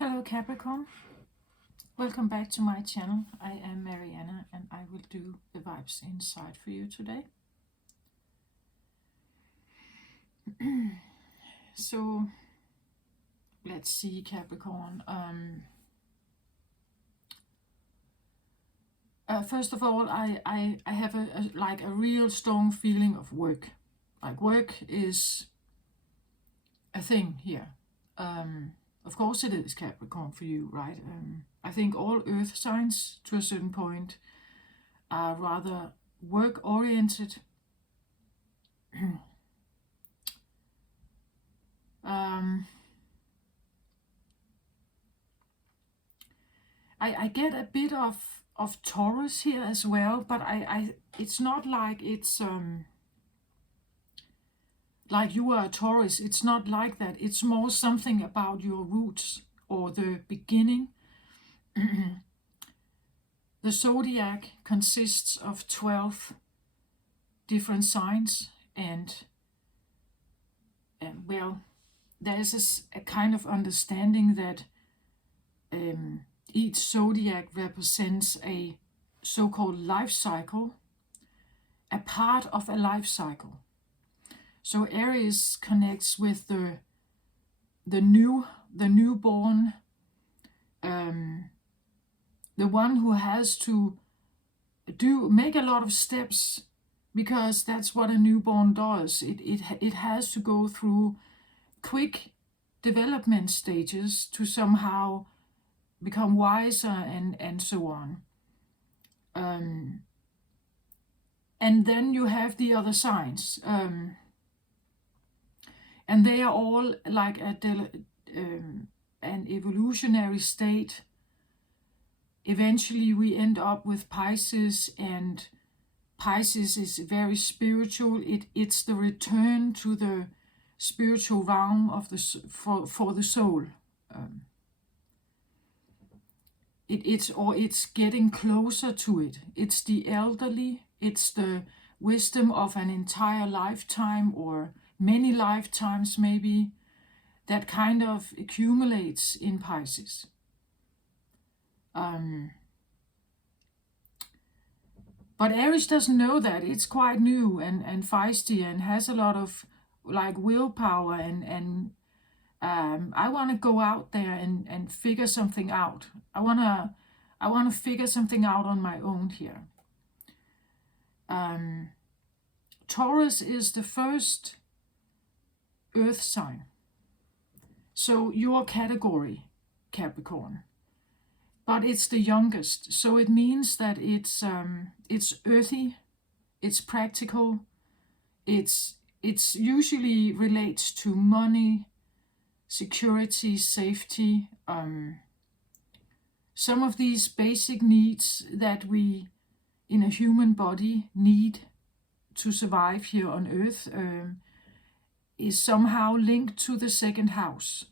Hello Capricorn, welcome back to my channel. I am Mariana and I will do the vibes inside for you today. So let's see Capricorn. First of all, I have a real strong feeling of work. Like work is a thing here. Of course it is Capricorn for you, right? I think all earth signs to a certain point are rather work oriented. I get a bit of Taurus here as well, but it's not like it's like you are a Taurus. It's not like that. It's more something about your roots or the beginning. The zodiac consists of 12 different signs, and well, there's a kind of understanding that each zodiac represents a so-called life cycle, a part of a life cycle. So Aries connects with the newborn, the one who has to make a lot of steps, because that's what a newborn does. It has to go through quick development stages to somehow become wiser and so on. And then you have the other signs, and they are all like an evolutionary state. Eventually we end up with Pisces, and Pisces is very spiritual. It's the return to the spiritual realm of for the soul. It's getting closer to it. It's the elderly. It's the wisdom of an entire lifetime or many lifetimes maybe that kind of accumulates in Pisces. But Aries doesn't know that. It's quite new and feisty and has a lot of like willpower and I want to go out there and figure something out. I want to figure something out on my own here. Taurus is the first earth sign. So your category, Capricorn. But it's the youngest. So it means that it's earthy, it's practical, it's usually relates to money, security, safety, some of these basic needs that we in a human body need to survive here on earth, is somehow linked to the second house.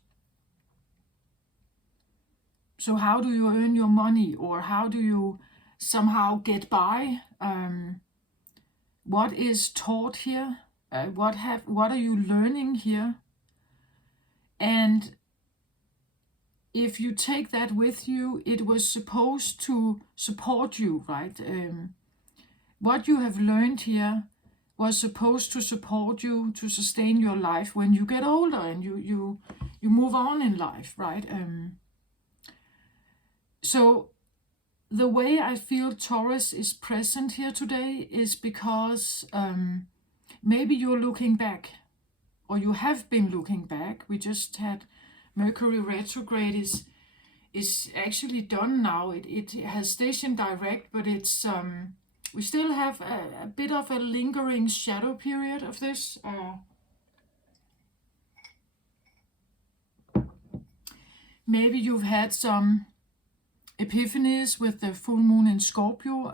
So how do you earn your money, or how do you somehow get by? What is taught here? What are you learning here? And if you take that with you, it was supposed to support you, right? What you have learned here was supposed to support you, to sustain your life when you get older and you move on in life, right? So the way I feel Taurus is present here today is because maybe you're looking back, or you have been looking back. We just had Mercury retrograde is actually done now. It has station direct, but it's we still have a bit of a lingering shadow period of this. Maybe you've had some epiphanies with the full moon in Scorpio,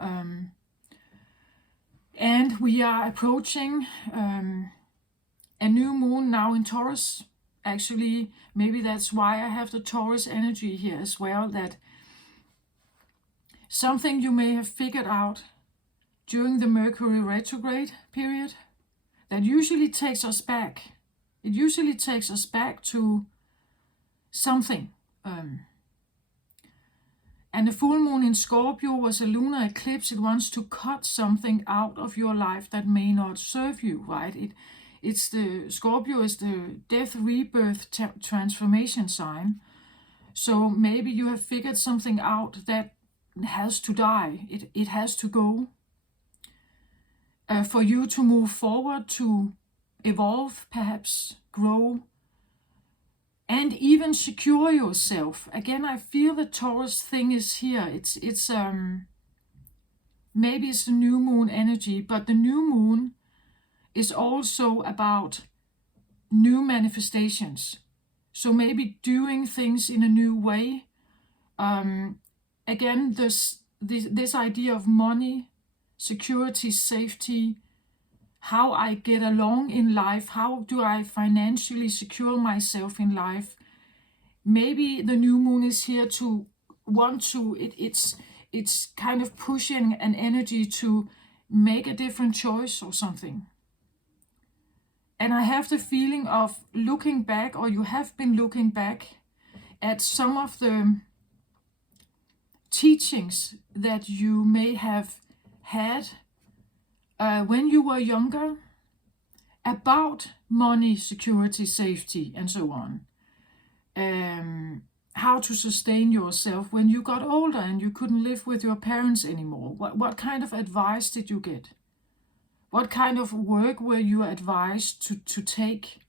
and we are approaching a new moon now in Taurus. Actually, maybe that's why I have the Taurus energy here as well, that something you may have figured out during the Mercury retrograde period that usually takes us back. It usually takes us back to something. And the full moon in Scorpio was a lunar eclipse. It wants to cut something out of your life that may not serve you, right? It's the Scorpio is the death, rebirth, transformation sign. So maybe you have figured something out that has to die. It has to go for you to move forward, to evolve, perhaps grow, and even secure yourself. Again, I feel the Taurus thing is here. It's maybe it's the new moon energy, but the new moon is also about new manifestations. So maybe doing things in a new way. Again, this idea of money, security, safety, how I get along in life, how do I financially secure myself in life. Maybe the new moon is here to it's kind of pushing an energy to make a different choice or something. And I have the feeling of looking back, or you have been looking back at some of the teachings that you may have had when you were younger about money, security, safety, and so on. How to sustain yourself when you got older and you couldn't live with your parents anymore. What kind of advice did you get? What kind of work were you advised to take?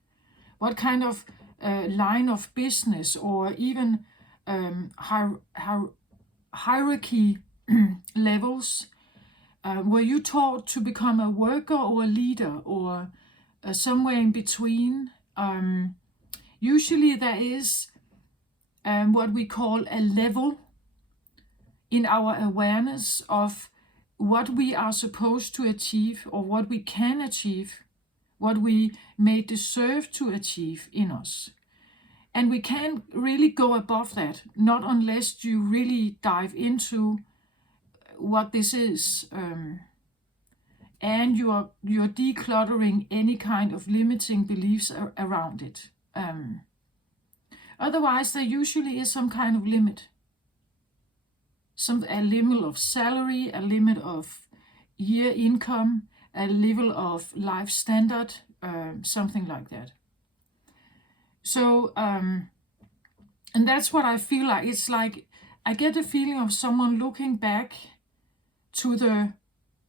What kind of line of business, or even hierarchy levels were you taught to become a worker or a leader, or somewhere in between? Usually there is what we call a level in our awareness of what we are supposed to achieve, or what we can achieve, what we may deserve to achieve in us. And we can't really go above that, not unless you really dive into what this is. And you're decluttering any kind of limiting beliefs around it. Otherwise, there usually is some kind of limit. A limit of salary, a limit of year income, a level of life standard, something like that. So, and that's what I feel like. It's like I get the feeling of someone looking back to the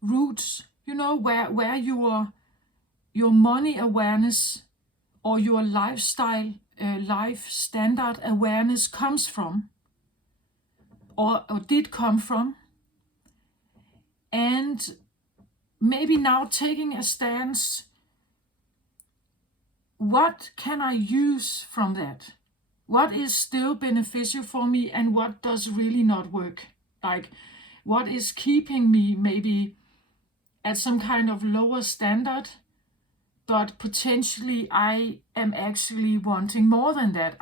roots, where your money awareness or your lifestyle, life standard awareness comes from, or did come from, and maybe now taking a stance. What can I use from that? What is still beneficial for me, and what does really not work? Like, what is keeping me maybe at some kind of lower standard, but potentially I am actually wanting more than that.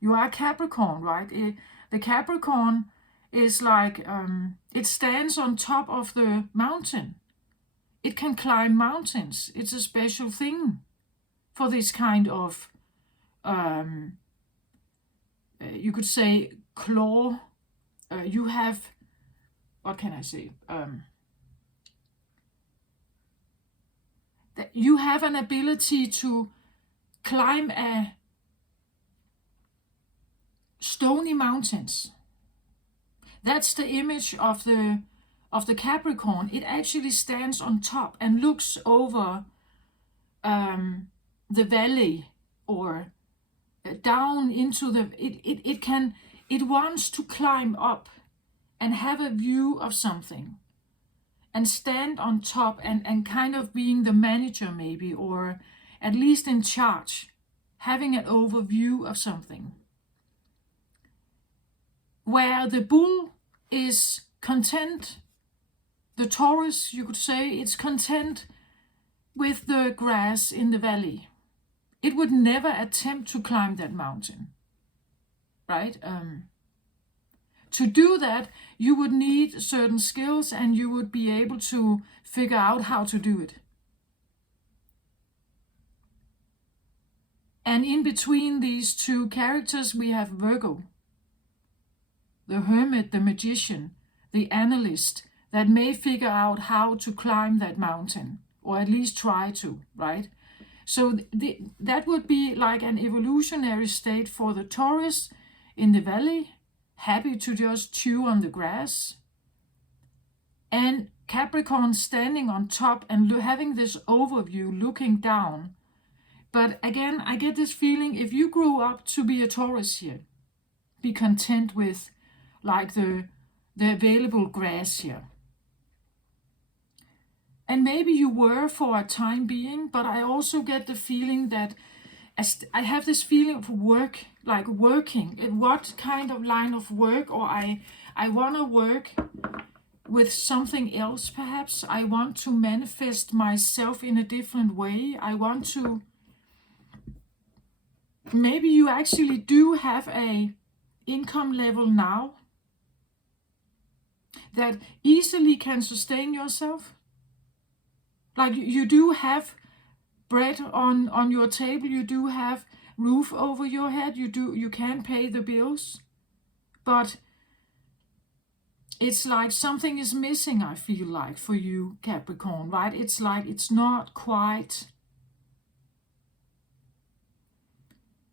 You are Capricorn, right? The Capricorn is like, it stands on top of the mountain. It can climb mountains. It's a special thing for this kind of, you could say, claw. You have, what can I say? That you have an ability to climb stony mountains. That's the image of the Capricorn. It actually stands on top and looks over the valley, or down into the. It wants to climb up and have a view of something, and stand on top, and kind of being the manager maybe, or at least in charge, having an overview of something. Where the bull is content, the Taurus, you could say, it's content with the grass in the valley. It would never attempt to climb that mountain, right? To do that, you would need certain skills, and you would be able to figure out how to do it. And in between these two characters, we have Virgo. the hermit, the magician, the analyst that may figure out how to climb that mountain, or at least try to, right? So that would be like an evolutionary state for the Taurus in the valley, happy to just chew on the grass, and Capricorn standing on top and having this overview, looking down. But again, I get this feeling, if you grew up to be a Taurus here, be content with like the available grass here. And maybe you were for a time being, but I also get the feeling that I have this feeling of work, like working. What kind of line of work, or I want to work with something else perhaps. I want to manifest myself in a different way. I want to... Maybe you actually do have a income level now that easily can sustain yourself. Like you do have bread on your table, you do have roof over your head, you can pay the bills, but it's like something is missing, I feel like, for you, Capricorn, right? It's like it's not quite...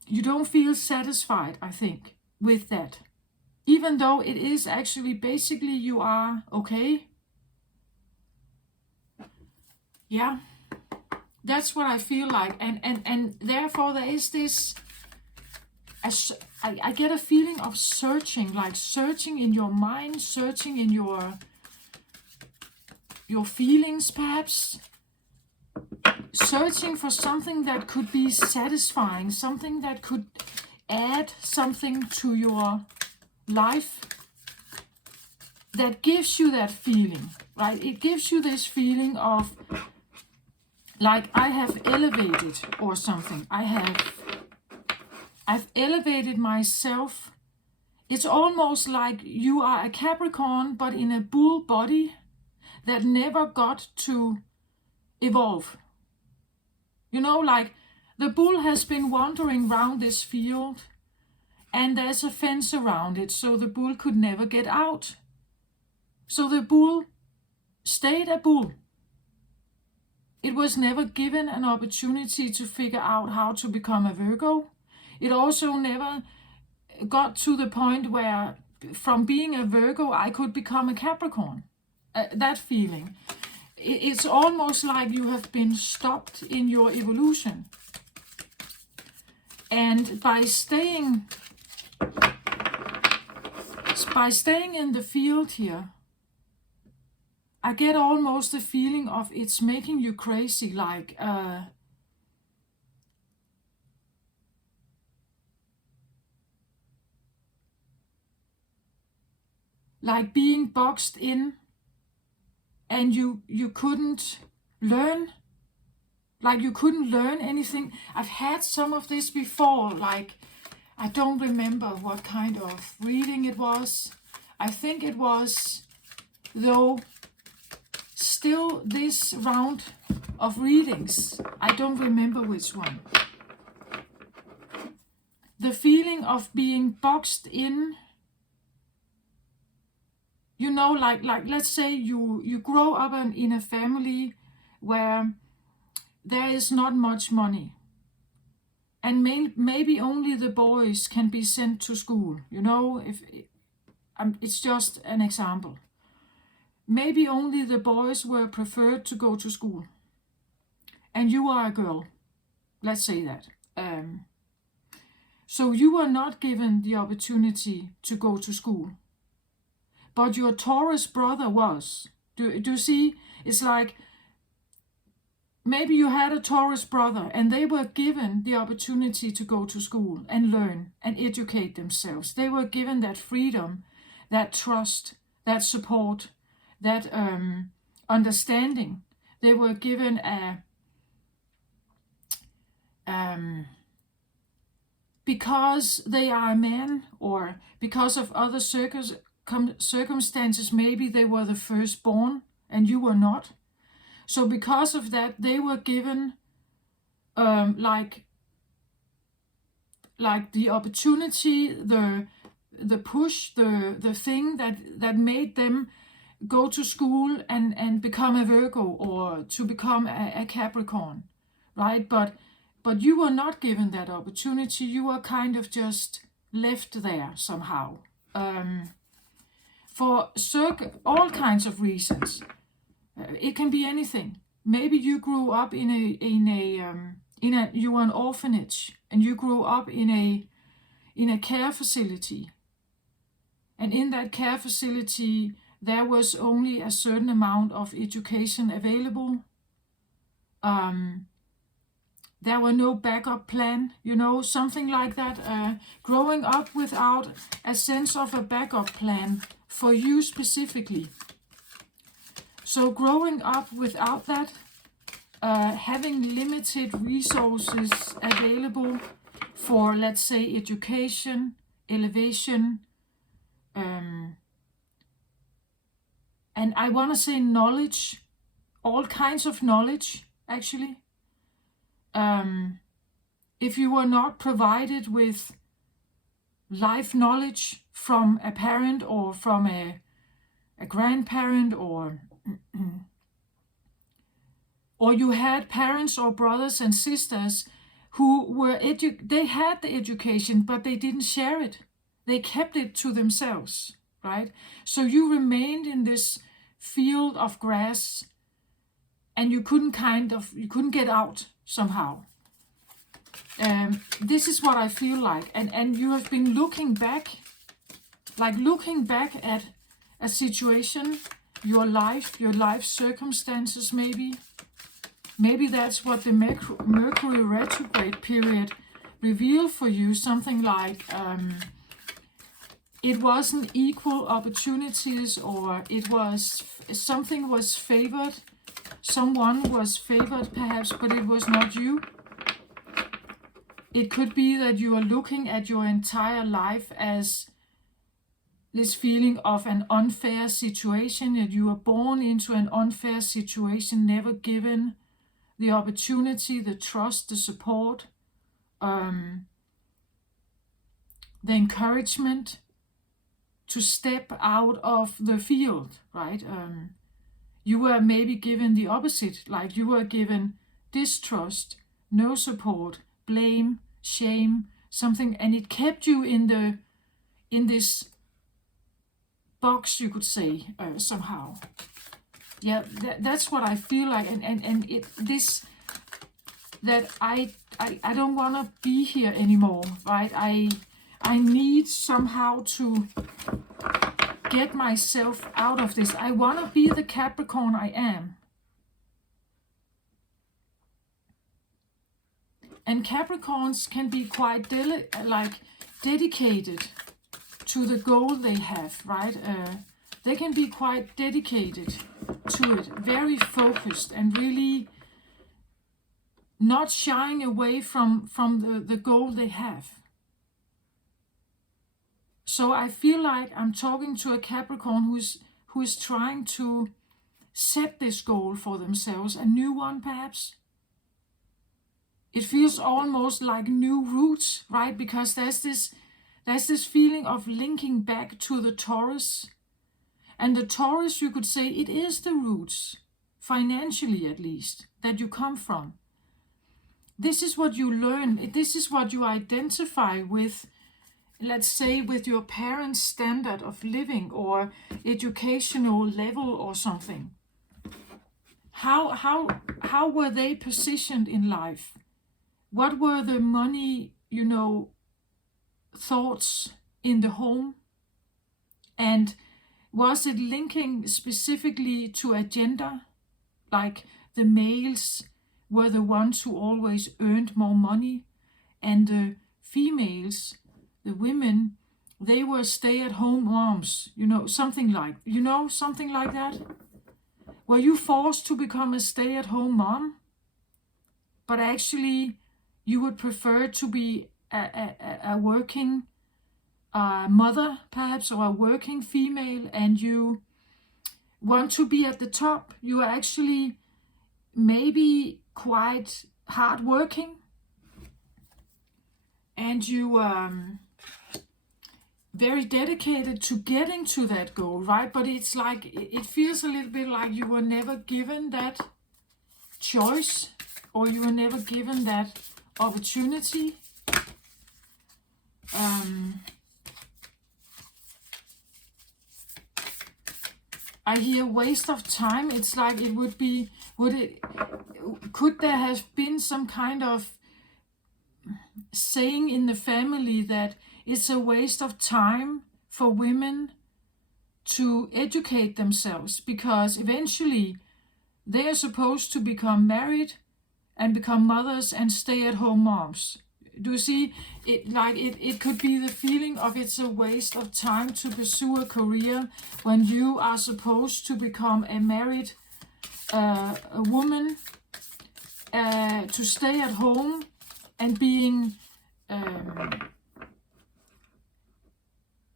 You don't feel satisfied, I think, with that. Even though it is actually basically you are okay. Yeah, that's what I feel like. And therefore there is this... I get a feeling of searching, like searching in your mind, searching in your feelings perhaps, searching for something that could be satisfying, something that could add something to your life, that gives you that feeling, right? It gives you this feeling of like I have elevated or something. I've elevated myself. It's almost like you are a Capricorn, but in a bull body that never got to evolve. You know, like the bull has been wandering around this field and there's a fence around it, so the bull could never get out. So the bull stayed a bull. It was never given an opportunity to figure out how to become a Virgo. It also never got to the point where from being a Virgo I could become a Capricorn. That feeling. It's almost like you have been stopped in your evolution. And by staying in the field here, I get almost a feeling of it's making you crazy, like being boxed in and you couldn't learn, like you couldn't learn anything. I've had some of this before, like I don't remember what kind of reading it was. I think it was, though, still this round of readings. I don't remember which one. The feeling of being boxed in, you know, like let's say you grow up in a family where there is not much money. And maybe only the boys can be sent to school, you know, it's just an example. Maybe only the boys were preferred to go to school. And you are a girl, let's say that. So you were not given the opportunity to go to school. But your Taurus brother was. Do you see? It's like maybe you had a Taurus brother and they were given the opportunity to go to school and learn and educate themselves. They were given that freedom, that trust, that support, that understanding. They were given because they are a man, or because of other circumstances, maybe they were the firstborn and you were not. So because of that, they were given like the opportunity, the the push, the thing that made them go to school and become a Virgo or to become a Capricorn, right? But you were not given that opportunity. You were kind of just left there somehow, for all kinds of reasons. It can be anything. Maybe you grew up in a you were an orphanage and you grew up in a care facility. And in that care facility, there was only a certain amount of education available. There were no backup plan, something like that. Growing up without a sense of a backup plan for you specifically. So growing up without that, having limited resources available for, let's say, education, elevation, and I want to say knowledge, all kinds of knowledge, actually. If you were not provided with life knowledge from a parent or from a grandparent, or you had parents or brothers and sisters who were they had the education, but they didn't share it. They kept it to themselves, right? So you remained in this field of grass, and you couldn't get out somehow. This is what I feel like, and you have been looking back at a situation, your life circumstances, maybe that's what the Mercury retrograde period revealed for you. Something like it wasn't equal opportunities, or something was favored. Someone was favored perhaps, but it was not you. It could be that you are looking at your entire life as this feeling of an unfair situation, that you were born into an unfair situation, never given the opportunity, the trust, the support, the encouragement to step out of the field, right? You were maybe given the opposite, like you were given distrust, no support, blame, shame, something, and it kept you in this box, you could say, somehow. Yeah, that's what I feel like, and that I don't want to be here anymore, right? I need somehow to get myself out of this. I want to be the Capricorn I am. And Capricorns can be quite dedicated to the goal they have, right? They can be quite dedicated to it, very focused, and really not shying away from the goal they have. So I feel like I'm talking to a Capricorn who is trying to set this goal for themselves, a new one perhaps. It feels almost like new roots, right? Because there's this feeling of linking back to the Taurus. And the Taurus, you could say, it is the roots, financially at least, that you come from. This is what you learn. This is what you identify with, let's say, with your parents' standard of living or educational level or something. How were they positioned in life? What were the money, thoughts in the home? And was it linking specifically to a gender? Like the males were the ones who always earned more money, and the females, the women, they were stay-at-home moms, something like that? Were you forced to become a stay-at-home mom? But actually, you would prefer to be a working mother, perhaps, or a working female, and you want to be at the top. You are actually maybe quite hardworking, and you very dedicated to getting to that goal, right? But it's like, it feels a little bit like you were never given that choice, or you were never given that opportunity. I hear waste of time. It's like it would be, could there have been some kind of saying in the family that it's a waste of time for women to educate themselves, because eventually they are supposed to become married and become mothers and stay-at-home moms. Do you see it? Like it could be the feeling of it's a waste of time to pursue a career when you are supposed to become a married a woman, to stay at home and being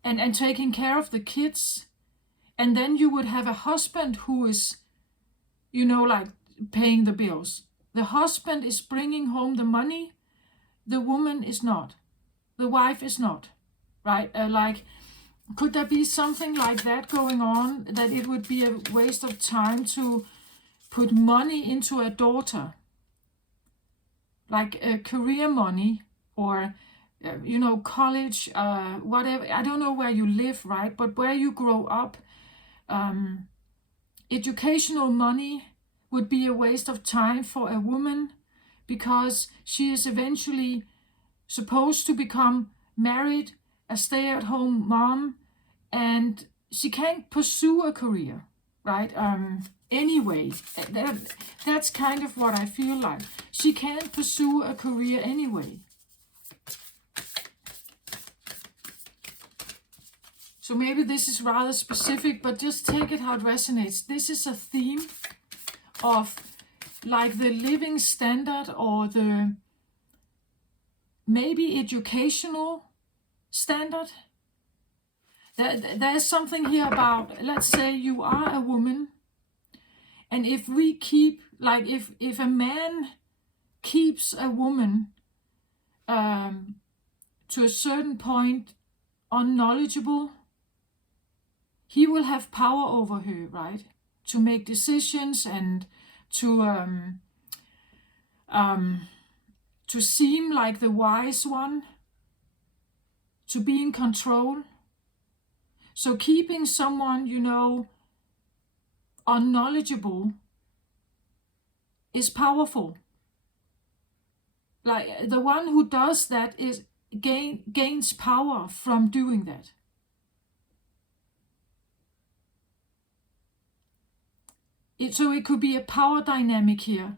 and taking care of the kids, and then you would have a husband who is, like paying the bills. The husband is bringing home the money. The woman is not. The wife is not, right? Like, could there be something like that going on, that it would be a waste of time to put money into a daughter, like career money, or college, whatever. I don't know where you live, right? But where you grow up, educational money would be a waste of time for a woman, because she is eventually supposed to become married, a stay-at-home mom, and she can't pursue a career, right? Anyway, that's kind of what I feel like. She can't pursue a career anyway. So maybe this is rather specific, but just take it how it resonates. This is a theme of like the living standard, or the maybe educational standard. There's something here about, let's say you are a woman, and if we keep, like if a man keeps a woman to a certain point unknowledgeable, he will have power over her, right? To make decisions and to seem like the wise one, to be in control. So keeping someone, unknowledgeable is powerful. Like the one who does that gains power from doing that. So it could be a power dynamic here.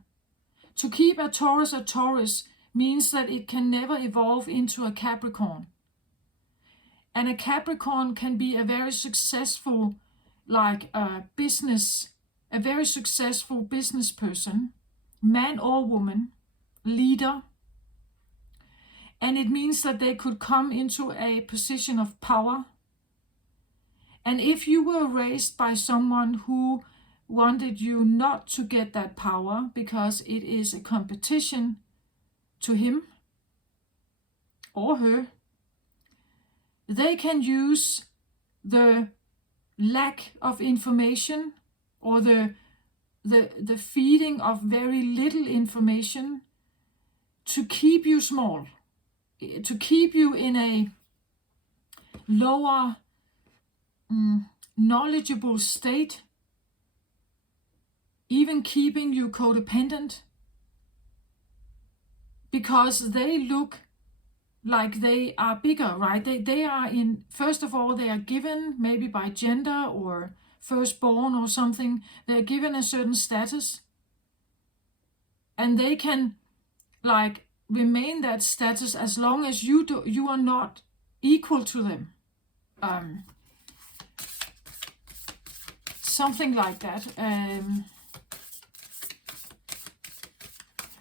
To keep a Taurus means that it can never evolve into a Capricorn. And a Capricorn can be a very successful, a very successful business person, man or woman, leader. And it means that they could come into a position of power. And if you were raised by someone who wanted you not to get that power because it is a competition to him or her, they can use the lack of information, or the feeding of very little information, to keep you small, to keep you in a lower knowledgeable state, even keeping you codependent, because they look like they are bigger, right? They are in, first of all, they are given maybe by gender or firstborn or something, they're given a certain status, and they can remain that status as long as you are not equal to them. Something like that.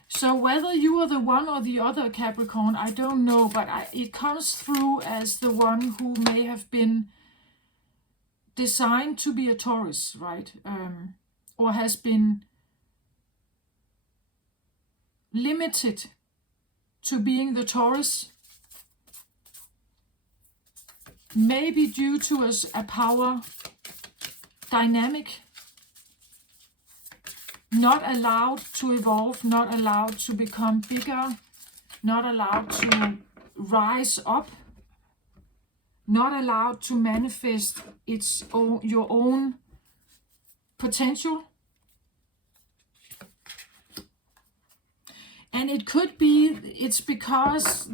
So whether you are the one or the other Capricorn, I don't know, but it comes through as the one who may have been designed to be a Taurus, right? Or has been limited to being the Taurus. maybe due to a power dynamic, not allowed to evolve, not allowed to become bigger, not allowed to rise up, not allowed to manifest your own potential. And it could be it's because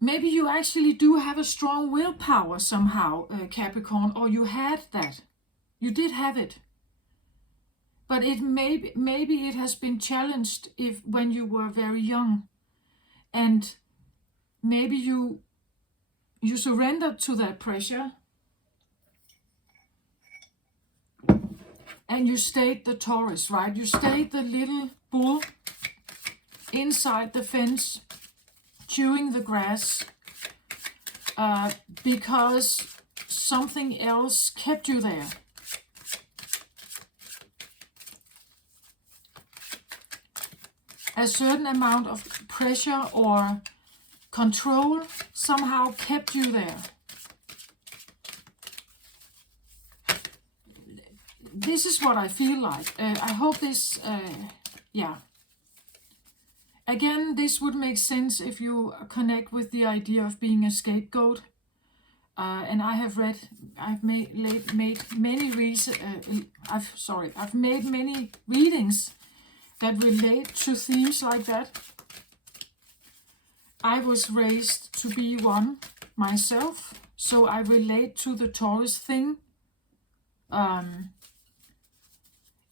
maybe you actually do have a strong willpower somehow, Capricorn, or you had that. You did have it. But maybe it has been challenged when you were very young. And maybe you surrendered to that pressure. And you stayed the Taurus, right? You stayed the little bull inside the fence, chewing the grass, because something else kept you there. A certain amount of pressure or control somehow kept you there. This is what I feel like. I hope this, yeah. Again, this would make sense if you connect with the idea of being a scapegoat. And I've made many I've made many readings that relate to themes like that. I was raised to be one myself, so I relate to the Taurus thing.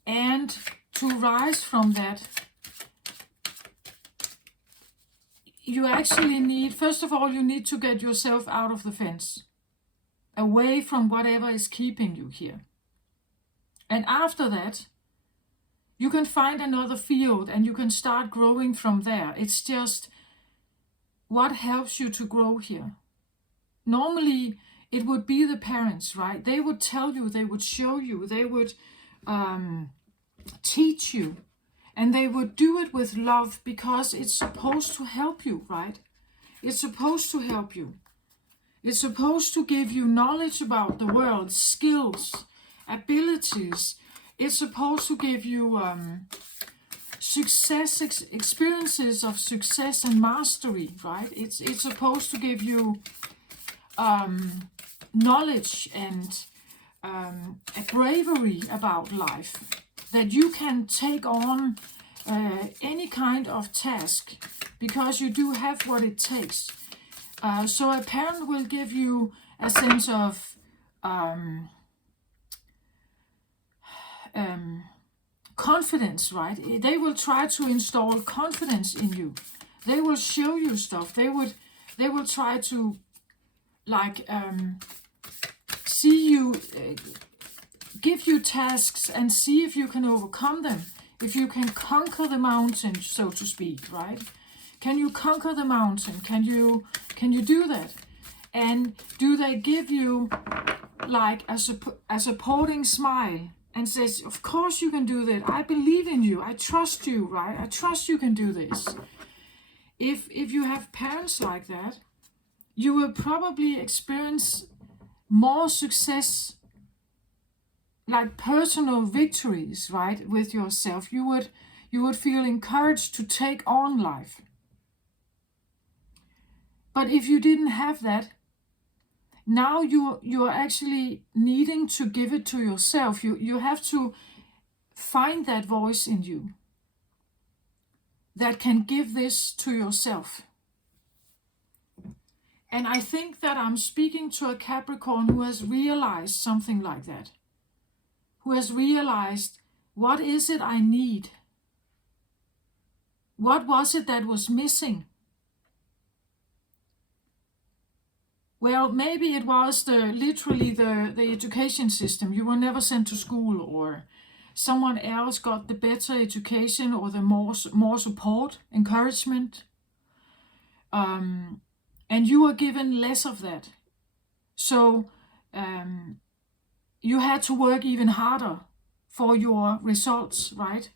And to rise from that, you actually need, first of all, you need to get yourself out of the fence, away from whatever is keeping you here. And after that, you can find another field and you can start growing from there. It's just what helps you to grow here. Normally, it would be the parents, right? They would tell you, they would show you, they would teach you, and they would do it with love because it's supposed to help you, right? It's supposed to help you. It's supposed to give you knowledge about the world, skills, abilities. It's supposed to give you experiences of success and mastery, right? It's supposed to give you knowledge and a bravery about life, that you can take on any kind of task because you do have what it takes. So a parent will give you a sense of confidence, right? They will try to install confidence in you. They will show you stuff. They will try to see you, give you tasks and see if you can overcome them. If you can conquer the mountain, so to speak, right? Can you conquer the mountain? Can you do that? And do they give you like a supporting smile and says, of course you can do that. I believe in you. I trust you, right? I trust you can do this. If you have parents like that, you will probably experience more success, like personal victories, right, with yourself. You would feel encouraged to take on life. But if you didn't have that, now you're actually needing to give it to yourself. You have to find that voice in you that can give this to yourself. And I think that I'm speaking to a Capricorn who has realized something like that. Who has realized, what is it I need? What was it that was missing? Well, maybe it was literally the education system. You were never sent to school, or someone else got the better education or the more support, encouragement. And you were given less of that. So you had to work even harder for your results, right?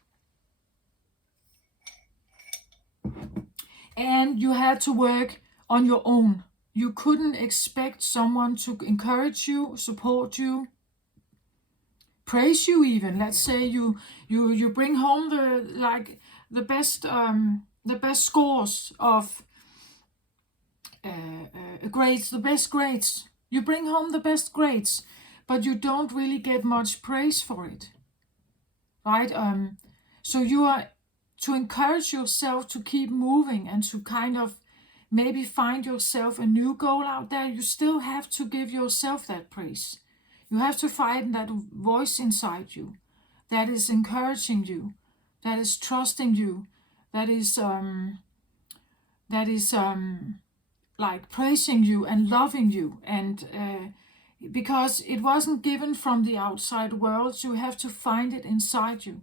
And you had to work on your own. You couldn't expect someone to encourage you, support you, praise you even. Let's say you bring home the best scores of grades, the best grades. You bring home the best grades, but you don't really get much praise for it, right? So you are to encourage yourself to keep moving and to kind of maybe find yourself a new goal out there. You still have to give yourself that praise. You have to find that voice inside you that is encouraging you, that is trusting you, that is like praising you and loving you. And because it wasn't given from the outside world, you have to find it inside you,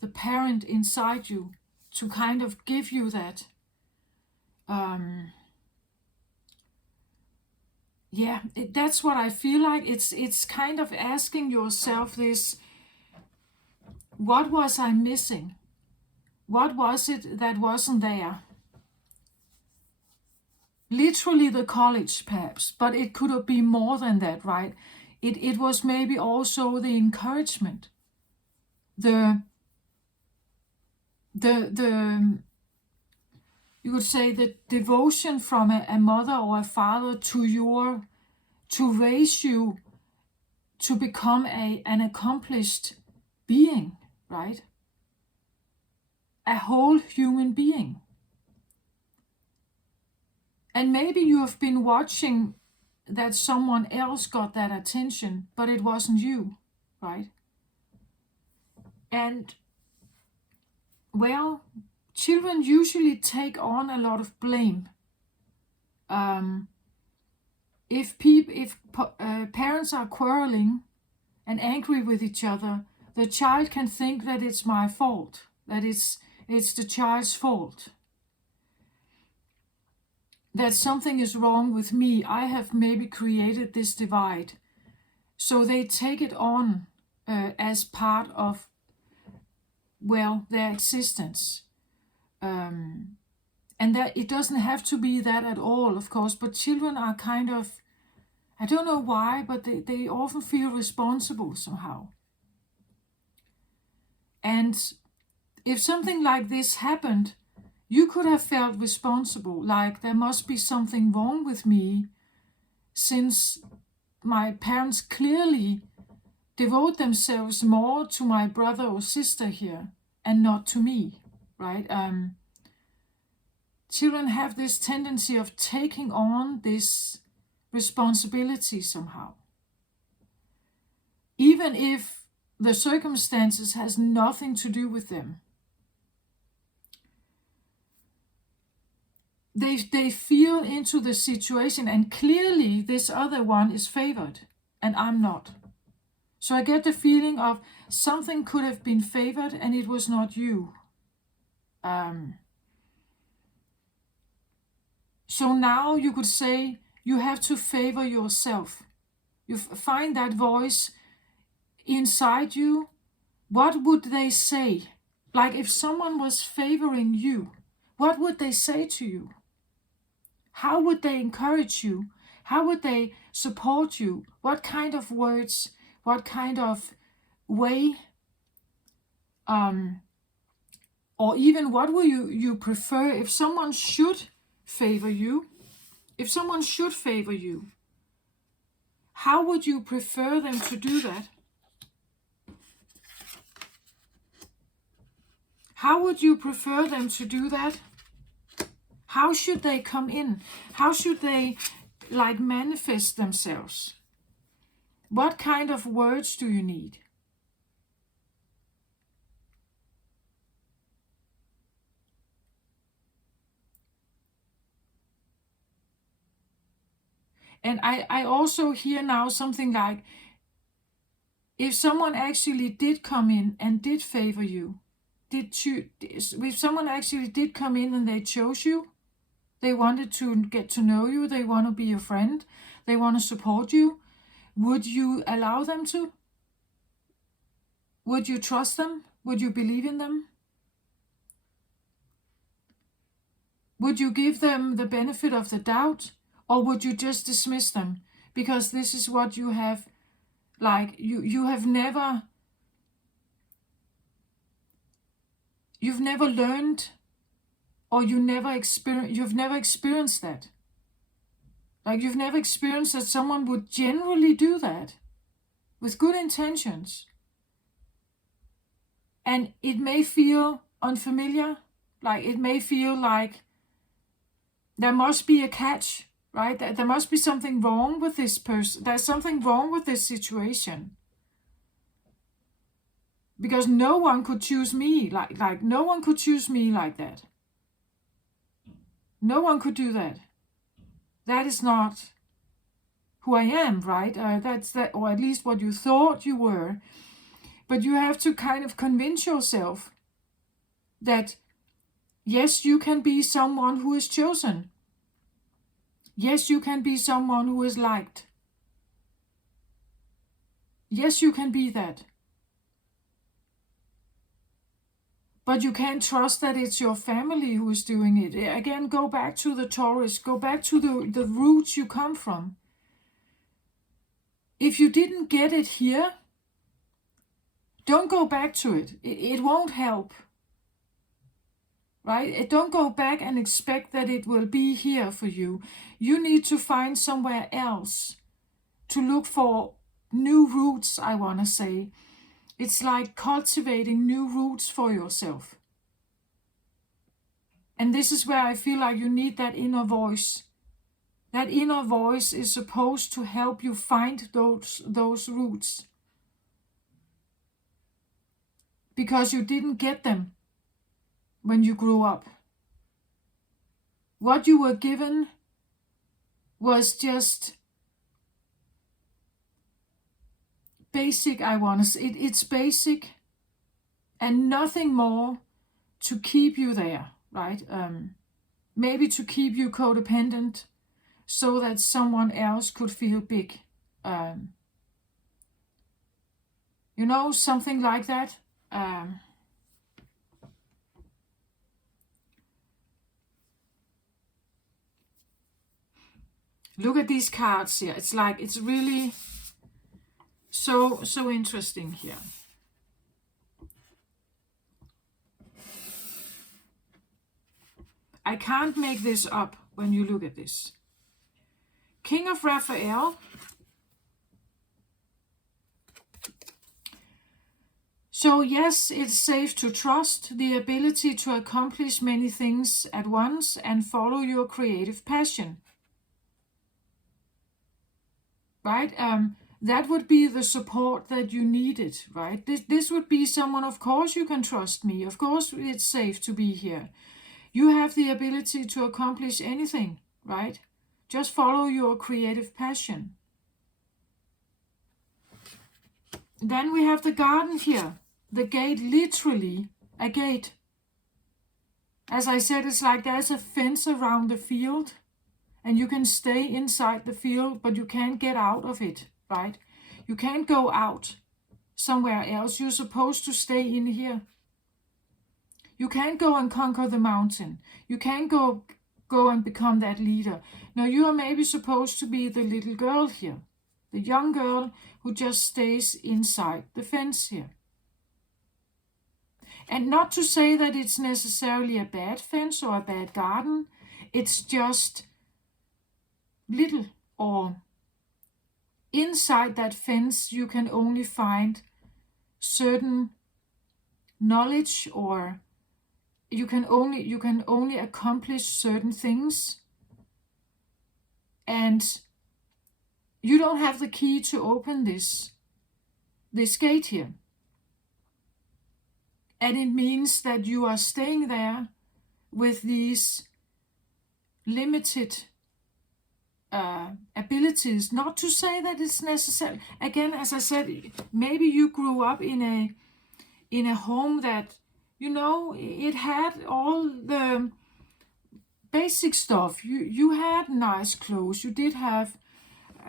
the parent inside you, to kind of give you that. That's what I feel like. It's kind of asking yourself this: what was I missing? What was it that wasn't there? Literally the college, perhaps, but it could have been more than that, right? It was maybe also the encouragement, the you could say the devotion from a mother or a father to raise you to become an accomplished being, right? A whole human being. And maybe you have been watching that someone else got that attention, but it wasn't you, right? And, well, children usually take on a lot of blame. If parents are quarreling and angry with each other, the child can think that it's my fault, that it's the child's fault, that something is wrong with me. I have maybe created this divide. So they take it on as part of, well, their existence. And that it doesn't have to be that at all, of course, but children are kind of, I don't know why, but they often feel responsible somehow. And if something like this happened, you could have felt responsible, like there must be something wrong with me, since my parents clearly devote themselves more to my brother or sister here and not to me, right? Children have this tendency of taking on this responsibility somehow, even if the circumstances has nothing to do with them. They feel into the situation, and clearly this other one is favored and I'm not. So I get the feeling of something could have been favored and it was not you. So now you could say you have to favor yourself. You find that voice inside you. What would they say? Like if someone was favoring you, what would they say to you? How would they encourage you? How would they support you? What kind of words? What kind of way? Or even what will you prefer if someone should favor you? If someone should favor you, how would you prefer them to do that? How would you prefer them to do that? How should they come in? How should they manifest themselves? What kind of words do you need? And I also hear now something like, if someone actually did come in and did favor you, if someone actually did come in and they chose you, they wanted to get to know you, they want to be your friend, they want to support you, would you allow them to? Would you trust them? Would you believe in them? Would you give them the benefit of the doubt, or would you just dismiss them? Because this is what you have, like, you have never, you've never learned, or you've never experienced that. Like, you've never experienced that someone would generally do that with good intentions. And it may feel unfamiliar, like it may feel like there must be a catch, right? There must be something wrong with this person. There's something wrong with this situation. Because no one could choose me, like no one could choose me like that. No one could do that. That is not who I am, right? That's that, or at least what you thought you were. But you have to kind of convince yourself that yes, you can be someone who is chosen. Yes, you can be someone who is liked. Yes, you can be that. But you can't trust that it's your family who is doing it. Again, go back to the Taurus. Go back to the roots you come from. If you didn't get it here, don't go back to it. It won't help. Right? Don't go back and expect that it will be here for you. You need to find somewhere else to look for new roots, I want to say. It's like cultivating new roots for yourself. And this is where I feel like you need that inner voice. That inner voice is supposed to help you find those roots. Because you didn't get them when you grew up. What you were given was just basic, I want to say. It's basic and nothing more to keep you there, right? Maybe to keep you codependent so that someone else could feel big. Something like that. Look at these cards here. It's like, it's really so interesting here. I can't make this up when you look at this. King of Raphael. So yes, it's safe to trust the ability to accomplish many things at once and follow your creative passion. Right? That would be the support that you needed, right? This would be someone, of course you can trust me. Of course it's safe to be here. You have the ability to accomplish anything, right? Just follow your creative passion. Then we have the garden here. The gate, literally a gate. As I said, it's like there's a fence around the field and you can stay inside the field, but you can't get out of it, right? You can't go out somewhere else. You're supposed to stay in here. You can't go and conquer the mountain. You can't go and become that leader. Now, you are maybe supposed to be the little girl here, the young girl who just stays inside the fence here. And not to say that it's necessarily a bad fence or a bad garden. It's just little, or inside that fence you can only find certain knowledge, or you can only accomplish certain things, and you don't have the key to open this gate here. And it means that you are staying there with these limited abilities. Not to say that it's necessary. Again, as I said, maybe you grew up in a home that, it had all the basic stuff. You had nice clothes. You did have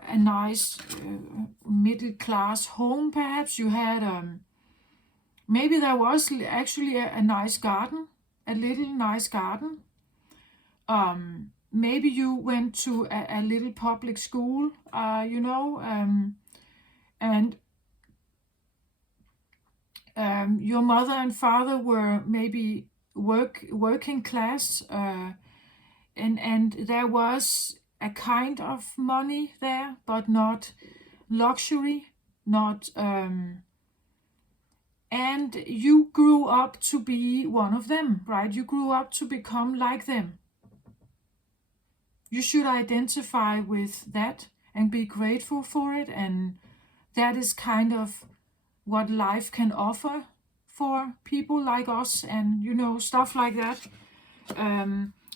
a nice middle class home, perhaps. You had maybe there was actually a nice garden, a little nice garden. Maybe you went to a little public school, and your mother and father were maybe working class, and there was a kind of money there, but not luxury, not and you grew up to be one of them, right? You grew up to become like them. You should identify with that and be grateful for it, and that is kind of what life can offer for people like us, and stuff like that.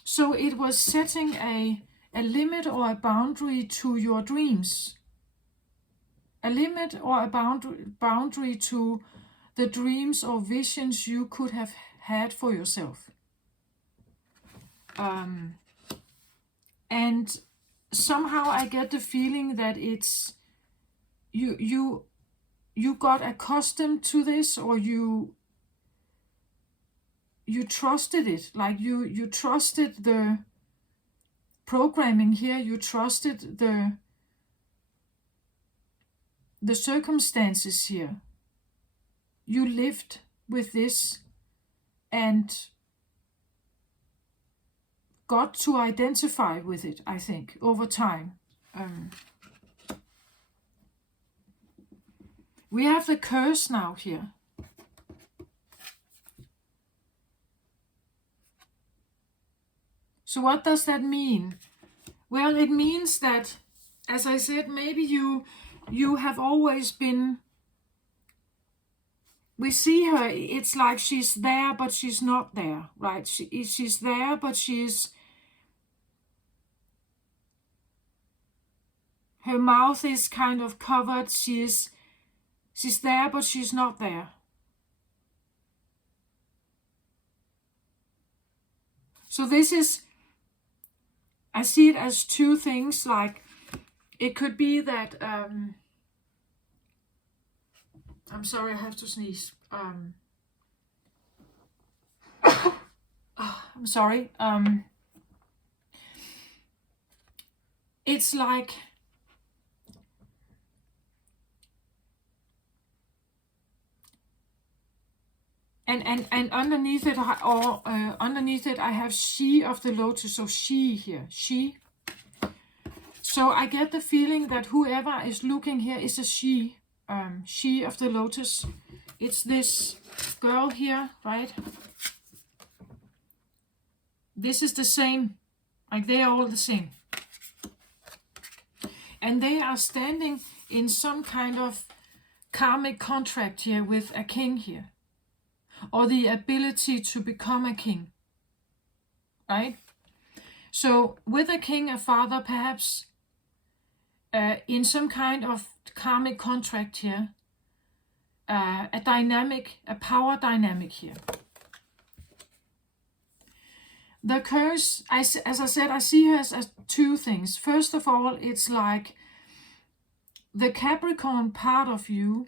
So it was setting a limit or a boundary to your dreams, a limit or a boundary to the dreams or visions you could have had for yourself. And somehow I get the feeling that it's you got accustomed to this, or you trusted it, like you trusted the programming here, you trusted the circumstances here. You lived with this and got to identify with it, I think, over time. We have the curse now here. So what does that mean? Well, it means that, as I said, maybe you have always been. We see her, it's like she's there, but she's not there, right? She's there, but her mouth is kind of covered. She's there, but she's not there. So this is, I see it as two things. Like, it could be that, I'm sorry, I have to sneeze. I'm sorry. It's like, and underneath it, underneath it, I have she of the lotus. So she here, she. So I get the feeling that whoever is looking here is a she. She of the lotus. It's this girl here, right? This is the same, like they are all the same. And they are standing in some kind of karmic contract here with a king here, or the ability to become a king, right? So with a king, a father, perhaps, in some kind of karmic contract here, a dynamic, a power dynamic here. The curse, as I said, I see her as two things. First of all, it's like the Capricorn part of you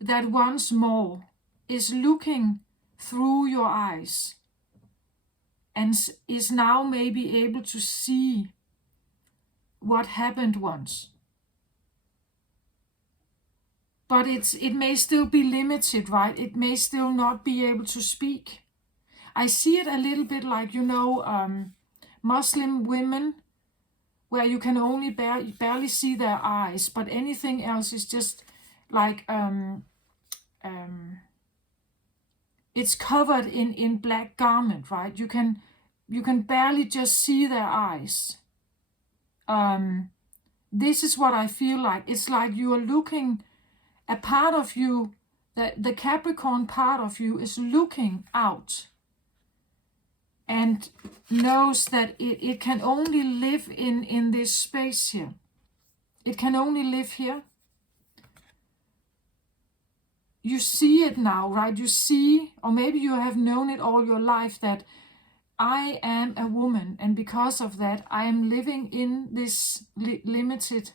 that once more is looking through your eyes and is now maybe able to see what happened once. But it may still be limited, right? It may still not be able to speak. I see it a little bit like, Muslim women, where you can only barely see their eyes, but anything else is just like, it's covered in black garment, right? You can barely just see their eyes. This is what I feel like. It's like you are looking, a part of you, that the Capricorn part of you is looking out and knows that it can only live in this space here. It can only live here. You see it now, right? You see, or maybe you have known it all your life, that I am a woman, and because of that, I am living in this limited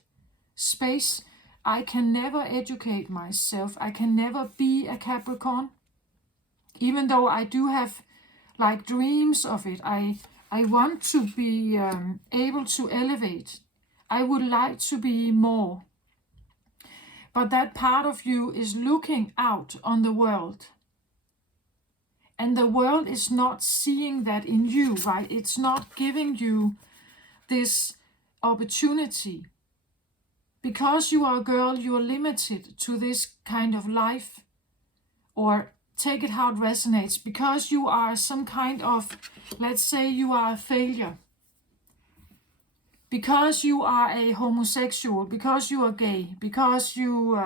space. I can never educate myself. I can never be a Capricorn, even though I do have like dreams of it. I want to be able to elevate. I would like to be more. But that part of you is looking out on the world. And the world is not seeing that in you, right? It's not giving you this opportunity. Because you are a girl, you are limited to this kind of life. Or take it how it resonates. Because you are some kind of, let's say you are a failure. Because you are a homosexual, because you are gay, because you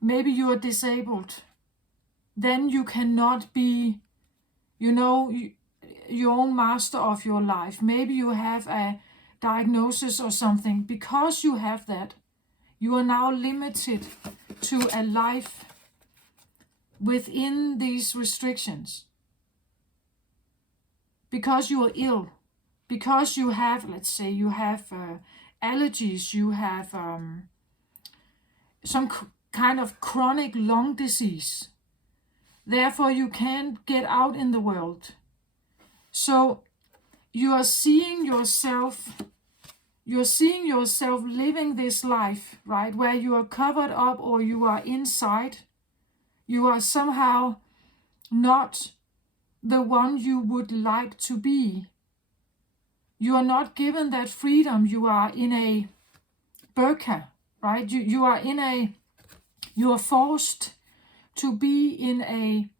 maybe you are disabled, then you cannot be, your own master of your life. Maybe you have a diagnosis or something. Because you have that, you are now limited to a life within these restrictions. Because you are ill, because you have, let's say, you have allergies, you have some kind of chronic lung disease. Therefore, you can't get out in the world. So you are seeing yourself living this life, right? Where you are covered up or you are inside. You are somehow not the one you would like to be. You are not given that freedom. You are in a burqa, right? You are forced to be in a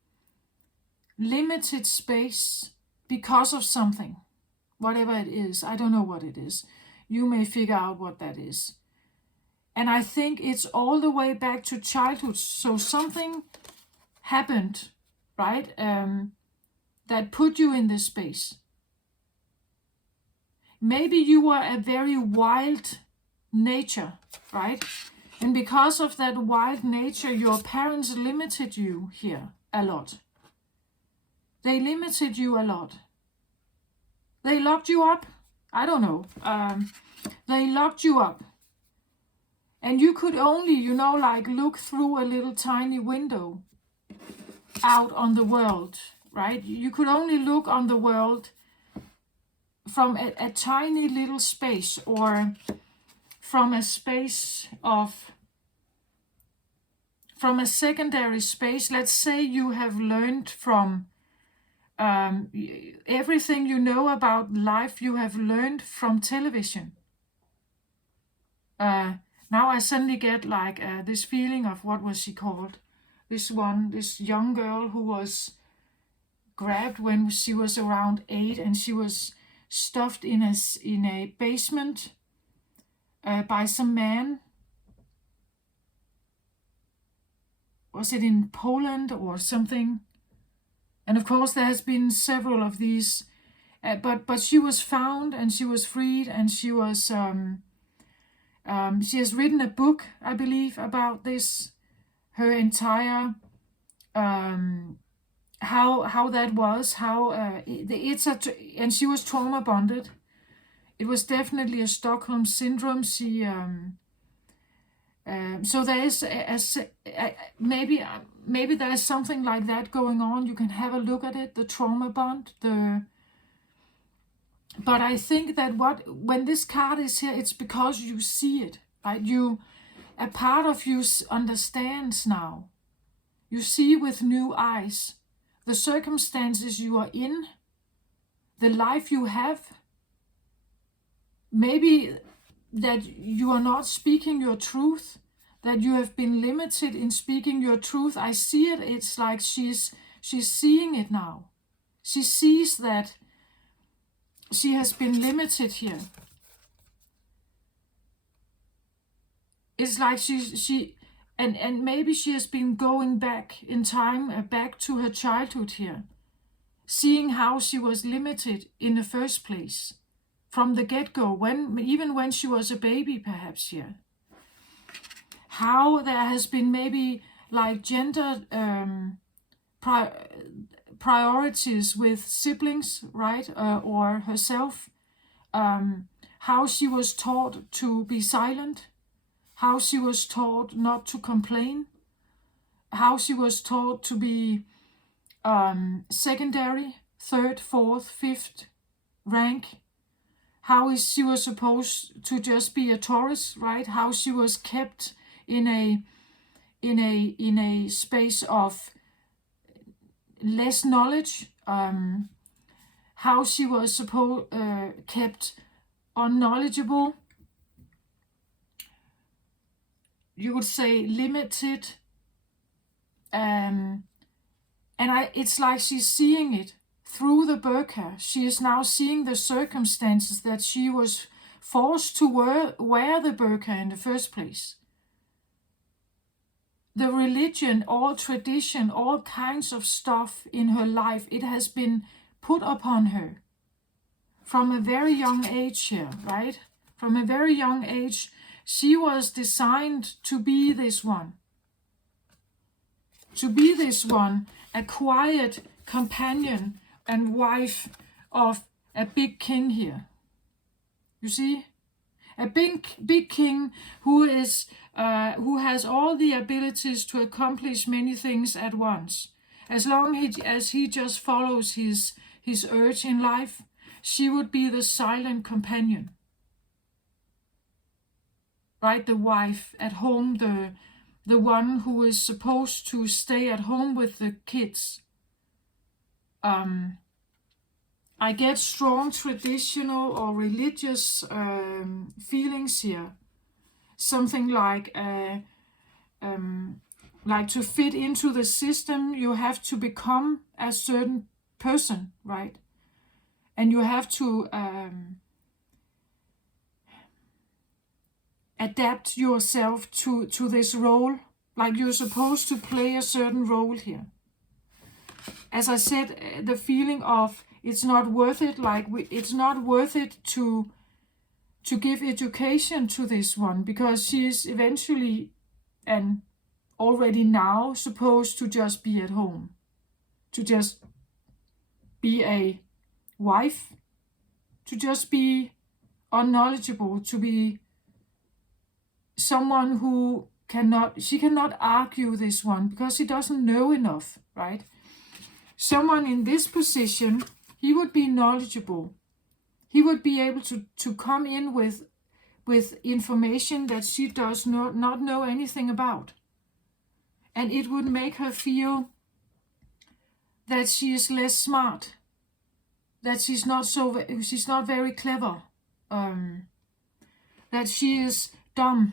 limited space because of something, whatever it is. I don't know what it is. You may figure out what that is. And I think it's all the way back to childhood. So something happened, right, that put you in this space. Maybe you were a very wild nature, right? And because of that wild nature, your parents limited you here a lot. They limited you a lot. They locked you up. I don't know. They locked you up. And you could only, look through a little tiny window out on the world, right? You could only look on the world from a tiny little space, or from a space from a secondary space. Let's say you have learned from everything you know about life, you have learned from television. Now I suddenly get this feeling of, what was she called? This young girl who was grabbed when she was around 8, and she was stuffed in a basement by some man. Was it in Poland or something? And of course there has been several of these, but she was found and she was freed, and she was she has written a book, I believe, about this. Her entire how that was, and she was trauma bonded. It was definitely a Stockholm syndrome. She so there is maybe there is something like that going on. You can have a look at it, the trauma bond. But I think that when this card is here, it's because you see it, right? A part of you understands now. You see with new eyes the circumstances you are in, the life you have. Maybe that you are not speaking your truth, that you have been limited in speaking your truth. I see it. It's like she's seeing it now. She sees that she has been limited here. It's like and maybe she has been going back in time, back to her childhood here, seeing how she was limited in the first place, from the get-go, even when she was a baby, perhaps here. How there has been maybe gender priorities with siblings, right, or herself. How she was taught to be silent. How she was taught not to complain. How she was taught to be secondary. third, fourth, fifth rank. How is she was supposed to just be a Taurus, right? How she was kept in a space of less knowledge. How she was kept unknowledgeable. You would say limited. It's like she's seeing it through the burqa. She is now seeing the circumstances that she was forced to wear the burqa in the first place. The religion, all tradition, all kinds of stuff in her life, it has been put upon her from a very young age here, right? From a very young age, she was designed to be this one. To be this one, a quiet companion and wife of a big king here. You see? A big king who has all the abilities to accomplish many things at once. As long as he just follows his urge in life, she would be the silent companion. Right? The wife at home, the one who is supposed to stay at home with the kids. I get strong traditional or religious feelings here. Something like to fit into the system, you have to become a certain person, right? And you have to adapt yourself to this role, like you're supposed to play a certain role here. As I said, the feeling of it's not worth it, it's not worth it to give education to this one, because she is eventually and already now supposed to just be at home, to just be a wife, to just be unknowledgeable, to be someone who she cannot argue this one because she doesn't know enough, right? Someone in this position, he would be knowledgeable. He would be able to come in with information that she does not know anything about. And it would make her feel that she is less smart, that she's not very clever, that she is dumb,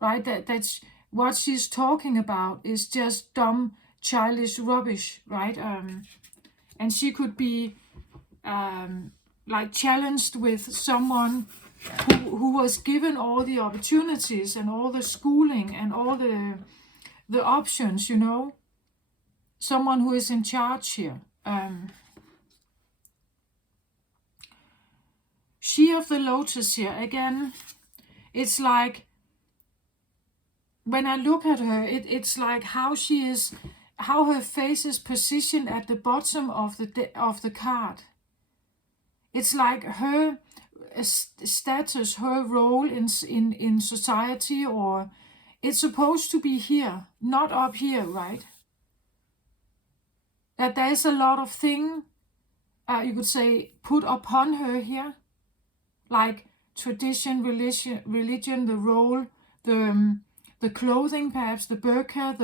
right? That's what she's talking about is just dumb, childish rubbish, right? And she could be challenged with someone who was given all the opportunities and all the schooling and all the options, you know. Someone who is in charge here. She of the Lotus here, again, it's like, when I look at her, it's like how her face is positioned at the bottom of the card. It's like her status, her role in society, or it's supposed to be here, not up here, right? That there's a lot of things, you could say, put upon her here, like tradition, religion, the role, the clothing, perhaps the burqa,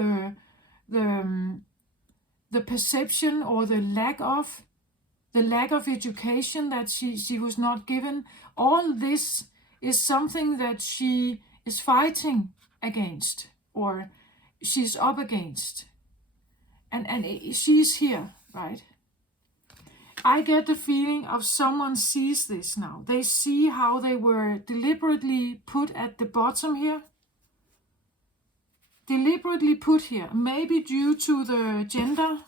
the perception or the lack of education that she was not given. All this is something that she is fighting against, or she's up against. And she's here, right? I get the feeling of someone sees this now. They see how they were deliberately put at the bottom here. Deliberately put here. Maybe due to the gender.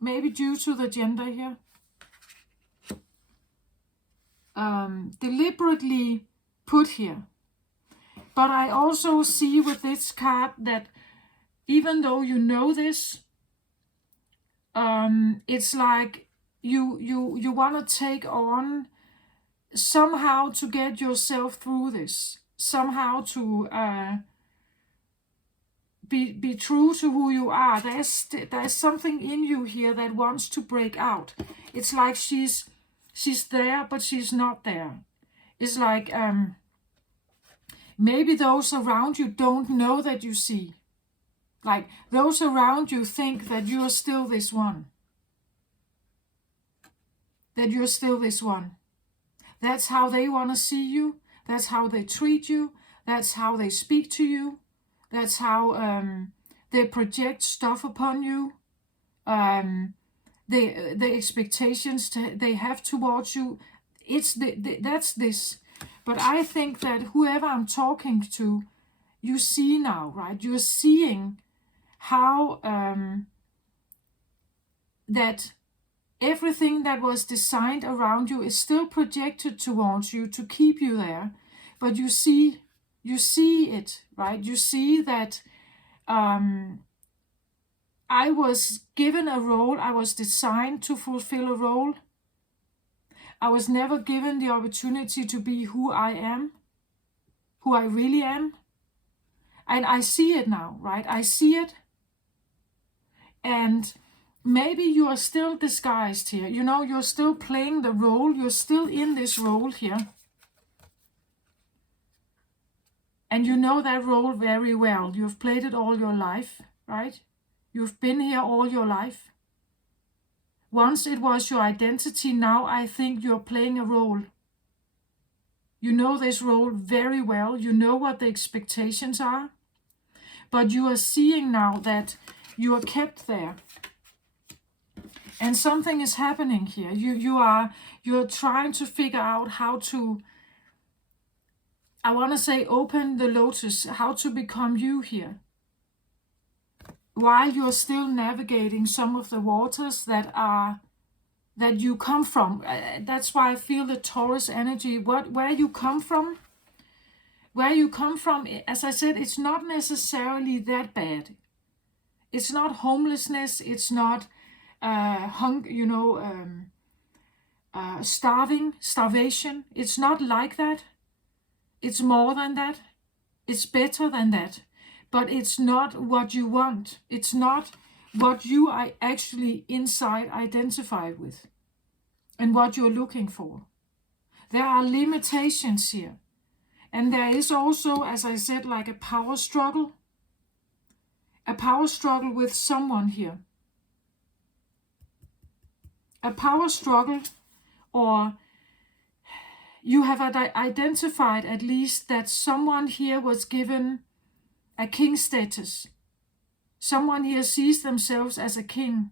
Maybe due to the gender here. Deliberately put here. But I also see with this card that even though you know this, it's like you want to take on somehow to get yourself through this, somehow to be true to who you are. There's something in you here that wants to break out. It's like she's there, but she's not there. It's like maybe those around you don't know that you see. Like those around you think that you're still this one. That you're still this one. That's how they want to see you. That's how they treat you. That's how they speak to you. That's how they project stuff upon you. The expectations they have towards you. That's this. But I think that whoever I'm talking to, you see now, right? You're seeing how that everything that was designed around you is still projected towards you to keep you there. But you see it, right? You see that I was given a role. I was designed to fulfill a role. I was never given the opportunity to be who I am, who I really am. And I see it now, right? I see it. And maybe you are still disguised here. You know, you're still playing the role. You're still in this role here. And you know that role very well. You've played it all your life, right? You've been here all your life. Once it was your identity, now I think you're playing a role. You know this role very well. You know what the expectations are. But you are seeing now that you are kept there. And something is happening here. You're trying to figure out how to, I want to say, open the lotus, how to become you here. While you're still navigating some of the waters that you come from. That's why I feel the Taurus energy. Where you come from, as I said, it's not necessarily that bad. It's not homelessness. It's not starvation. It's not like that. It's more than that. It's better than that. But it's not what you want. It's not what you are actually inside identified with and what you're looking for. There are limitations here. And there is also, as I said, like a power struggle. A power struggle with someone here. A power struggle, or you have identified at least that someone here was given a king status. Someone here sees themselves as a king.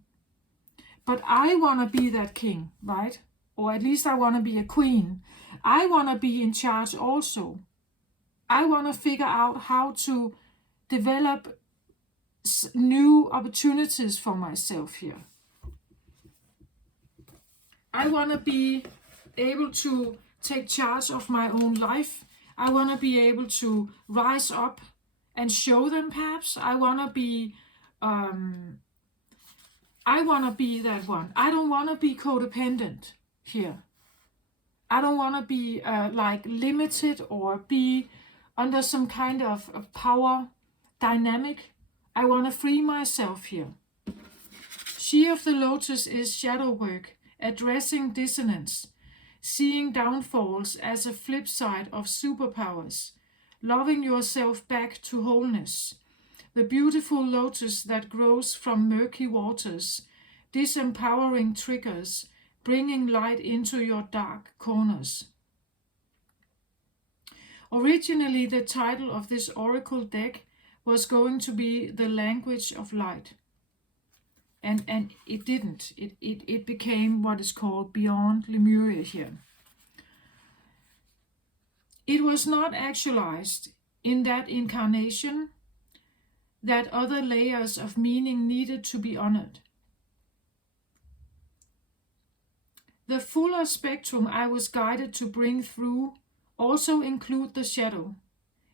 But I want to be that king, right? Or at least I want to be a queen. I want to be in charge also. I want to figure out how to develop new opportunities for myself here. I want to be able to take charge of my own life. I want to be able to rise up and show them, perhaps. I want to be that one. I don't want to be codependent here. I don't want to be like limited or be under some kind of power dynamic. I want to free myself here. She of the Lotus is shadow work, addressing dissonance, seeing downfalls as a flip side of superpowers, loving yourself back to wholeness. The beautiful lotus that grows from murky waters, disempowering triggers, bringing light into your dark corners. Originally, the title of this oracle deck was going to be The Language of Light. And it didn't. It became what is called Beyond Lemuria here. It was not actualized in that incarnation that other layers of meaning needed to be honored. The fuller spectrum I was guided to bring through also include the shadow.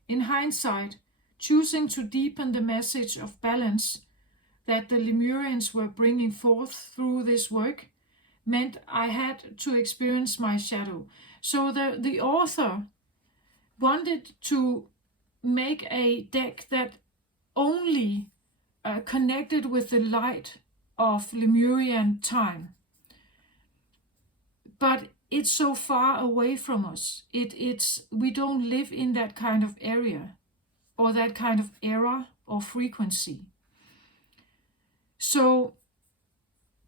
In hindsight, choosing to deepen the message of balance that the Lemurians were bringing forth through this work meant I had to experience my shadow. So the author wanted to make a deck that only connected with the light of Lemurian time. but it's so far away from us. We don't live in that kind of area or that kind of era or frequency. So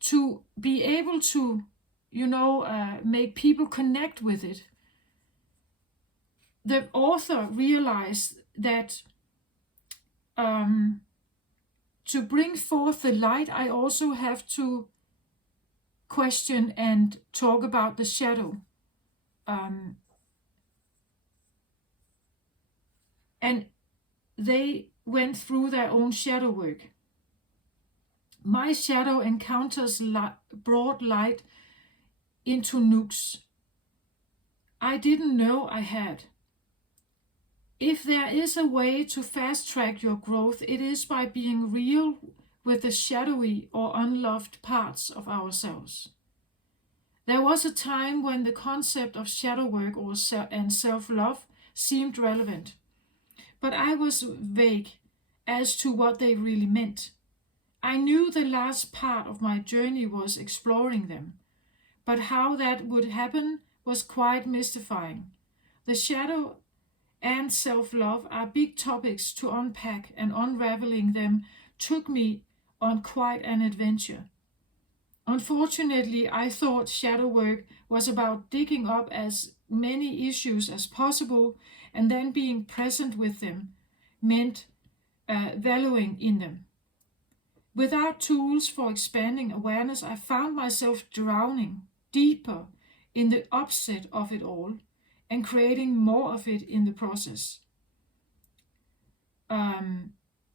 to be able to, make people connect with it, the author realized that to bring forth the light, I also have to question and talk about the shadow. And they went through their own shadow work. My shadow encounters brought light into nooks I didn't know I had. If there is a way to fast track your growth, it is by being real with the shadowy or unloved parts of ourselves. There was a time when the concept of shadow work and self-love seemed relevant, but I was vague as to what they really meant. I knew the last part of my journey was exploring them, but how that would happen was quite mystifying. The shadow and self-love are big topics to unpack, and unraveling them took me on quite an adventure. Unfortunately, I thought shadow work was about digging up as many issues as possible and then being present with them meant valuing in them. Without tools for expanding awareness, I found myself drowning deeper in the upset of it all and creating more of it in the process.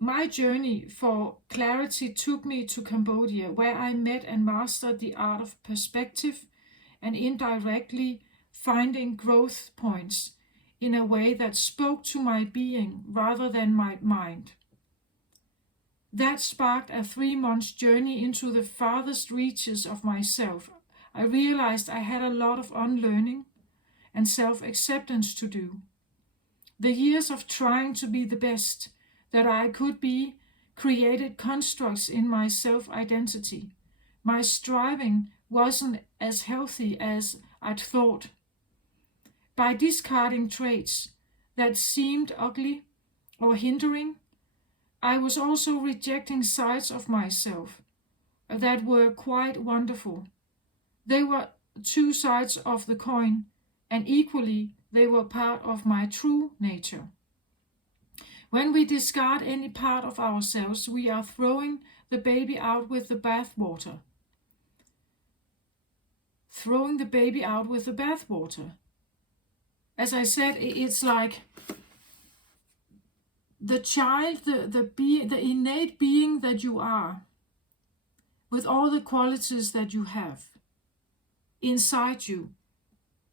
My journey for clarity took me to Cambodia, where I met and mastered the art of perspective and indirectly finding growth points in a way that spoke to my being rather than my mind. That sparked a 3-month journey into the farthest reaches of myself. I realized I had a lot of unlearning and self-acceptance to do. The years of trying to be the best that I could be created constructs in my self-identity. My striving wasn't as healthy as I'd thought. By discarding traits that seemed ugly or hindering, I was also rejecting sides of myself that were quite wonderful. They were two sides of the coin, and equally they were part of my true nature. When we discard any part of ourselves, we are throwing the baby out with the bathwater. Throwing the baby out with the bathwater. As I said, it's like the child, the innate being that you are, with all the qualities that you have inside you.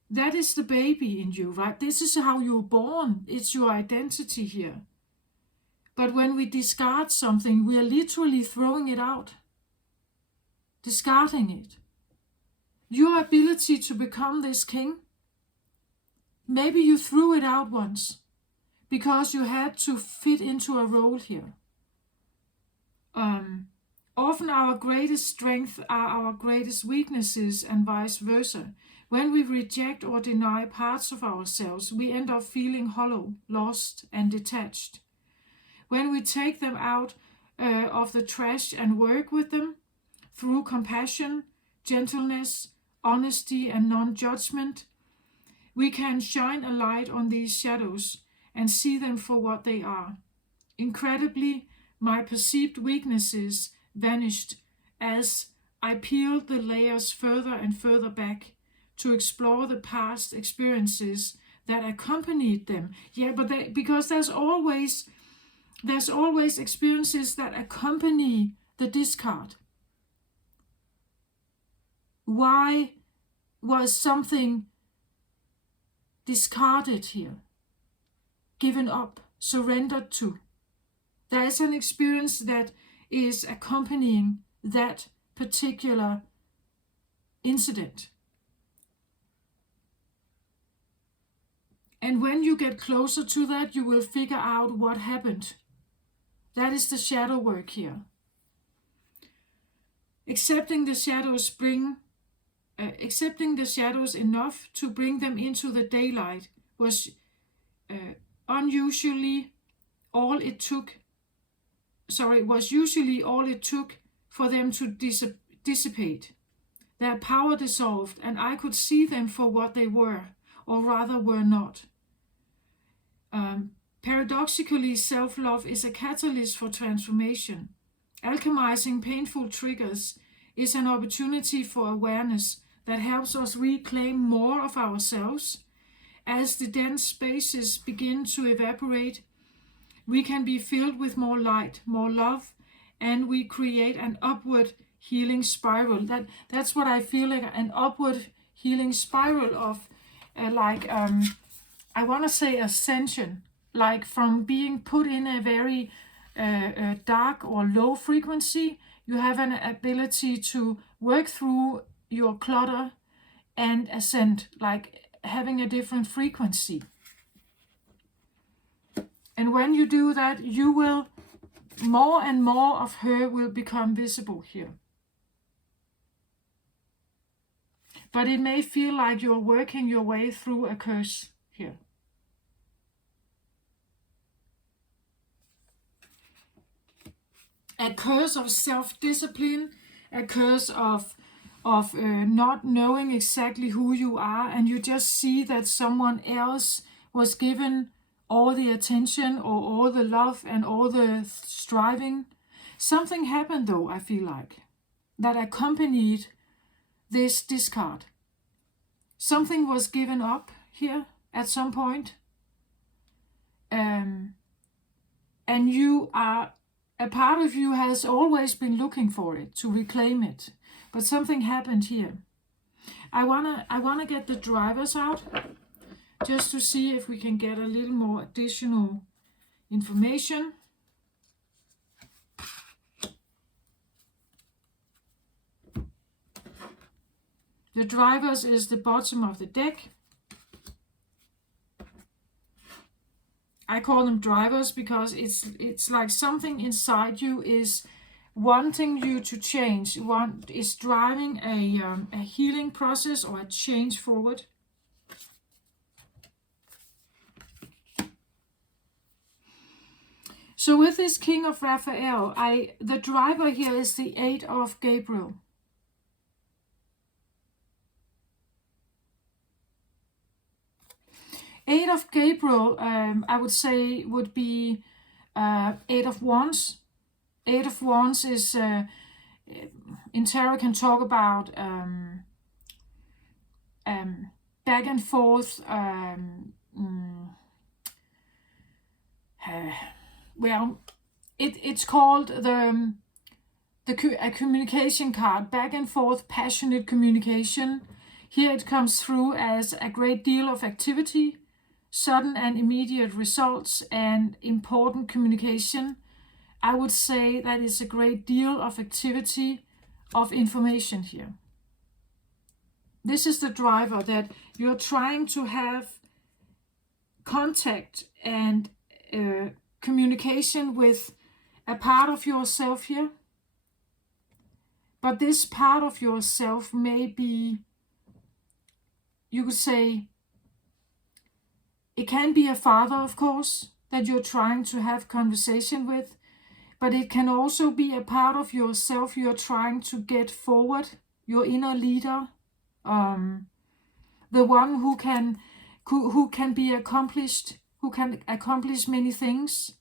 That is the baby in you, right? This is how you're born. It's your identity here. But when we discard something, we are literally throwing it out, discarding it. Your ability to become this king, maybe you threw it out once because you had to fit into a role here. Often our greatest strengths are our greatest weaknesses and vice versa. When we reject or deny parts of ourselves, we end up feeling hollow, lost, and detached. When we take them out of the trash and work with them through compassion, gentleness, honesty, and non-judgment, we can shine a light on these shadows and see them for what they are. Incredibly, my perceived weaknesses vanished as I peeled the layers further and further back to explore the past experiences that accompanied them. Yeah, but because there's always experiences that accompany the discard. Why was something discarded here, given up, surrendered to? There is an experience that is accompanying that particular incident. And when you get closer to that, you will figure out what happened. That is the shadow work here. Accepting the shadows bring accepting the shadows enough to bring them into the daylight was unusually all it took. Was usually all it took for them to dissipate. Their power dissolved, and I could see them for what they were, or rather were not. Paradoxically, self-love is a catalyst for transformation. Alchemizing painful triggers is an opportunity for awareness that helps us reclaim more of ourselves. As the dense spaces begin to evaporate, we can be filled with more light, more love, and we create an upward healing spiral. That's what I feel like, an upward healing spiral of I want to say ascension, like from being put in a very dark or low frequency, you have an ability to work through your clutter and ascend, like having a different frequency. And when you do that, you will, more and more of her will become visible here. But it may feel like you're working your way through a curse here. A curse of self-discipline, a curse of not knowing exactly who you are, and you just see that someone else was given all the attention or all the love and all the striving. Something happened though, I feel like, that accompanied this discard. Something was given up here at some point. And you are, a part of you has always been looking for it, to reclaim it. But something happened here. I wanna get the drivers out, just to see if we can get a little more additional information. The drivers is the bottom of the deck. I call them drivers because it's like something inside you is wanting you to change, is driving a healing process or a change forward. So with this King of Raphael, the driver here is the 8 of Gabriel. Eight of Gabriel, I would say, would be 8 of Wands. 8 of Wands is, in tarot, can talk about back and forth. Well, it's called a communication card, back and forth, passionate communication. Here it comes through as a great deal of activity, sudden and immediate results, and important communication. I would say that is a great deal of activity, of information here. This is the driver, that you're trying to have contact and communication with a part of yourself here. But this part of yourself may be, you could say, it can be a father, of course, that you're trying to have conversation with, but it can also be a part of yourself you're trying to get forward, your inner leader, the one who can be accomplished, who can accomplish many things.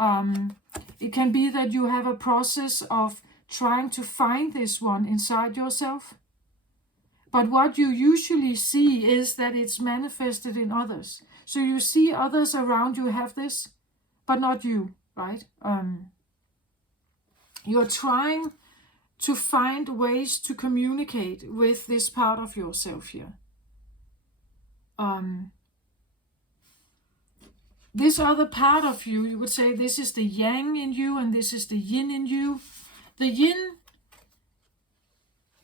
It can be that you have a process of trying to find this one inside yourself. But what you usually see is that it's manifested in others. So you see others around you have this, but not you, right? You're trying to find ways to communicate with this part of yourself here. This other part of you, you would say this is the yang in you and this is the yin in you. The yin,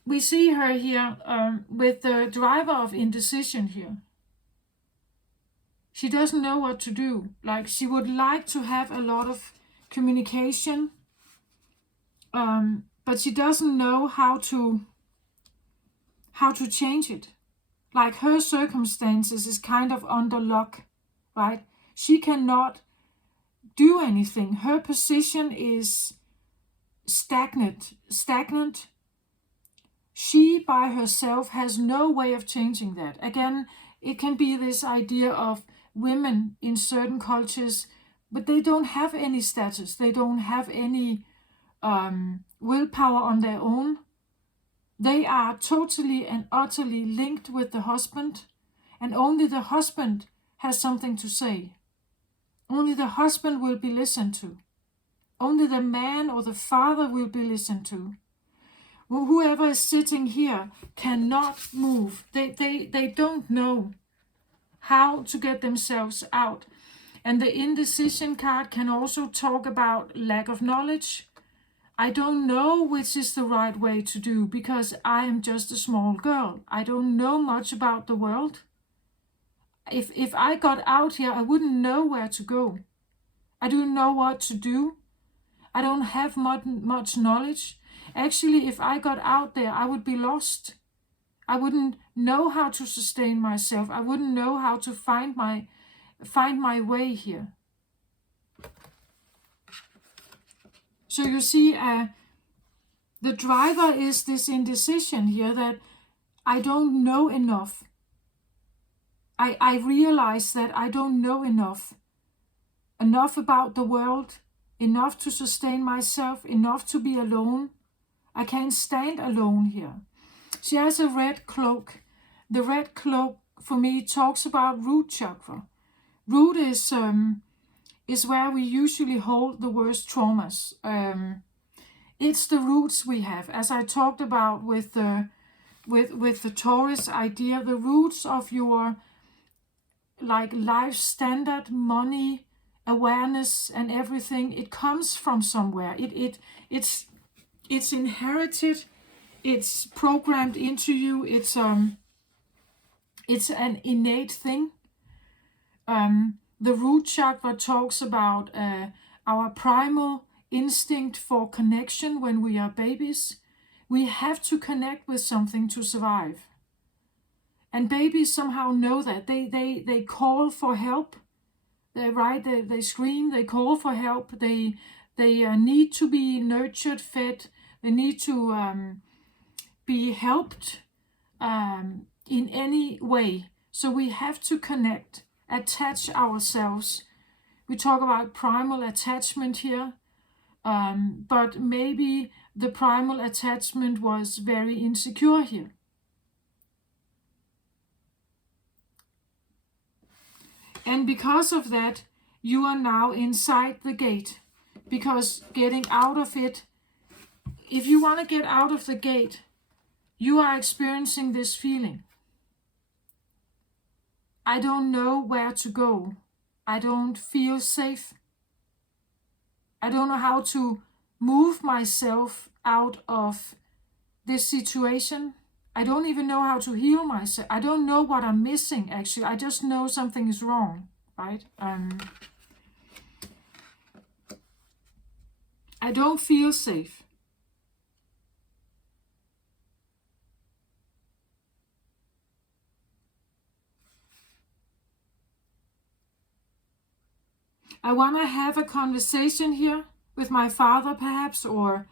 we see her here with the driver of indecision here. She doesn't know what to do. Like, she would like to have a lot of communication, but she doesn't know how how to change it. Like her circumstances is kind of under lock, right? She cannot do anything. Her position is stagnant. She by herself has no way of changing that. Again, it can be this idea of women in certain cultures, but they don't have any status. They don't have any willpower on their own. They are totally and utterly linked with the husband, and only the husband has something to say. Only the husband will be listened to. Only the man or the father will be listened to. Whoever is sitting here cannot move. They don't know how to get themselves out. And the indecision card can also talk about lack of knowledge. I don't know which is the right way to do because I am just a small girl. I don't know much about the world. If I got out here, I wouldn't know where to go. I don't know what to do. I don't have much knowledge. Actually, if I got out there, I would be lost. I wouldn't know how to sustain myself. I wouldn't know how to find my way here. So you see, the driver is this indecision here that I don't know enough. I realize that I don't know enough about the world, enough to sustain myself, enough to be alone. I can't stand alone here. She has a red cloak. The red cloak for me talks about root chakra. Root is where we usually hold the worst traumas. It's the roots we have, as I talked about with the Taurus idea, the roots of your like life standard, money, awareness, and everything. It comes from somewhere. It's inherited. It's programmed into you. It's an innate thing. The root chakra talks about our primal instinct for connection when we are babies. We have to connect with something to survive. And babies somehow know that. They call for help. They scream, they call for help. They need to be nurtured, fed. They need to be helped in any way. So we have to connect, attach ourselves. We talk about primal attachment here, but maybe the primal attachment was very insecure here. And because of that, you are now inside the gate. Because getting out of it, if you want to get out of the gate, you are experiencing this feeling. I don't know where to go. I don't feel safe. I don't know how to move myself out of this situation. I don't even know how to heal myself. I don't know what I'm missing, actually. I just know something is wrong, right? I don't feel safe. I want to have a conversation here with my father, perhaps, or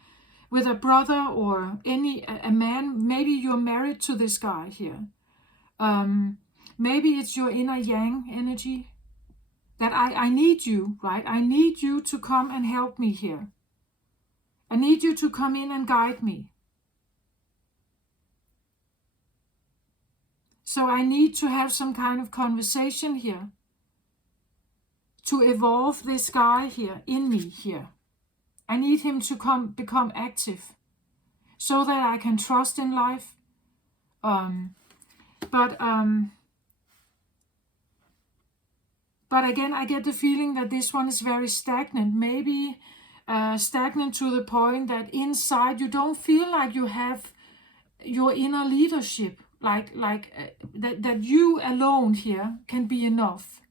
with a brother, or a man. Maybe you're married to this guy here. Maybe it's your inner yang energy. That I need you, right? I need you to come and help me here. I need you to come in and guide me. So I need to have some kind of conversation here to evolve this guy here in me here. I need him to become active so that I can trust in life. But again, I get the feeling that this one is very stagnant. Maybe stagnant to the point that inside you don't feel like you have your inner leadership, that you alone here can be enough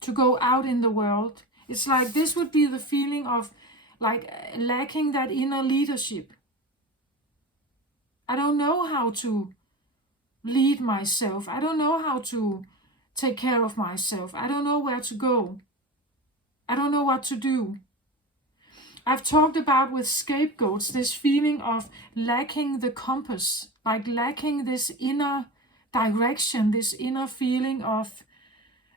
to go out in the world. It's like this would be the feeling of like lacking that inner leadership. I don't know how to lead myself. I don't know how to take care of myself. I don't know where to go. I don't know what to do. I've talked about with scapegoats this feeling of lacking the compass, like lacking this inner direction, this inner feeling of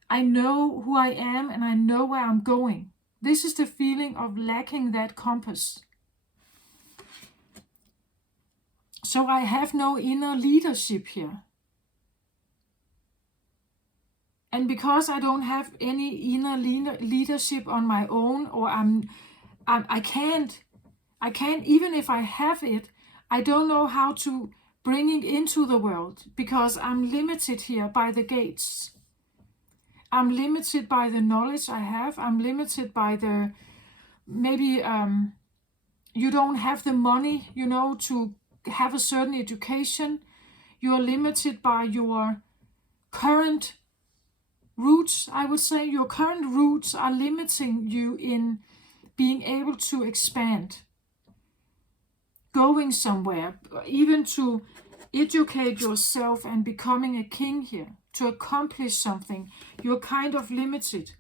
I know who I am and I know where I'm going. This is the feeling of lacking that compass. So I have no inner leadership here. And because I don't have any inner leadership on my own, or I can't, even if I have it, I don't know how to bring it into the world because I'm limited here by the gates. I'm limited by the knowledge I have. I'm limited by the, maybe you don't have the money, to have a certain education. You're limited by your current roots, I would say. Your current roots are limiting you in being able to expand, going somewhere, even to educate yourself and becoming a king here, to accomplish something. You're kind of limited.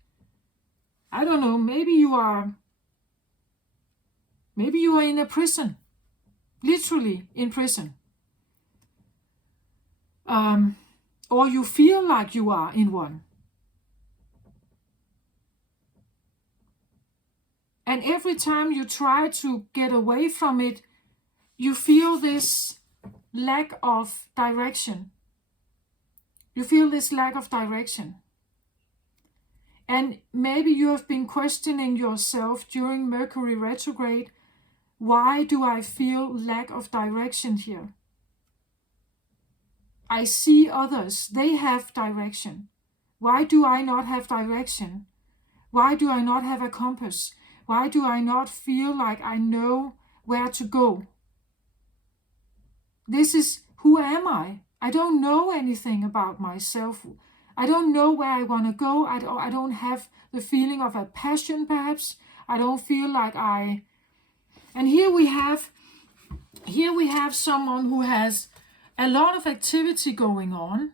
I don't know, maybe you are in a prison, literally in prison. Or you feel like you are in one. And every time you try to get away from it, you feel this lack of direction. You feel this lack of direction. And maybe you have been questioning yourself during Mercury retrograde. Why do I feel lack of direction here? I see others, they have direction. Why do I not have direction? Why do I not have a compass? Why do I not feel like I know where to go? This is, who am I? I don't know anything about myself. I don't know where I want to go. I don't have the feeling of a passion, perhaps. I don't feel like I... And here we have someone who has a lot of activity going on.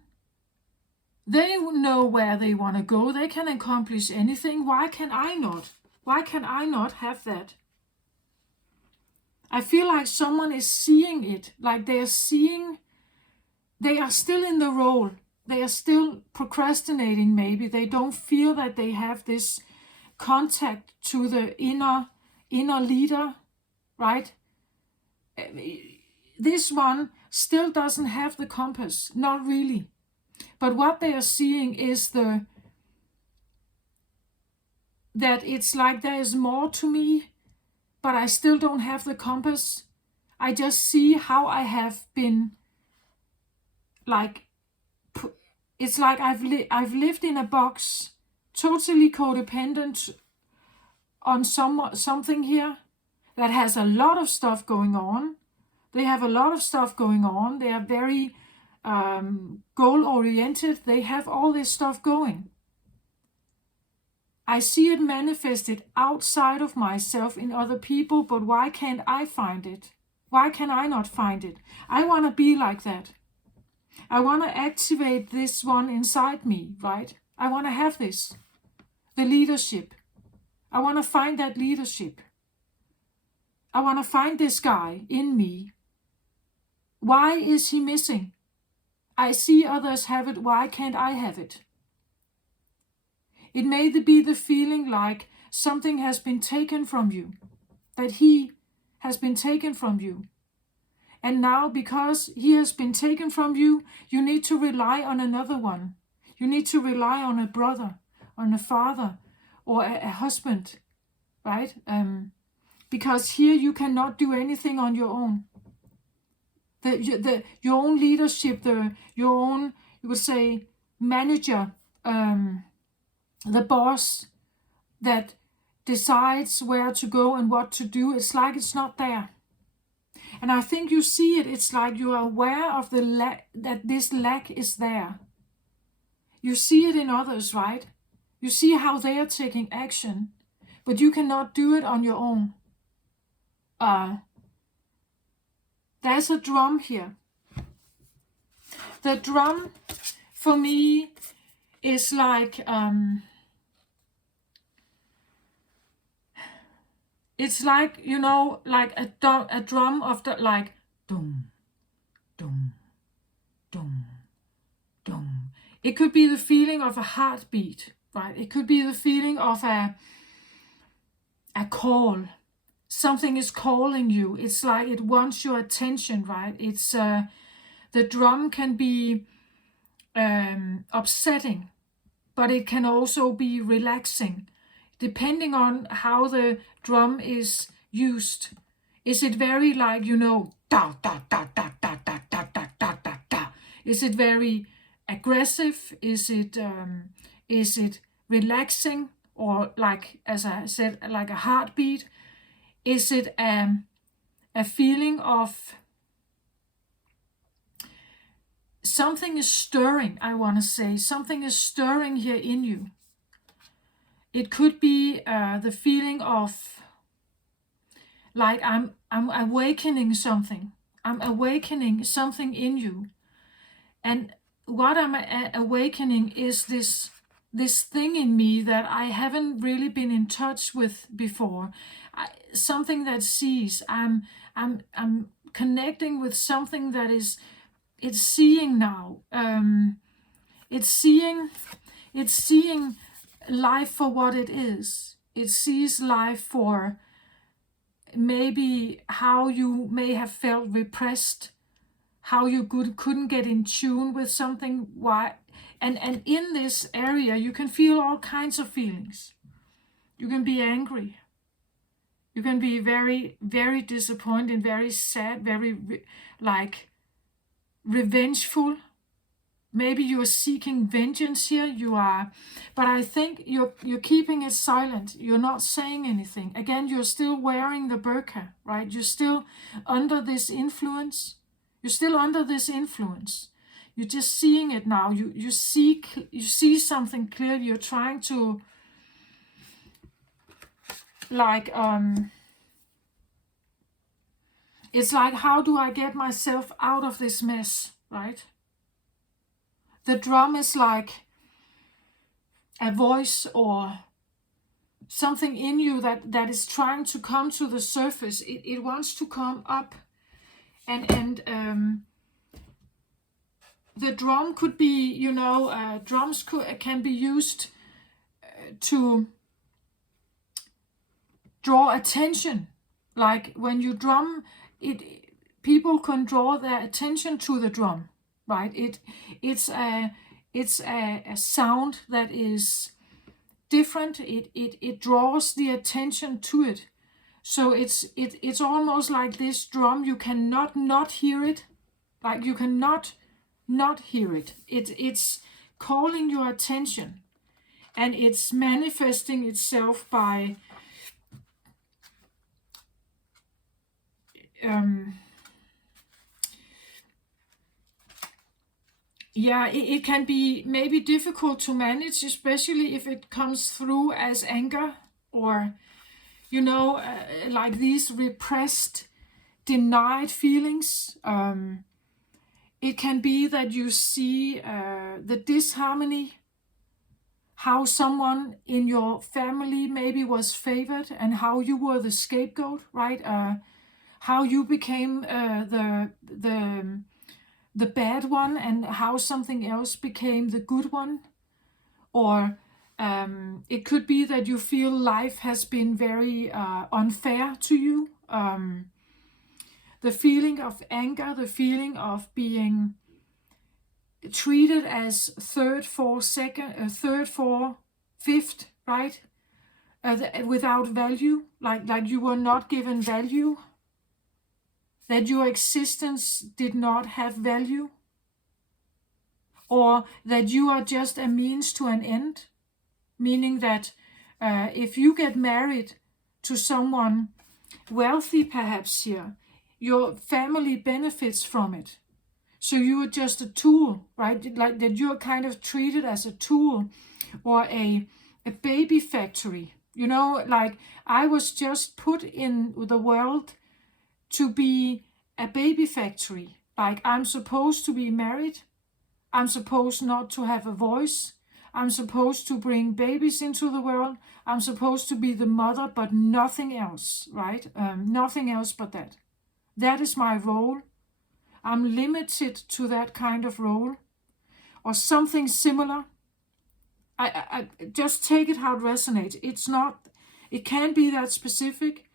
They know where they want to go. They can accomplish anything. Why can I not? Why can I not have that? I feel like someone is seeing it, like they are still in the role. They are still procrastinating, maybe. They don't feel that they have this contact to the inner leader, right? This one still doesn't have the compass, not really. But what they are seeing is that it's like there is more to me, but I still don't have the compass. I just see how I have been, like, it's like I've lived in a box, totally codependent on something here that has a lot of stuff going on. They have a lot of stuff going on. They are very goal-oriented. They have all this stuff going. I see it manifested outside of myself in other people, but why can't I find it? Why can I not find it? I want to be like that. I want to activate this one inside me, right? I want to have this, the leadership. I want to find that leadership. I want to find this guy in me. Why is he missing? I see others have it. Why can't I have it? It may be the feeling like something has been taken from you, that he has been taken from you. And now, because he has been taken from you, you need to rely on another one. You need to rely on a brother, on a father, or a husband, right? Because here you cannot do anything on your own. Your own leadership, your own, you would say, manager, the boss that decides where to go and what to do, it's like it's not there. And I think you see it, it's like you are aware of that this lack is there. You see it in others, right? You see how they are taking action, but you cannot do it on your own. There's a drum here. The drum for me is like, it's like, you know, like a drum of the, like, dum, dum, dum, dum. It could be the feeling of a heartbeat, right? It could be the feeling of a call. Something is calling you. It's like it wants your attention, right? It's the drum can be upsetting, but it can also be relaxing, depending on how the drum is used. Is it very, like, you know, da da da da da da da da da da da? Is it very aggressive? Is it relaxing, or, like, as I said, like a heartbeat? Is it a feeling of something is stirring? I want to say something is stirring here in you. It could be the feeling of, like, I'm awakening something. I'm awakening something in you. And what I'm awakening is this thing in me that I haven't really been in touch with before. Something that sees. I'm connecting with something that is, it's seeing now. It's seeing life for what it is. It sees life for maybe how you may have felt repressed, how you couldn't get in tune with something. Why? And in this area, you can feel all kinds of feelings. You can be angry. You can be very, very disappointed, very sad, very like revengeful. Maybe you are seeking vengeance here. You are, but I think you're keeping it silent. You're not saying anything. Again, you're still wearing the burqa, right? You're still under this influence. You're still under this influence. You're just seeing it now. You see something clearly. You're trying to, like, it's like, how do I get myself out of this mess, right? The drum is like a voice or something in you that is trying to come to the surface. It wants to come up, and the drum could be, you know, drums can be used to draw attention. Like when you drum, people can draw their attention to the drum, right? It's a sound that is different. It draws the attention to it. So it's almost like this drum. You cannot not hear it. Like you cannot not hear it. It's calling your attention, and it's manifesting itself by it can be maybe difficult to manage, especially if it comes through as anger, or, you know, like these repressed, denied feelings. It can be that you see the disharmony, how someone in your family maybe was favored and how you were the scapegoat, right? How you became the bad one, and how something else became the good one. Or it could be that you feel life has been very unfair to you. The feeling of anger, the feeling of being treated as third, fourth, fifth, right? Without value, like you were not given value, that your existence did not have value, or that you are just a means to an end, meaning that if you get married to someone wealthy, perhaps here, your family benefits from it. So you are just a tool, right? Like that you're kind of treated as a tool, or a baby factory. You know, like I was just put in the world to be a baby factory. Like I'm supposed to be married, I'm supposed not to have a voice. I'm supposed to bring babies into the world. I'm supposed to be the mother, but nothing else, right? Nothing else but that. That is my role. I'm limited to that kind of role or something similar. I just take it how it resonates. It can't be that specific.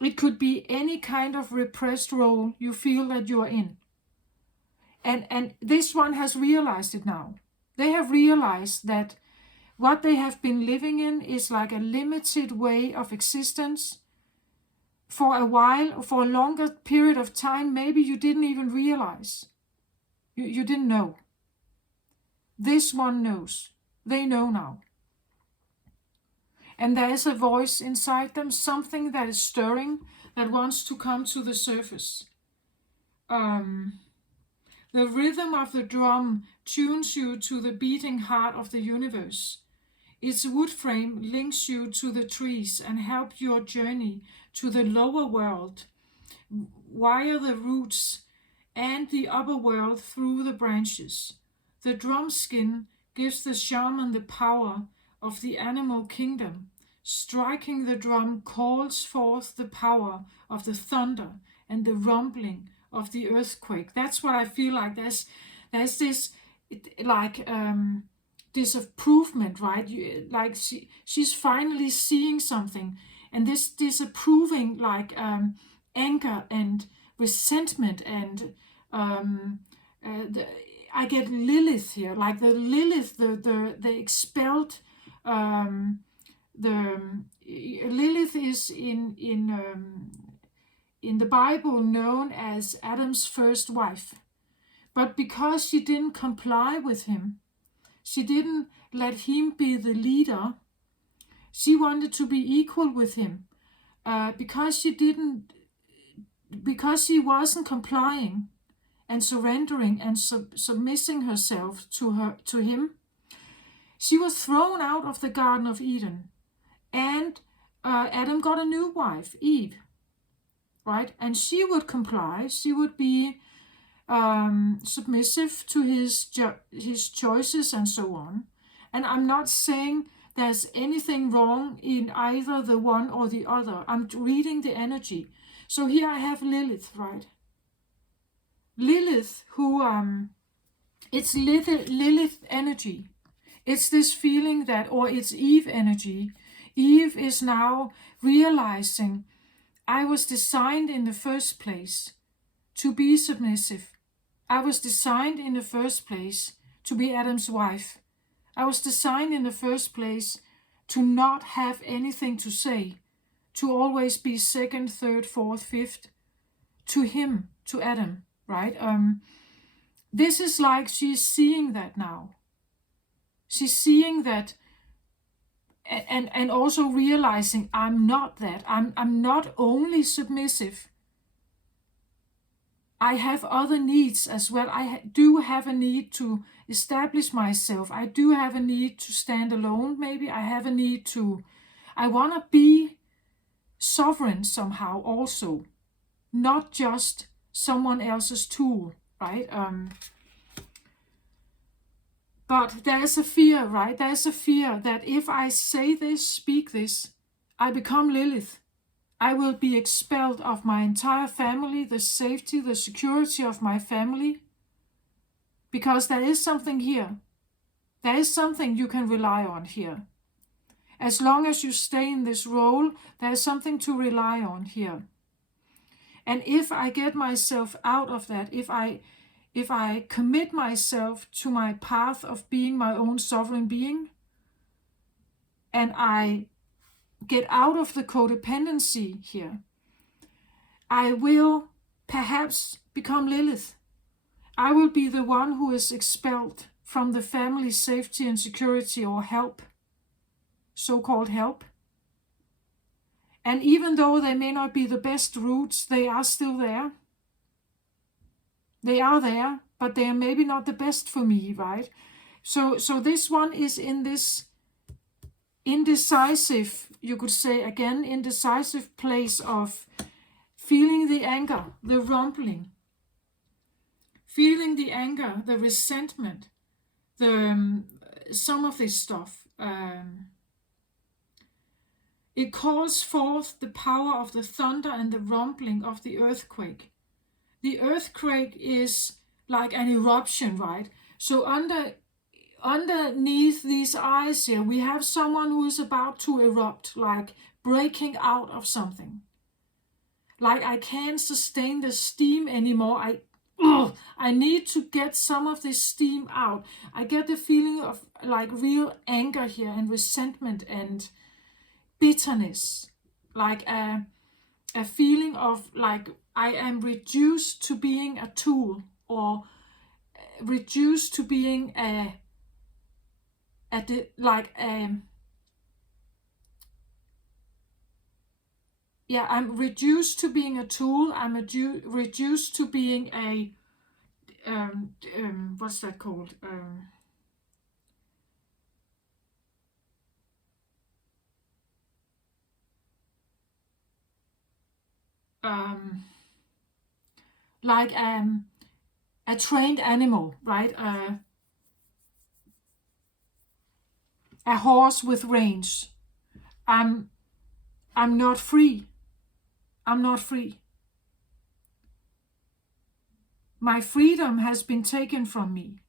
It could be any kind of repressed role you feel that you are in. And this one has realized it now. They have realized that what they have been living in is like a limited way of existence. For a while, for a longer period of time, maybe you didn't even realize. You didn't know. This one knows. They know now. And there is a voice inside them, something that is stirring, that wants to come to the surface. The rhythm of the drum tunes you to the beating heart of the universe. Its wood frame links you to the trees and helps your journey to the lower world, wire the roots and the upper world through the branches. The drum skin gives the shaman the power of the animal kingdom. Striking the drum calls forth the power of the thunder and the rumbling of the earthquake. That's what I feel like. There's this disapprovement, right? She's finally seeing something, and this disapproving, anger and resentment, and I get Lilith here, like the Lilith, the expelled. The Lilith is in the Bible known as Adam's first wife. But because she didn't comply with him, she didn't let him be the leader, she wanted to be equal with him. Because she wasn't complying and surrendering and submitting herself to him, she was thrown out of the Garden of Eden. And Adam got a new wife, Eve. Right? And she would comply. She would be submissive to his choices and so on. And I'm not saying there's anything wrong in either the one or the other. I'm reading the energy. So here I have Lilith, right? Lilith, who it's Lilith energy. It's this feeling that, or it's Eve energy. Eve is now realizing, I was designed in the first place to be submissive. I was designed in the first place to be Adam's wife. I was designed in the first place to not have anything to say, to always be second, third, fourth, fifth, to him, to Adam, right? This is like she's seeing that now. She's seeing that, and also realizing I'm not that. I'm not only submissive. I have other needs as well. I do have a need to establish myself. I do have a need to stand alone, maybe. I have a need to, I want to be sovereign somehow also. Not just someone else's tool, right? But there's a fear, right? There's a fear that if I say this, speak this, I become Lilith. I will be expelled of my entire family, the safety, the security of my family. Because there is something here. There is something you can rely on here. As long as you stay in this role, there is something to rely on here. And if I get myself out of that, if I commit myself to my path of being my own sovereign being, and I get out of the codependency here, I will perhaps become Lilith. I will be the one who is expelled from the family safety and security, or help, so-called help. And even though they may not be the best roots, they are still there. They are there, but they are maybe not the best for me, right? So this one is in this indecisive, you could say again, indecisive place of feeling the anger, the rumbling, feeling the anger, the resentment, the some of this stuff. It calls forth the power of the thunder and the rumbling of the earthquake. The earthquake is like an eruption, right? So underneath these eyes here, we have someone who is about to erupt, like breaking out of something. Like, I can't sustain the steam anymore. I need to get some of this steam out. I get the feeling of like real anger here and resentment and bitterness. Like a feeling of like I am reduced to being a tool, or reduced to being I'm reduced to being a tool. I'm reduced to being a what's that called? Like a trained animal, right? A horse with reins. I'm not free. I'm not free. My freedom has been taken from me.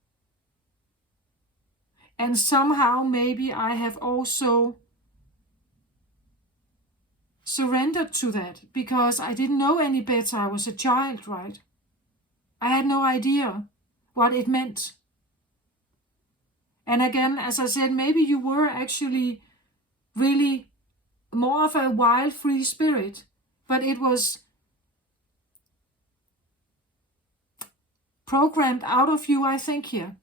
And somehow maybe I have also surrendered to that because I didn't know any better. I was a child, right? I had no idea what it meant. And again, as I said, maybe you were actually really more of a wild, free spirit, but it was programmed out of you, I think, here.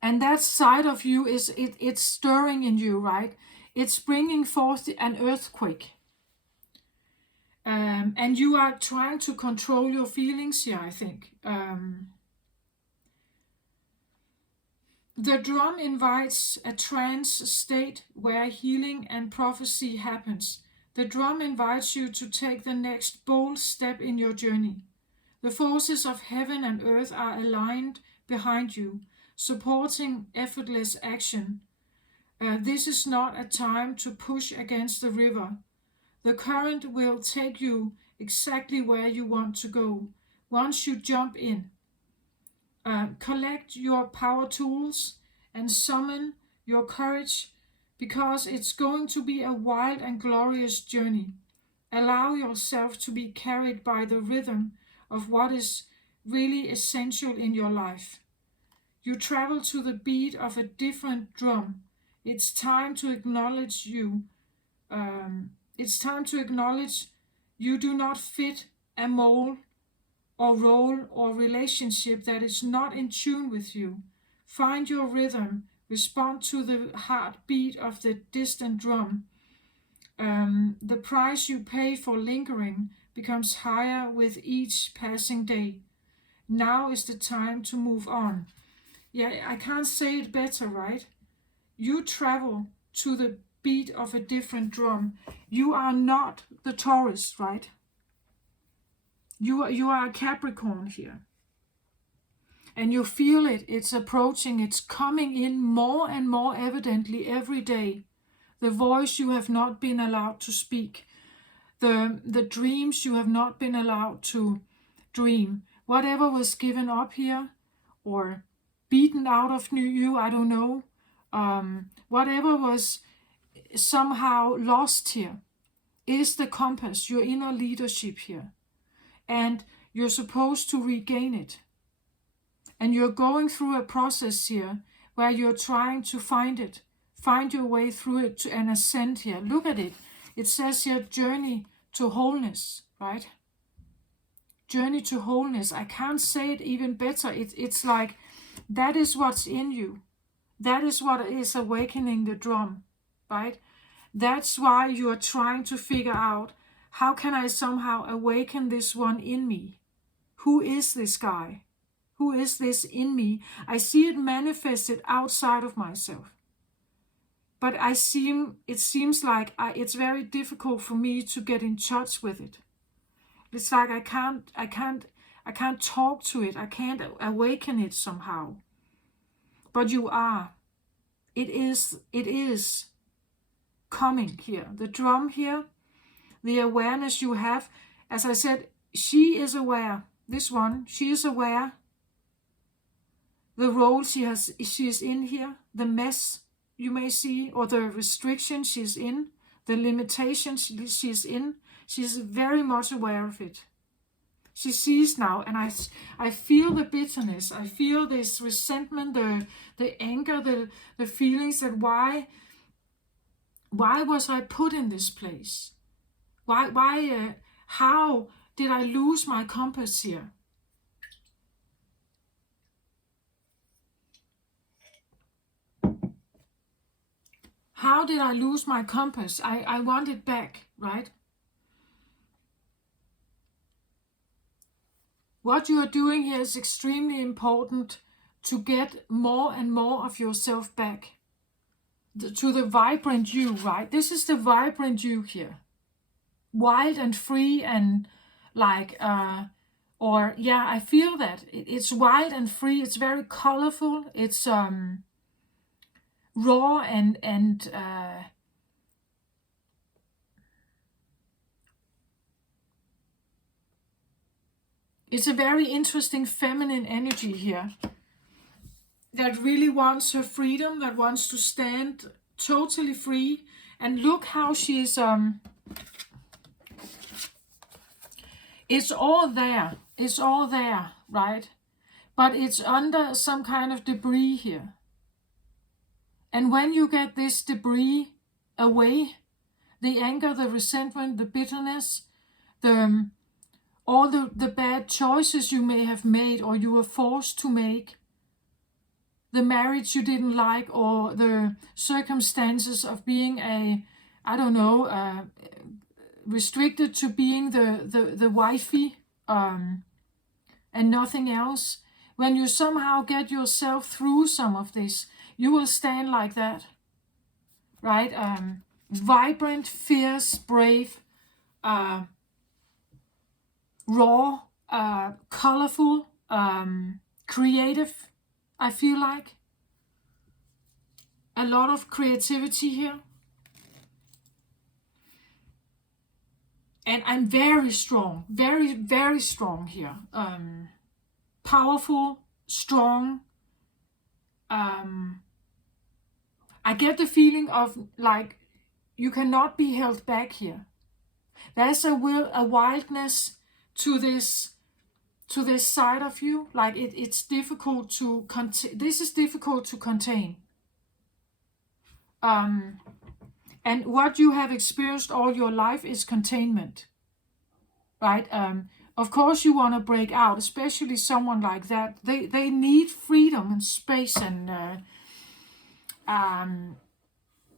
And that side of you it's stirring in you, right? It's bringing forth an earthquake. And you are trying to control your feelings here, I think. The drum invites a trance state where healing and prophecy happens. The drum invites you to take the next bold step in your journey. The forces of heaven and earth are aligned behind you, supporting effortless action. This is not a time to push against the river. The current will take you exactly where you want to go once you jump in. Collect your power tools and summon your courage, because it's going to be a wild and glorious journey. Allow yourself to be carried by the rhythm of what is really essential in your life. You travel to the beat of a different drum. It's time to acknowledge you. It's time to acknowledge you do not fit a mold or role or relationship that is not in tune with you. Find your rhythm. Respond to the heartbeat of the distant drum. The price you pay for lingering becomes higher with each passing day. Now is the time to move on. Yeah, I can't say it better, right? You travel to the beat of a different drum. You are not the Taurus, right? You are a Capricorn here. And you feel it. It's approaching. It's coming in more and more evidently every day. The voice you have not been allowed to speak. The dreams you have not been allowed to dream. Whatever was given up here or beaten out of you, I don't know. Whatever was somehow lost here is the compass, your inner leadership here. And you're supposed to regain it. And you're going through a process here where you're trying to find it, find your way through it and ascend here. Look at it. It says here, journey to wholeness, right? Journey to wholeness. I can't say it even better. It's like that is what's in you. That is what is awakening the drum, right? That's why you are trying to figure out, how can I somehow awaken this one in me? Who is this guy? Who is this in me? I see it manifested outside of myself. But it seems like it's very difficult for me to get in touch with it. It's like I can't I can't talk to it. I can't awaken it somehow. But you are. It is coming here. The drum here, the awareness you have. As I said, she is aware. This one, she is aware. The role she is in here, the mess you may see, or the restriction she's in, the limitations she's in. She's very much aware of it. She sees now, and I feel the bitterness. I feel this resentment, the anger, the feelings that why was I put in this place? How did I lose my compass here? How did I lose my compass? I want it back, right? What you are doing here is extremely important to get more and more of yourself back. To the vibrant you, right? This is the vibrant you here. Wild and free and like, I feel that. It's wild and free. It's very colorful. It's raw and it's a very interesting feminine energy here that really wants her freedom, that wants to stand totally free. And look how she's it's all there. It's all there, right? But it's under some kind of debris here. And when you get this debris away, the anger, the resentment, the bitterness, all the bad choices you may have made or you were forced to make, the marriage you didn't like, or the circumstances of being restricted to being the wifey and nothing else. When you somehow get yourself through some of this, you will stand like that, right? Vibrant, fierce, brave, raw, colorful, creative, I feel like. A lot of creativity here. And I'm very strong, very, very strong here. Powerful, strong. I get the feeling of like you cannot be held back here. There's a wildness to this side of you. Like it's difficult to contain. This is difficult to contain. And what you have experienced all your life is containment, right? Of course you want to break out, especially someone like that. They need freedom and space and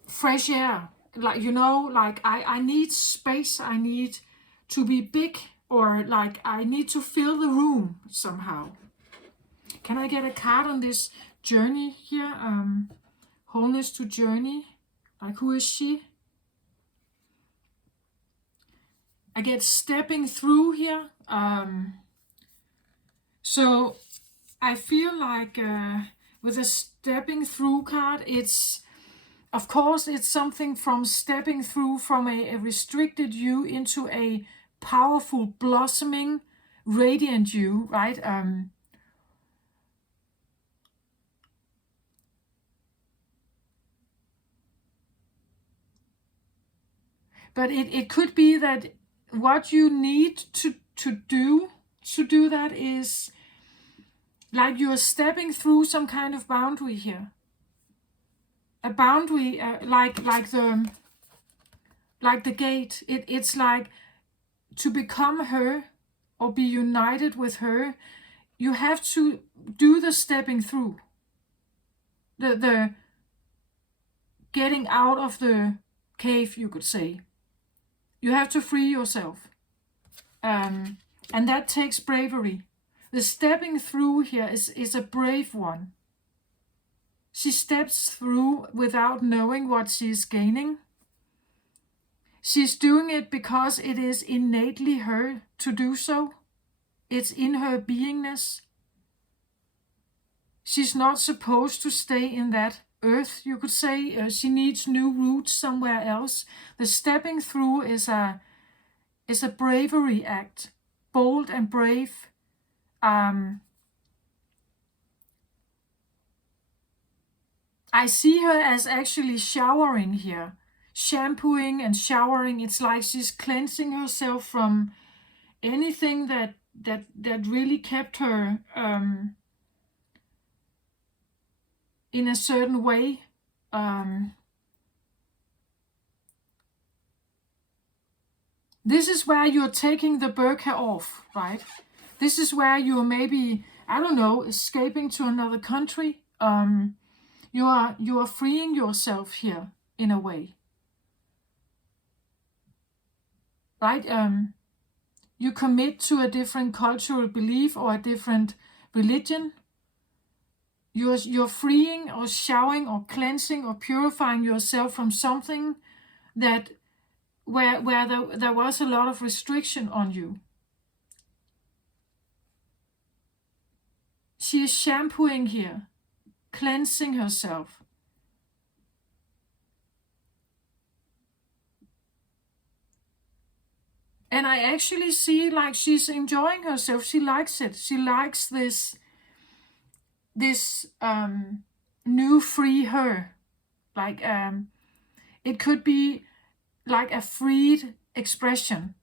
fresh air. Like, I need space. I need to be big, or like I need to fill the room somehow. Can I get a card on this journey here? Wholeness to journey. Like, who is she? I get stepping through here. So I feel like with a stepping through card, it's something from stepping through from a restricted you into a powerful, blossoming, radiant you, right? But it could be that what you need to do that is like you're stepping through some kind of boundary here. A boundary like the gate. It's like to become her or be united with her, you have to do the stepping through. The getting out of the cave, you could say. You have to free yourself. And that takes bravery. The stepping through here is a brave one. She steps through without knowing what she's gaining. She's doing it because it is innately her to do so. It's in her beingness. She's not supposed to stay in that earth, you could say. She needs new roots somewhere else. The stepping through is a bravery act, bold and brave. I see her as actually showering here, shampooing and showering. It's like she's cleansing herself from anything that really kept her in a certain way. This is where you're taking the burqa off, right? This is where you're maybe, I don't know, escaping to another country. You are freeing yourself here in a way, right? You commit to a different cultural belief or a different religion. You're freeing or showering or cleansing or purifying yourself from something that where there was a lot of restriction on you. She is shampooing here, cleansing herself. And I actually see like she's enjoying herself. She likes it. She likes this new free her. Like it could be like a freed expression,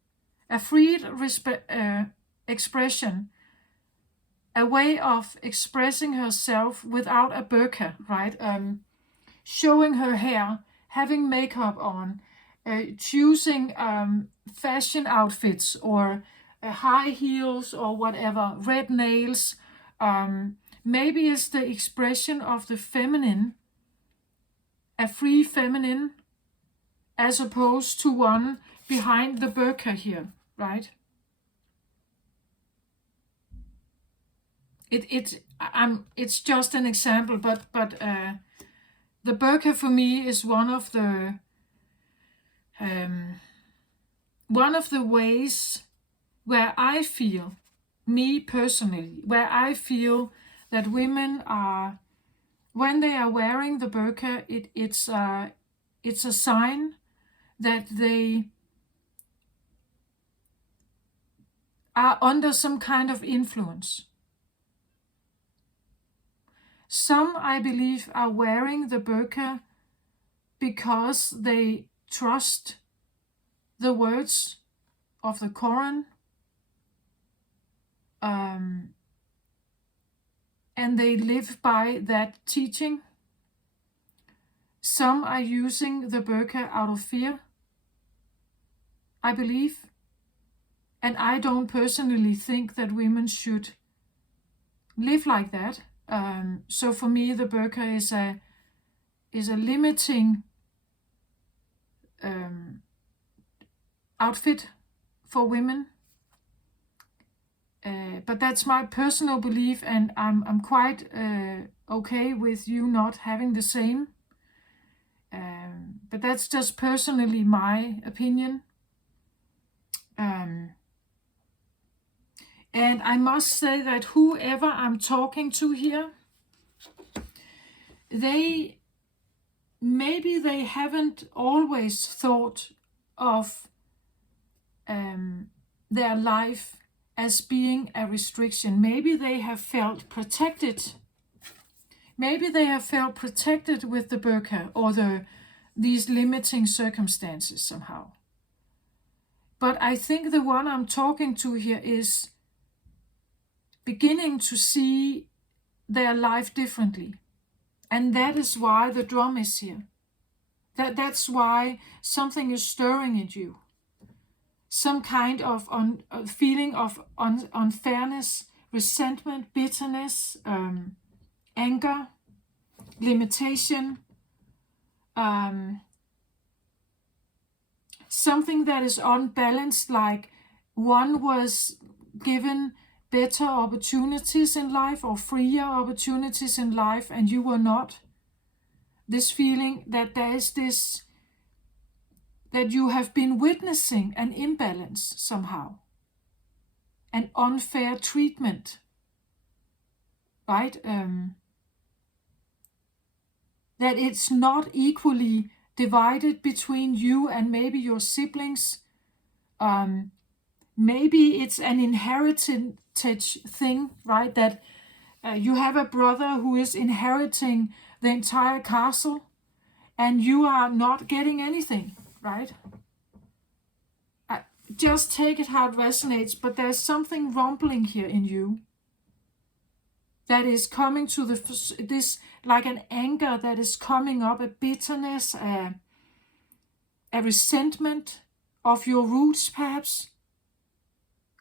expression, a way of expressing herself without a burqa, right? Showing her hair, having makeup on, choosing fashion outfits or high heels or whatever, red nails. Maybe it's the expression of the feminine, a free feminine, as opposed to one behind the burqa here, right? It's just an example, but the burqa for me is one of the ways where I feel, me personally, where I feel that women are, when they are wearing the burqa, it's a sign that they are under some kind of influence. Some, I believe, are wearing the burqa because they trust the words of the Quran, and they live by that teaching. Some are using the burqa out of fear, I believe. And I don't personally think that women should live like that. So for me, the burqa is a limiting outfit for women. But that's my personal belief, and I'm quite okay with you not having the same. But that's just personally my opinion. And I must say that whoever I'm talking to here, maybe they haven't always thought of their life as being a restriction. Maybe they have felt protected. Maybe they have felt protected with the burqa or these limiting circumstances somehow. But I think the one I'm talking to here is beginning to see their life differently. And that is why the drum is here. That's why something is stirring in you. Some kind of feeling of unfairness, resentment, bitterness, anger, limitation, something that is unbalanced, like one was given better opportunities in life or freer opportunities in life and you were not. This feeling that there is this, that you have been witnessing an imbalance somehow. an unfair treatment, right? That it's not equally divided between you and maybe your siblings. Maybe it's an inheritage thing, right? That you have a brother who is inheriting the entire castle and you are not getting anything, right? Just take it how it resonates, but there's something rumbling here in you that is coming to this, like an anger that is coming up, a bitterness, a resentment of your roots, perhaps,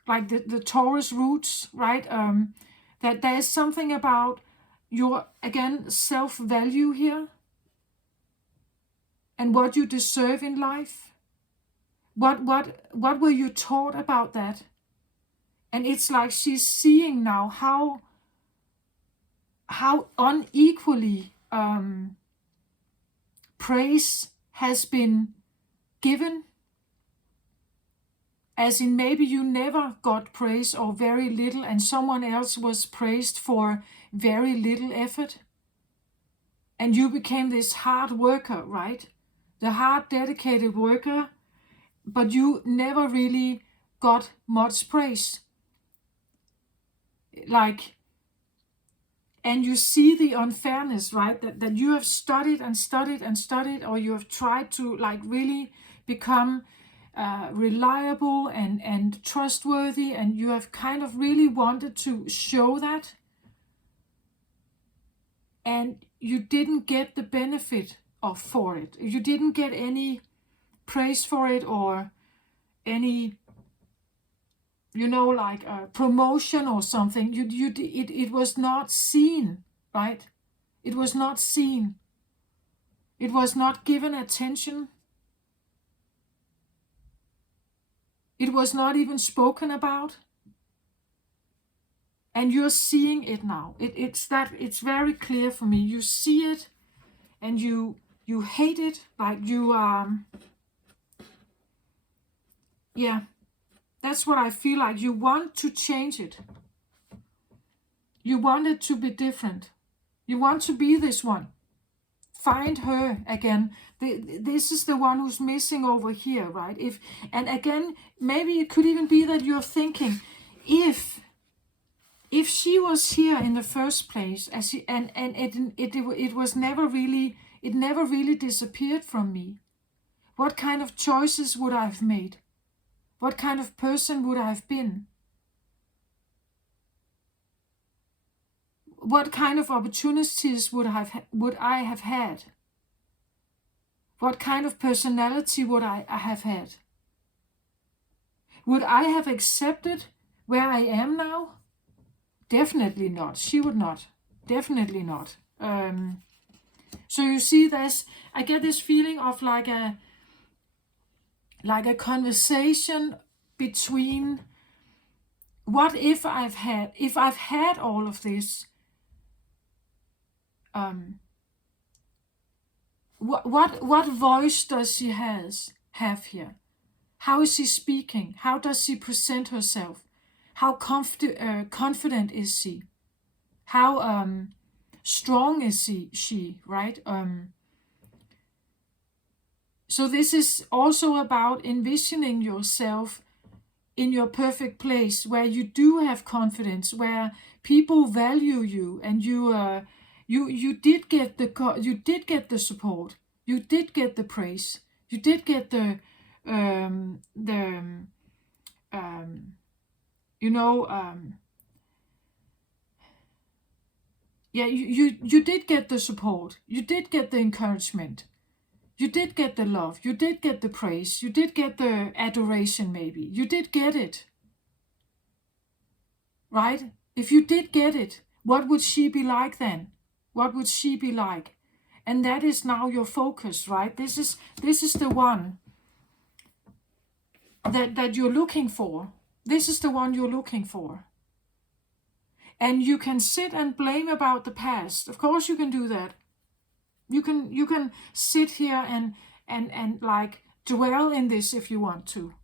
like the Taurus roots, right? That there's something about your, again, self-value here and what you deserve in life. What were you taught about that? And it's like she's seeing now how unequally praise has been given. As in, maybe you never got praise or very little, and someone else was praised for very little effort. And you became this hard worker, right? The hard, dedicated worker, but you never really got much praise. Like, and you see the unfairness, right? That you have studied and studied and studied, or you have tried to like really become reliable and trustworthy, and you have kind of really wanted to show that, and you didn't get the benefit for it. You didn't get any praise for it, or any, like a promotion or something. It was not seen, right? It was not seen. It was not given attention. It was not even spoken about. And you're seeing it now. It's very clear for me. You see it, and you hate it. Like you yeah, that's what I feel like. You want to change it. You want it to be different. You want to be this one. Find her again. This is the one who's missing over here, right? And again, maybe it could even be that you're thinking, if she was here in the first place, it was never really, it never really disappeared from me, what kind of choices would I have made? What kind of person would I have been? What kind of opportunities would I have had? What kind of personality would I have had? Would I have accepted where I am now? Definitely not. She would not. Definitely not. So you see, I get this feeling of like a conversation between, what if I've had all of this, what voice does she have here? How is she speaking? How does she present herself? How confident is she? How strong is she, right? So this is also about envisioning yourself in your perfect place, where you do have confidence, where people value you, and you did get the support, you did get the praise, you did get the you did get the support, you did get the encouragement. You did get the love, you did get the praise, you did get the adoration, maybe. You did get it. Right? If you did get it, what would she be like then? What would she be like? And that is now your focus, right? This is the one that you're looking for. This is the one you're looking for. And you can sit and blame about the past. Of course you can do that. You can sit here and like dwell in this if you want to.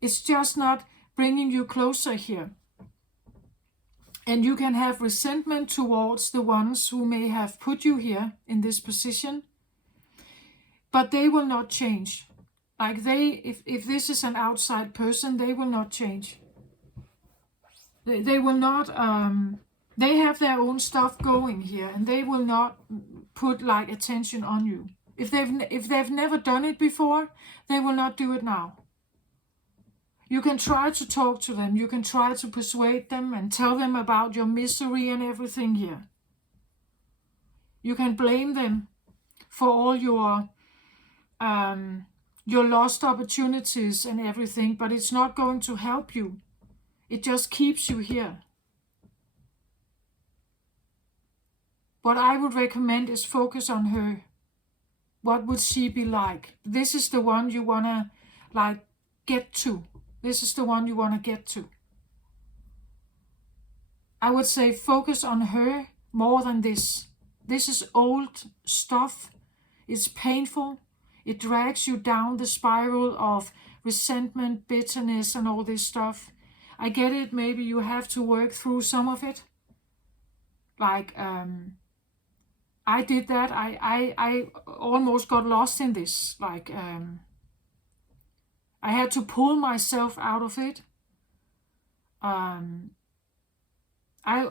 It's just not bringing you closer here. And you can have resentment towards the ones who may have put you here in this position, but they will not change. Like if this is an outside person, they will not change. They will not, they have their own stuff going here, and they will not put like attention on you. If they've never done it before, they will not do it now. You can try to talk to them, you can try to persuade them and tell them about your misery and everything here. You can blame them for all your lost opportunities and everything, but it's not going to help you. It just keeps you here. What I would recommend is focus on her. What would she be like? This is the one you want to like get to. This is the one you want to get to. I would say focus on her more than this. This is old stuff. It's painful. It drags you down the spiral of resentment, bitterness, and all this stuff. I get it. Maybe you have to work through some of it. Like, I did that. I almost got lost in this. Like, I had to pull myself out of it. I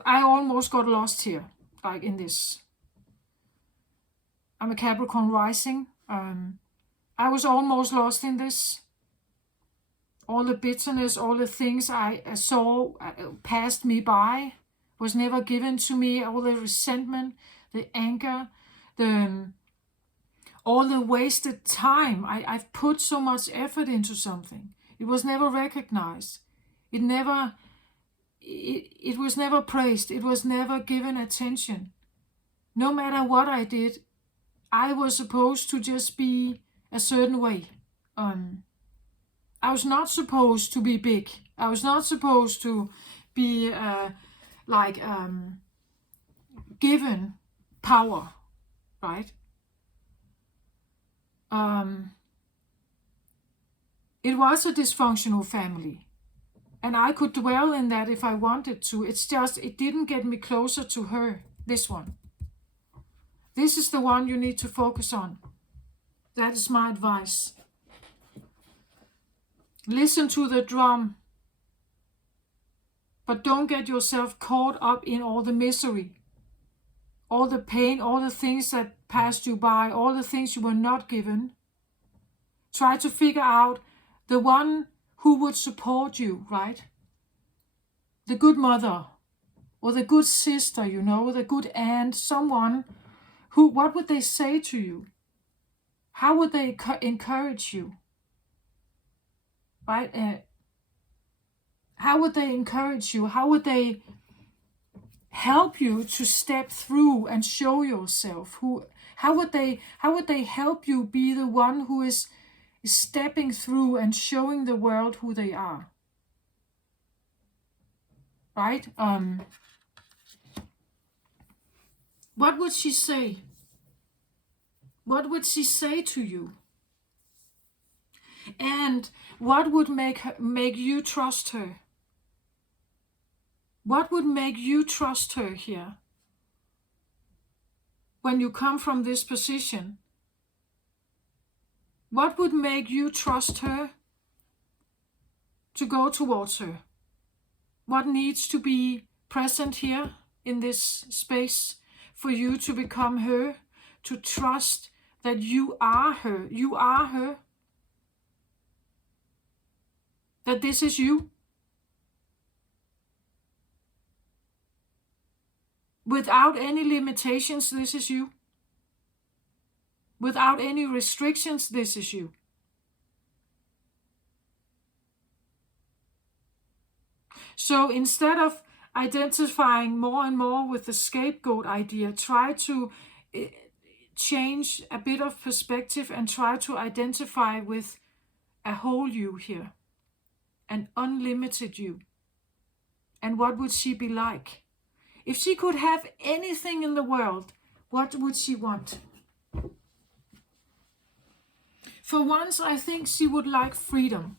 almost got lost here, like in this. I'm a Capricorn rising. I was almost lost in this. All the bitterness, all the things I saw passed me by, was never given to me. All the resentment, the anger, all the wasted time. I've put so much effort into something. It was never recognized. It was never praised. It was never given attention. No matter what I did, I was supposed to just be a certain way. I was not supposed to be big. I was not supposed to be given power, right? It was a dysfunctional family, and I could dwell in that if I wanted to. It's just, it didn't get me closer to her, this one. This is the one you need to focus on. That is my advice. Listen to the drum, but don't get yourself caught up in all the misery, all the pain, all the things that passed you by, all the things you were not given. Try to figure out the one who would support you, right? The good mother, or the good sister, the good aunt, someone who, what would they say to you? How would they encourage you? Right? How would they encourage you? How would they help you to step through and show yourself? How would they help you be the one who is stepping through and showing the world who they are? Right? What would she say? What would she say to you? And what would make you trust her? What would make you trust her here? When you come from this position, what would make you trust her to go towards her? What needs to be present here in this space for you to become her, to trust that you are her? You are her. That this is you. Without any limitations, this is you. Without any restrictions, this is you. So instead of identifying more and more with the scapegoat idea, try to change a bit of perspective and try to identify with a whole you here. An unlimited you. And what would she be like? If she could have anything in the world, what would she want? For once, I think she would like freedom.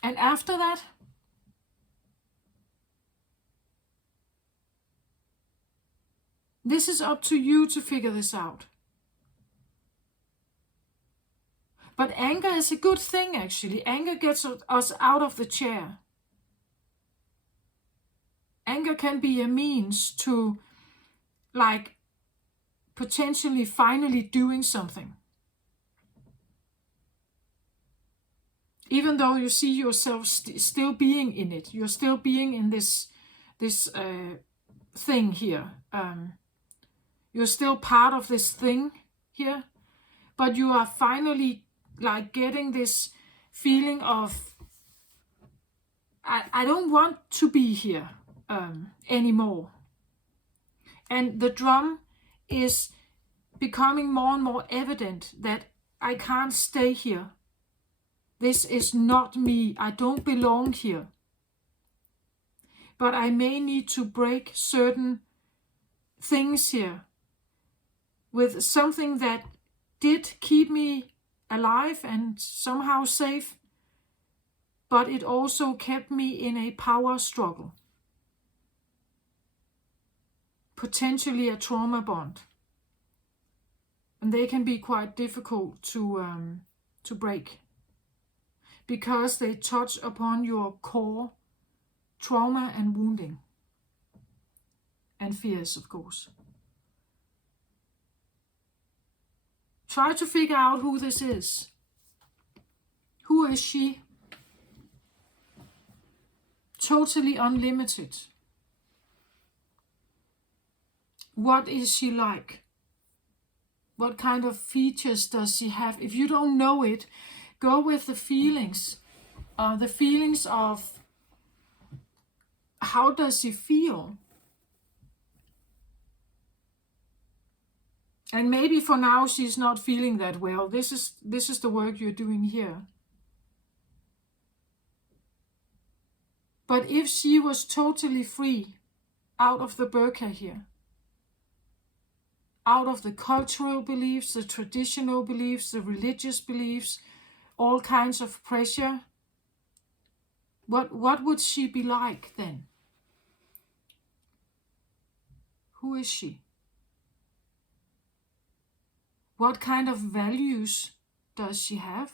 And after that, This is up to you to figure this out. But anger is a good thing, actually. Anger gets us out of the chair. Anger can be a means to, like, potentially finally doing something. Even though you see yourself still being in it, you're still being in this thing here. You're still part of this thing here, but you are finally like getting this feeling of, I don't want to be here anymore. And the drum is becoming more and more evident that I can't stay here. This is not me. I don't belong here. But I may need to break certain things here with something that did keep me alive and somehow safe, but it also kept me in a power struggle. Potentially a trauma bond. And they can be quite difficult to break, because they touch upon your core trauma and wounding. And fears, of course. Try to figure out who this is. Who is she? Totally unlimited. What is she like? What kind of features does she have? If you don't know it, go with the feelings. The feelings of how does she feel? And maybe for now she's not feeling that well. This is the work you're doing here. But if she was totally free out of the burqa here, out of the cultural beliefs, the traditional beliefs, the religious beliefs, all kinds of pressure, what would she be like then? Who is she? What kind of values does she have?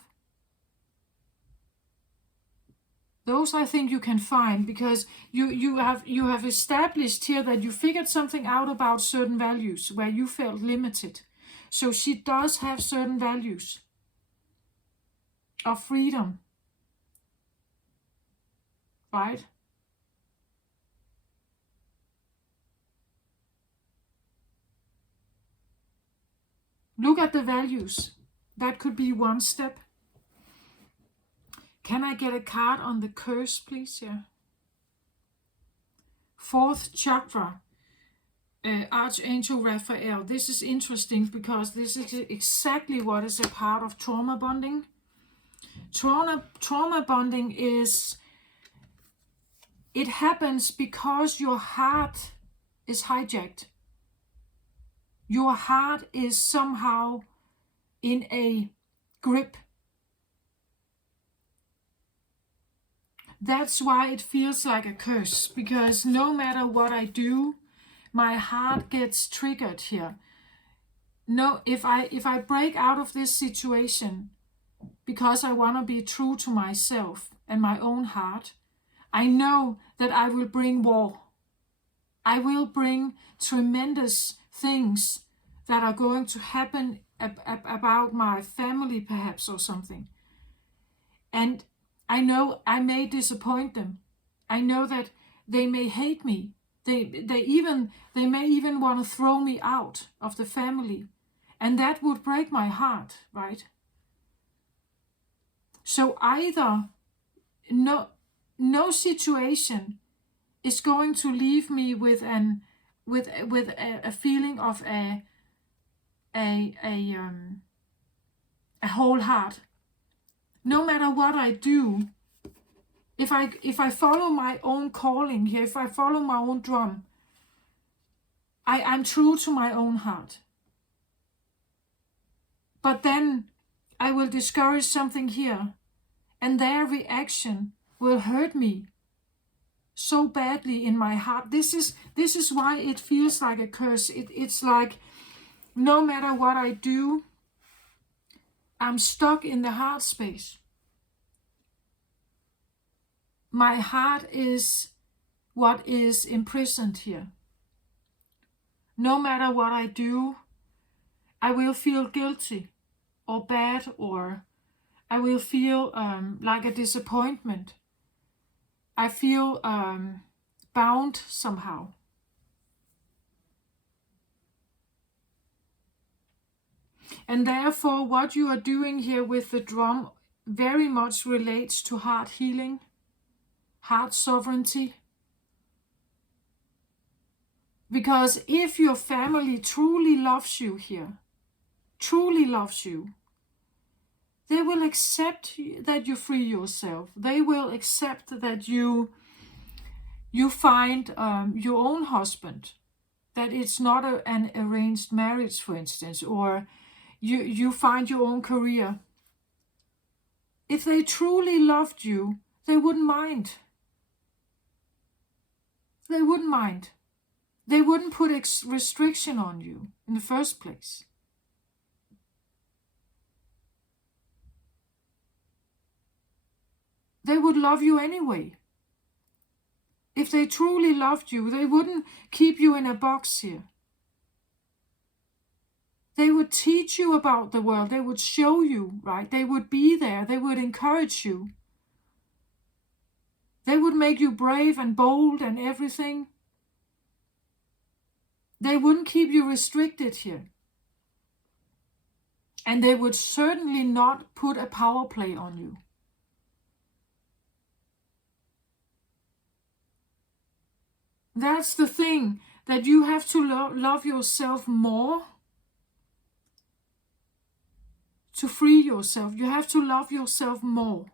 Those I think you can find, because you have established here that you figured something out about certain values where you felt limited. So she does have certain values of freedom, right? Look at the values. That could be one step. Can I get a card on the curse, please? Yeah. Fourth chakra, Archangel Raphael. This is interesting because this is exactly what is a part of trauma bonding. Trauma bonding it happens because your heart is hijacked. Your heart is somehow in a grip. That's why it feels like a curse, because no matter what I do, my heart gets triggered here. No, if I break out of this situation because I want to be true to myself and my own heart, I know that I will bring war. I will bring tremendous things that are going to happen about my family, perhaps, or something. And I know I may disappoint them. I know that they may hate me. They may even want to throw me out of the family. And that would break my heart, right? So either no situation is going to leave me with a feeling of a whole heart. No matter what I do, if I follow my own calling here, if I follow my own drum, I'm true to my own heart. But then I will discourage something here, and their reaction will hurt me so badly in my heart. This is why it feels like a curse. It's like no matter what I do, I'm stuck in the heart space. My heart is what is imprisoned here. No matter what I do, I will feel guilty or bad, or I will feel like a disappointment. I feel bound somehow. And therefore, what you are doing here with the drum very much relates to heart healing, heart sovereignty. Because if your family truly loves you here, truly loves you, they will accept that you free yourself. They will accept that you find your own husband, that it's not an arranged marriage, for instance, or you find your own career. If they truly loved you, they wouldn't mind. They wouldn't mind. They wouldn't put restriction on you in the first place. They would love you anyway. If they truly loved you, they wouldn't keep you in a box here. They would teach you about the world. They would show you, right? They would be there. They would encourage you. They would make you brave and bold and everything. They wouldn't keep you restricted here. And they would certainly not put a power play on you. That's the thing, that you have to love yourself more to free yourself. You have to love yourself more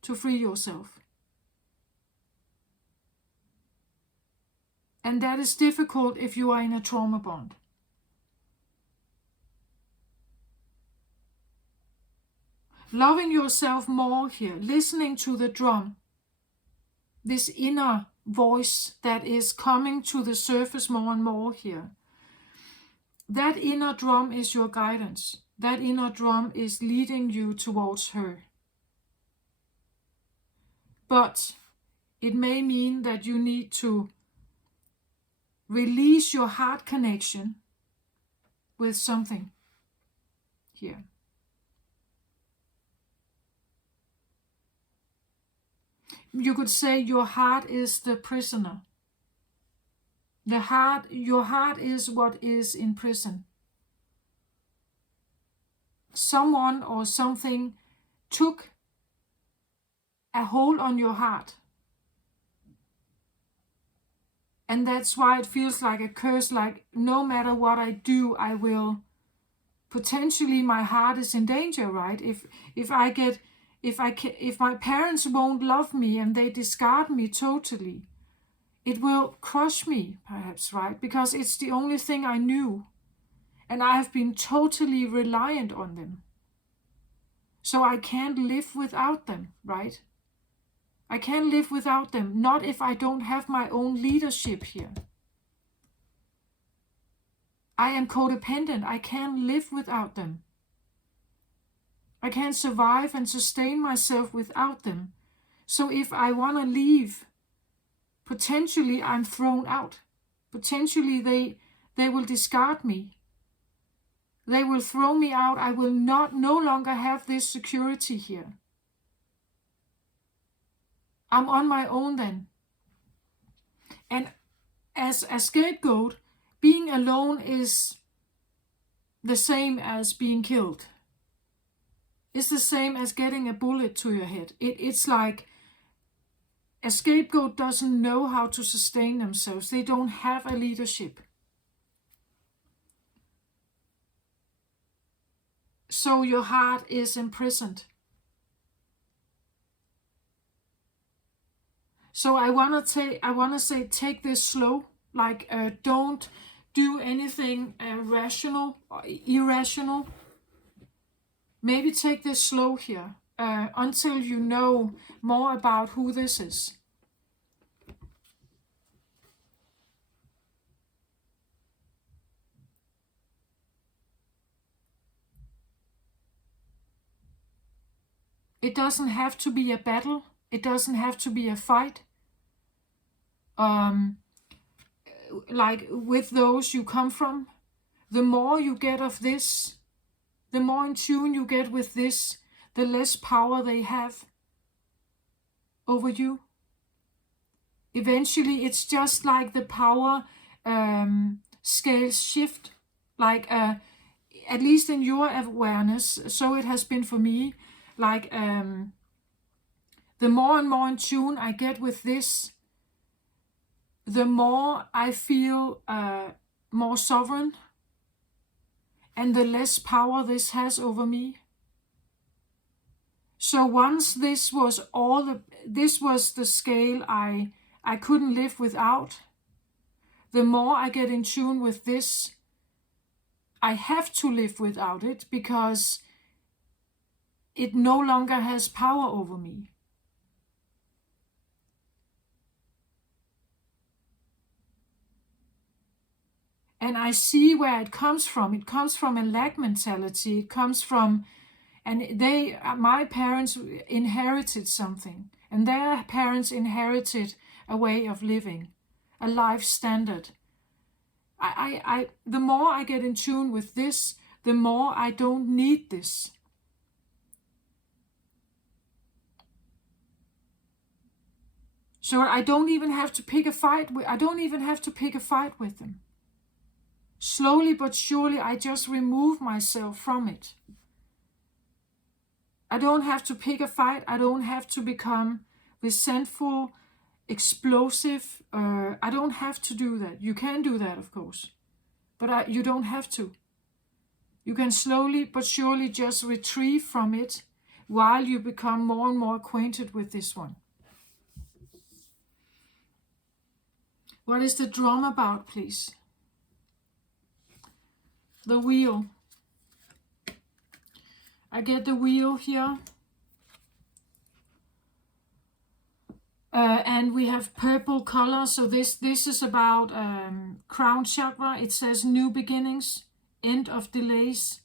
to free yourself. And that is difficult if you are in a trauma bond. Loving yourself more here, listening to the drum, this inner voice that is coming to the surface more and more here. That inner drum is your guidance. That inner drum is leading you towards her. But it may mean that you need to release your heart connection with something here. You could say your heart is the prisoner. Your heart is what is in prison. Someone or something took a hold on your heart. And that's why it feels like a curse, like no matter what I do, I will, potentially my heart is in danger, right? If my parents won't love me and they discard me totally, it will crush me, perhaps, right? Because it's the only thing I knew. And I have been totally reliant on them. So I can't live without them, right? I can't live without them, not if I don't have my own leadership here. I am codependent. I can't live without them. I can't survive and sustain myself without them. So if I want to leave, potentially I'm thrown out. Potentially they will discard me. They will throw me out. I will no longer have this security here. I'm on my own then. And as a scapegoat, being alone is the same as being killed. It's the same as getting a bullet to your head. It's like a scapegoat doesn't know how to sustain themselves. They don't have a leadership. So your heart is imprisoned. So I want to say, take this slow. Like, don't do anything rational or irrational. Maybe take this slow here until you know more about who this is. It doesn't have to be a battle. It doesn't have to be a fight. Like with those you come from, the more you get of this, the more in tune you get with this, the less power they have over you. Eventually, it's just like the power scales shift, like at least in your awareness, so it has been for me, like the more and more in tune I get with this, the more I feel more sovereign, and the less power this has over me. So once this was the scale I couldn't live without, the more I get in tune with this, I have to live without it because it no longer has power over me. And I see where it comes from. It comes from a lack mentality. It comes from, and my parents inherited something, and their parents inherited a way of living, a life standard. The more I get in tune with this, the more I don't need this. So I don't even have to pick a fight. I don't even have to pick a fight with them. Slowly but surely, I just remove myself from it. I don't have to pick a fight. I don't have to become resentful, explosive. I don't have to do that. You can do that, of course, but you don't have to. You can slowly but surely just retrieve from it while you become more and more acquainted with this one. What is the drum about, please? The wheel. I get the wheel here. And we have purple color. So this is about crown chakra. It says new beginnings, end of delays,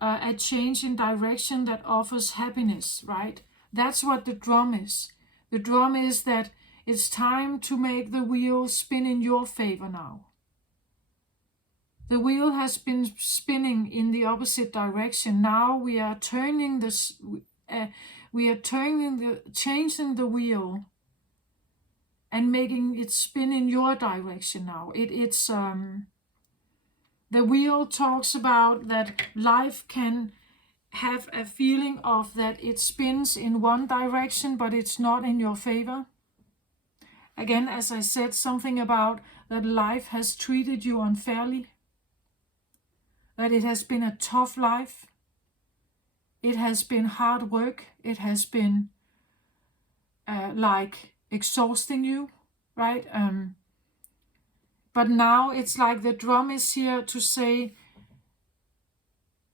a change in direction that offers happiness, right? That's what the drum is. The drum is that it's time to make the wheel spin in your favor now. The wheel has been spinning in the opposite direction. Now we are turning this. Changing the wheel and making it spin in your direction now. The wheel talks about that life can have a feeling of that it spins in one direction, but it's not in your favor. Again, as I said, something about that life has treated you unfairly, that it has been a tough life, it has been hard work, it has been like exhausting you, right? But now it's like the drum is here to say,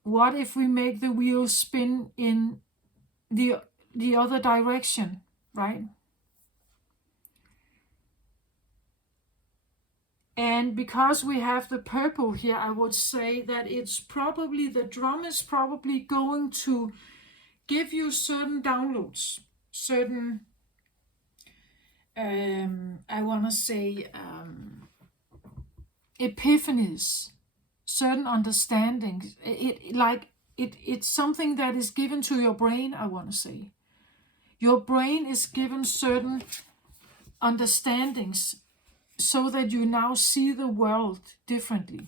what if we make the wheel spin in the other direction, right? And because we have the purple here, I would say that the drum is probably going to give you certain downloads, certain, I want to say, epiphanies, certain understandings. It's something that is given to your brain, I want to say. Your brain is given certain understandings so that you now see the world differently.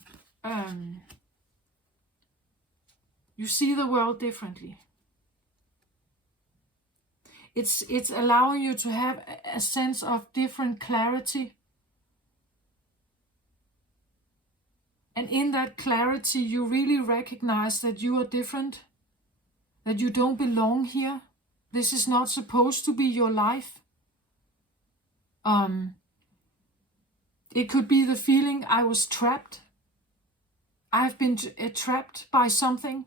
You see the world differently. It's allowing you to have a sense of different clarity. And in that clarity, you really recognize that you are different, that you don't belong here. This is not supposed to be your life. It could be the feeling I was trapped. I've been trapped by something.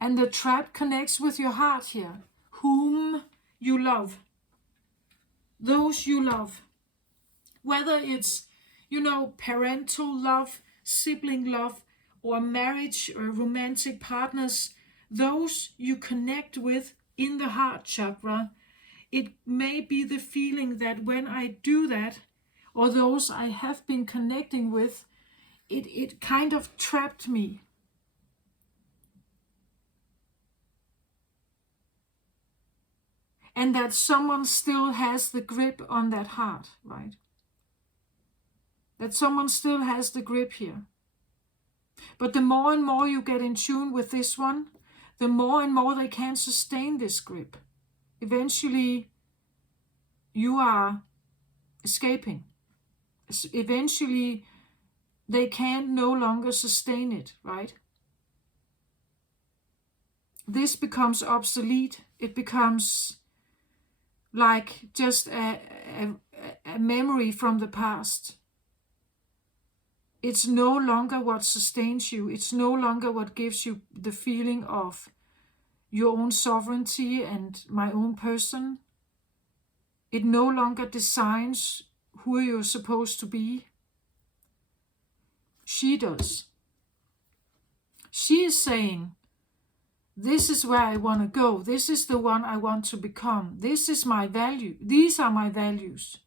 And the trap connects with your heart here. Whom you love. Those you love. Whether it's, parental love, sibling love, or marriage or romantic partners, those you connect with in the heart chakra, it may be the feeling that when I do that, or those I have been connecting with, it kind of trapped me. And that someone still has the grip on that heart, right? That someone still has the grip here. But the more and more you get in tune with this one, the more and more they can sustain this grip. Eventually, you are escaping. Eventually, they can no longer sustain it, right? This becomes obsolete. It becomes like just a memory from the past. It's no longer what sustains you. It's no longer what gives you the feeling of your own sovereignty and my own person. It no longer designs who you're supposed to be. She does. She is saying, this is where I want to go. This is the one I want to become. This is my value. These are my values.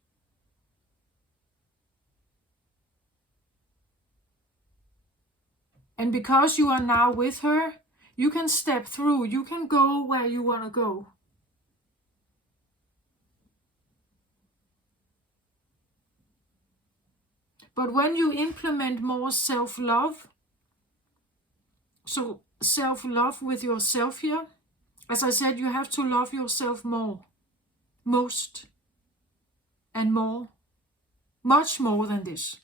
And because you are now with her, you can step through. You can go where you want to go. But when you implement more self-love, so self-love with yourself here, as I said, you have to love yourself more, most, and more, much more than this.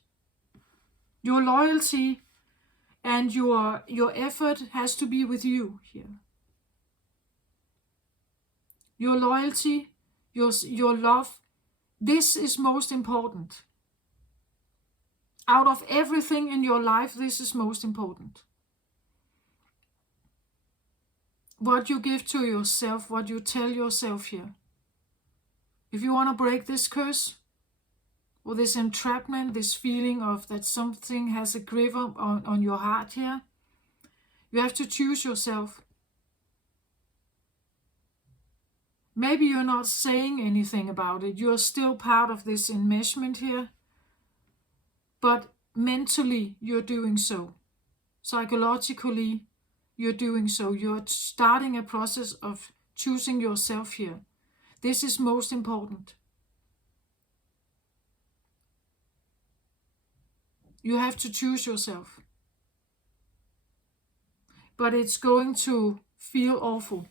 Your loyalty and your effort has to be with you here. Your loyalty, your love, this is most important. Out of everything in your life, this is most important. What you give to yourself, what you tell yourself here. If you want to break this curse, or this entrapment, this feeling of that something has a grip on your heart here, you have to choose yourself. Maybe you're not saying anything about it. You're still part of this enmeshment here. But mentally, you're doing so. Psychologically, you're doing so. You're starting a process of choosing yourself here. This is most important. You have to choose yourself. But it's going to feel awful.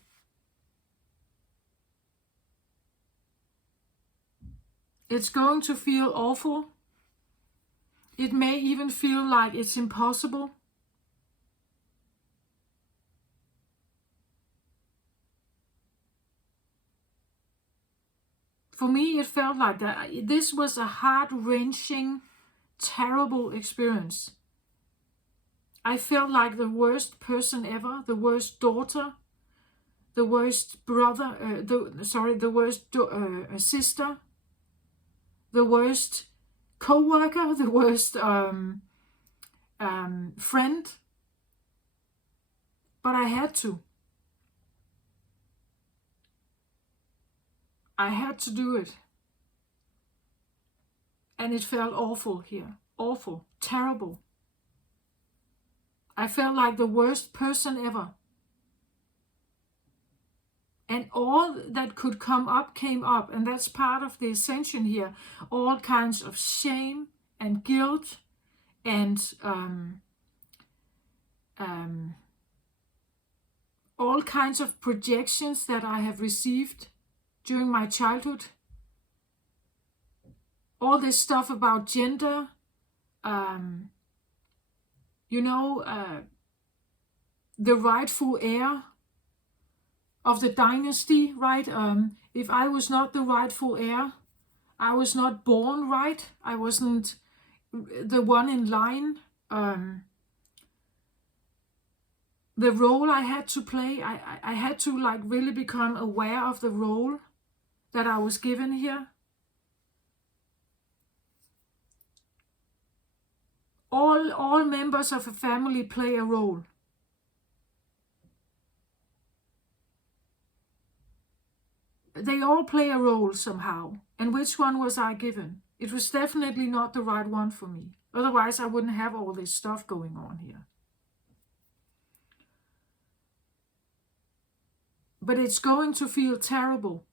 It's going to feel awful. It may even feel like it's impossible. For me, it felt like that. This was a heart-wrenching, terrible experience. I felt like the worst person ever, the worst daughter, the worst brother, the worst sister, the worst co-worker, the worst friend. But I had to. I had to do it. And it felt awful here. Awful. Terrible. I felt like the worst person ever. And all that could come up came up. And that's part of the ascension here. All kinds of shame and guilt and all kinds of projections that I have received during my childhood. All this stuff about gender, the rightful heir of the dynasty, right? If I was not the rightful heir, I was not born right. I wasn't the one in line. The role I had to play, I had to like really become aware of the role that I was given here. All members of a family play a role. they all play a role somehow. And which one was I given? It was definitely not the right one for me. Otherwise, I wouldn't have all this stuff going on here. But it's going to feel terrible.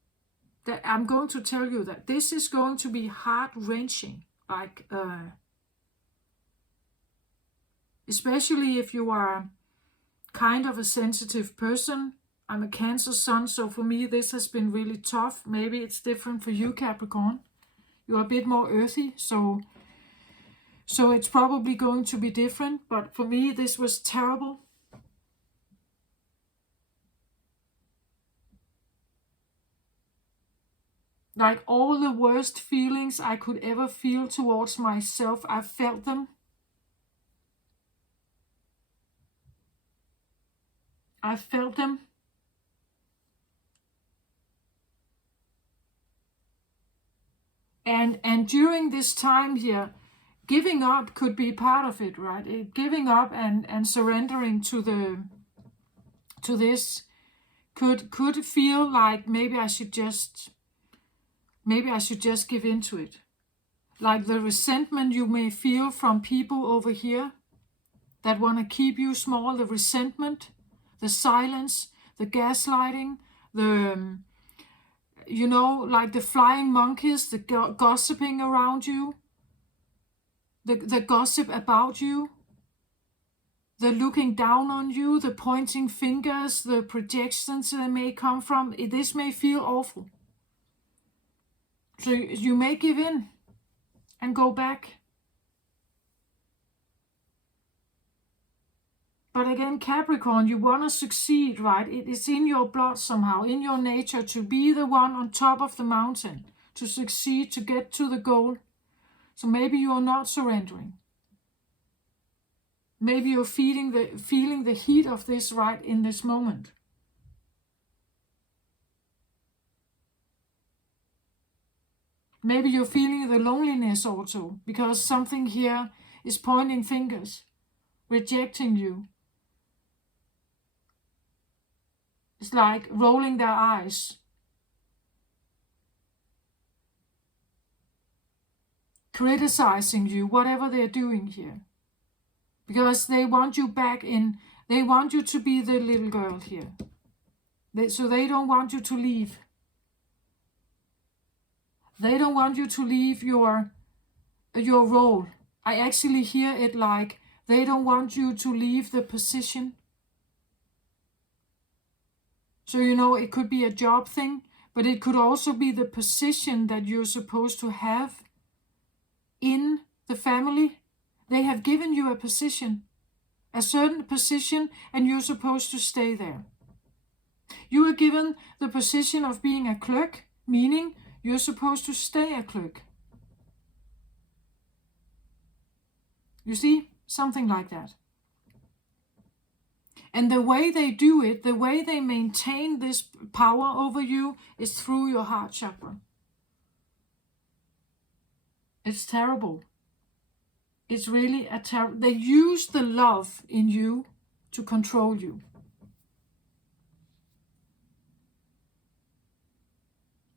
That I'm going to tell you that this is going to be heart-wrenching. Like, especially if you are kind of a sensitive person. I'm a Cancer sun, so for me this has been really tough. Maybe it's different for you, Capricorn. You're a bit more earthy, so it's probably going to be different. But for me, this was terrible. Like all the worst feelings I could ever feel towards myself, I felt them. I felt them. And during this time here, giving up could be part of it, right? Giving up and surrendering to this could feel like maybe I should just give in to it. Like the resentment you may feel from people over here that want to keep you small, the resentment, the silence, the gaslighting, like the flying monkeys, the gossiping around you, the gossip about you, the looking down on you, the pointing fingers, the projections that may come from. This may feel awful. So you may give in and go back. But again, Capricorn, you want to succeed, right? It is in your blood somehow, in your nature, to be the one on top of the mountain, to succeed, to get to the goal. So maybe you're not surrendering. Maybe you're feeling the heat of this right in this moment. Maybe you're feeling the loneliness also, because something here is pointing fingers, rejecting you. It's like rolling their eyes. Criticizing you, whatever they're doing here. Because they want you back in, they want you to be the little girl here. So they don't want you to leave. They don't want you to leave your role. I actually hear it like they don't want you to leave the position. So, it could be a job thing, but it could also be the position that you're supposed to have in the family. They have given you a position, a certain position, and you're supposed to stay there. You are given the position of being a clerk, meaning you're supposed to stay a clerk. You see? Something like that. And the way they do it, the way they maintain this power over you is through your heart chakra. It's terrible. It's really a terrible. They use the love in you to control you.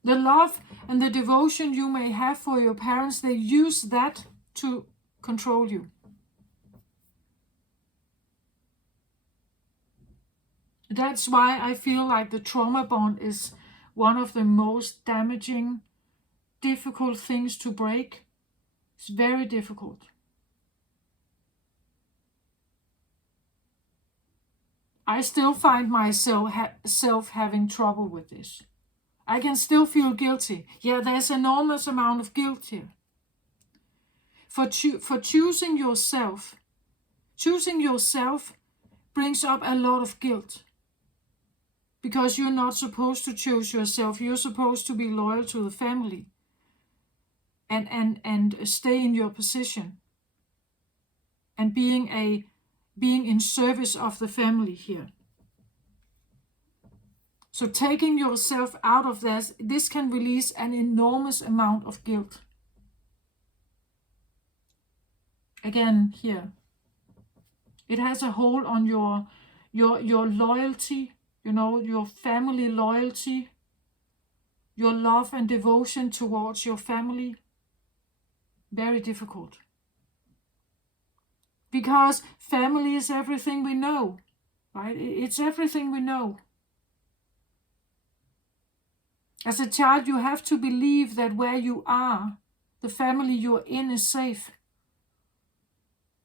The love and the devotion you may have for your parents, they use that to control you. That's why I feel like the trauma bond is one of the most damaging, difficult things to break. It's very difficult. I still find myself having trouble with this. I can still feel guilty. Yeah, there's an enormous amount of guilt here. For choosing yourself. Choosing yourself brings up a lot of guilt. Because you're not supposed to choose yourself. You're supposed to be loyal to the family. And stay in your position. And being in service of the family here. So taking yourself out of this can release an enormous amount of guilt. Again, here. It has a hold on your loyalty, your family loyalty. your love and devotion towards your family, very difficult. Because family is everything we know, right? It's everything we know. As a child, you have to believe that where you are, the family you're in is safe.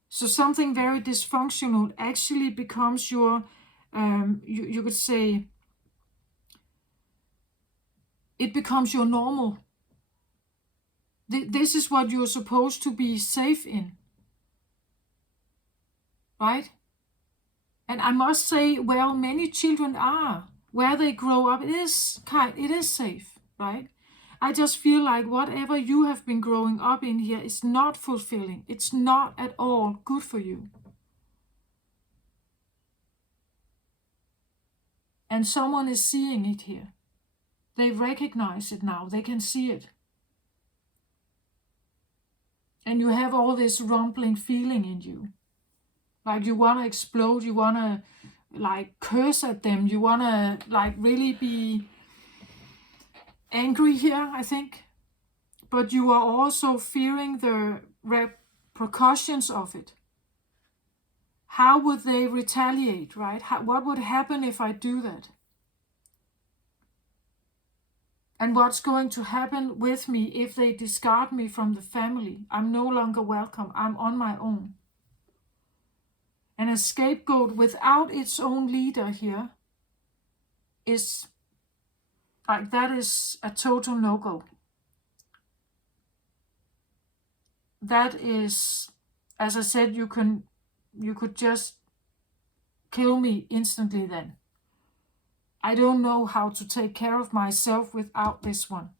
So something very dysfunctional actually becomes your, you could say, it becomes your normal. This is what you're supposed to be safe in, right? And I must say, well, many children are, where they grow up, it is safe, right? I just feel like whatever you have been growing up in here is not fulfilling. It's not at all good for you. And someone is seeing it here. They recognize it now. They can see it. And you have all this rumbling feeling in you. Like you want to explode. You want to like curse at them. You want to like really be angry here, I think. But you are also fearing the repercussions of it. How would they retaliate, right? What would happen if I do that? And what's going to happen with me if they discard me from the family? I'm no longer welcome. I'm on my own. And a scapegoat without its own leader here is like, that is a total no-go. That is, as I said, you could just kill me instantly then. I don't know how to take care of myself without this one.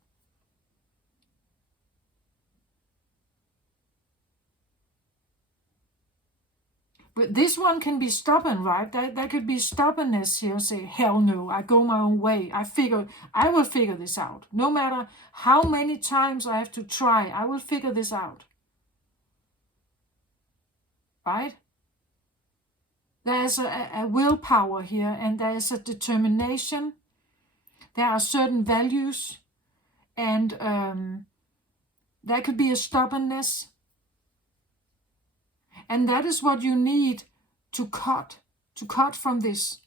But this one can be stubborn, right? There could be stubbornness here. Say, hell no, I go my own way. I will figure this out. No matter how many times I have to try, I will figure this out. Right? There's a willpower here, and there's a determination. There are certain values, and there could be a stubbornness. And that is what you need to cut from this.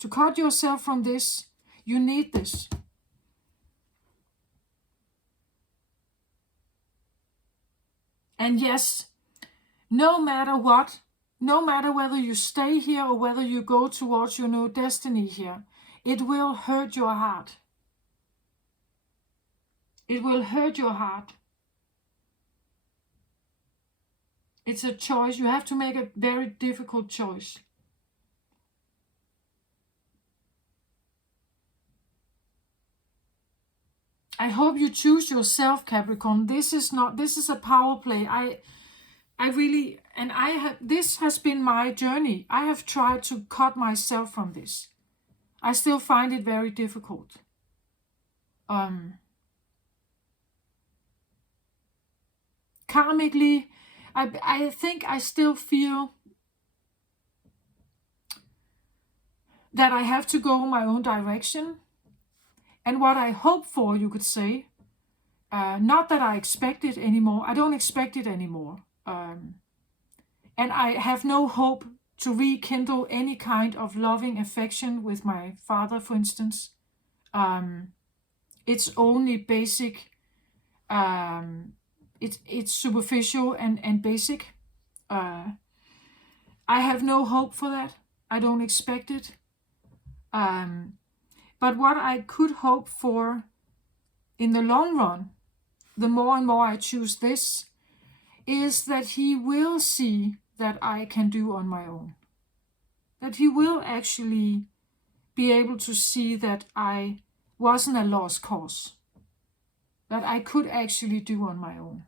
To cut yourself from this, you need this. And yes, no matter what, no matter whether you stay here or whether you go towards your new destiny here, it will hurt your heart. It will hurt your heart. It's a choice. You have to make a very difficult choice. I hope you choose yourself, Capricorn. This is a power play. I really, and this has been my journey. I have tried to cut myself from this. I still find it very difficult. Karmically, I think I still feel that I have to go my own direction. And what I hope for, you could say, not that I expect it anymore. I don't expect it anymore. And I have no hope to rekindle any kind of loving affection with my father, for instance. It's only basic. It's superficial and basic. I have no hope for that. I don't expect it. But what I could hope for in the long run, the more and more I choose this, is that he will see that I can do on my own. That he will actually be able to see that I wasn't a lost cause. That I could actually do on my own.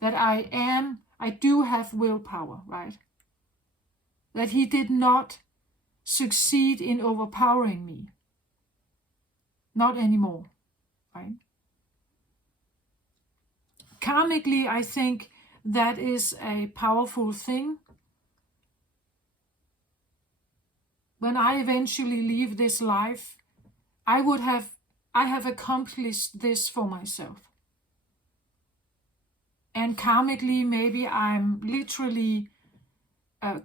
That I do have willpower, right? That he did not succeed in overpowering me. Not anymore, right? Karmically, I think that is a powerful thing. When I eventually leave this life, I would have I have accomplished this for myself. And karmically, maybe I'm literally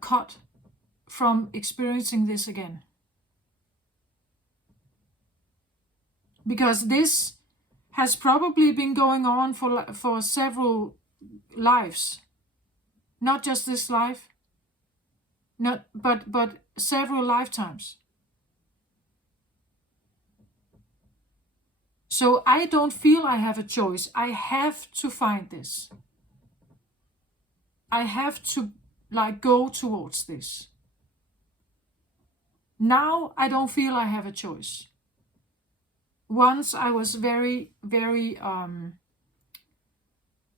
cut from experiencing this again. Because this has probably been going on for several lives. Not just this life, but several lifetimes. So I don't feel I have a choice. I have to find this. I have to go towards this. Now I don't feel I have a choice. Once I was very, very,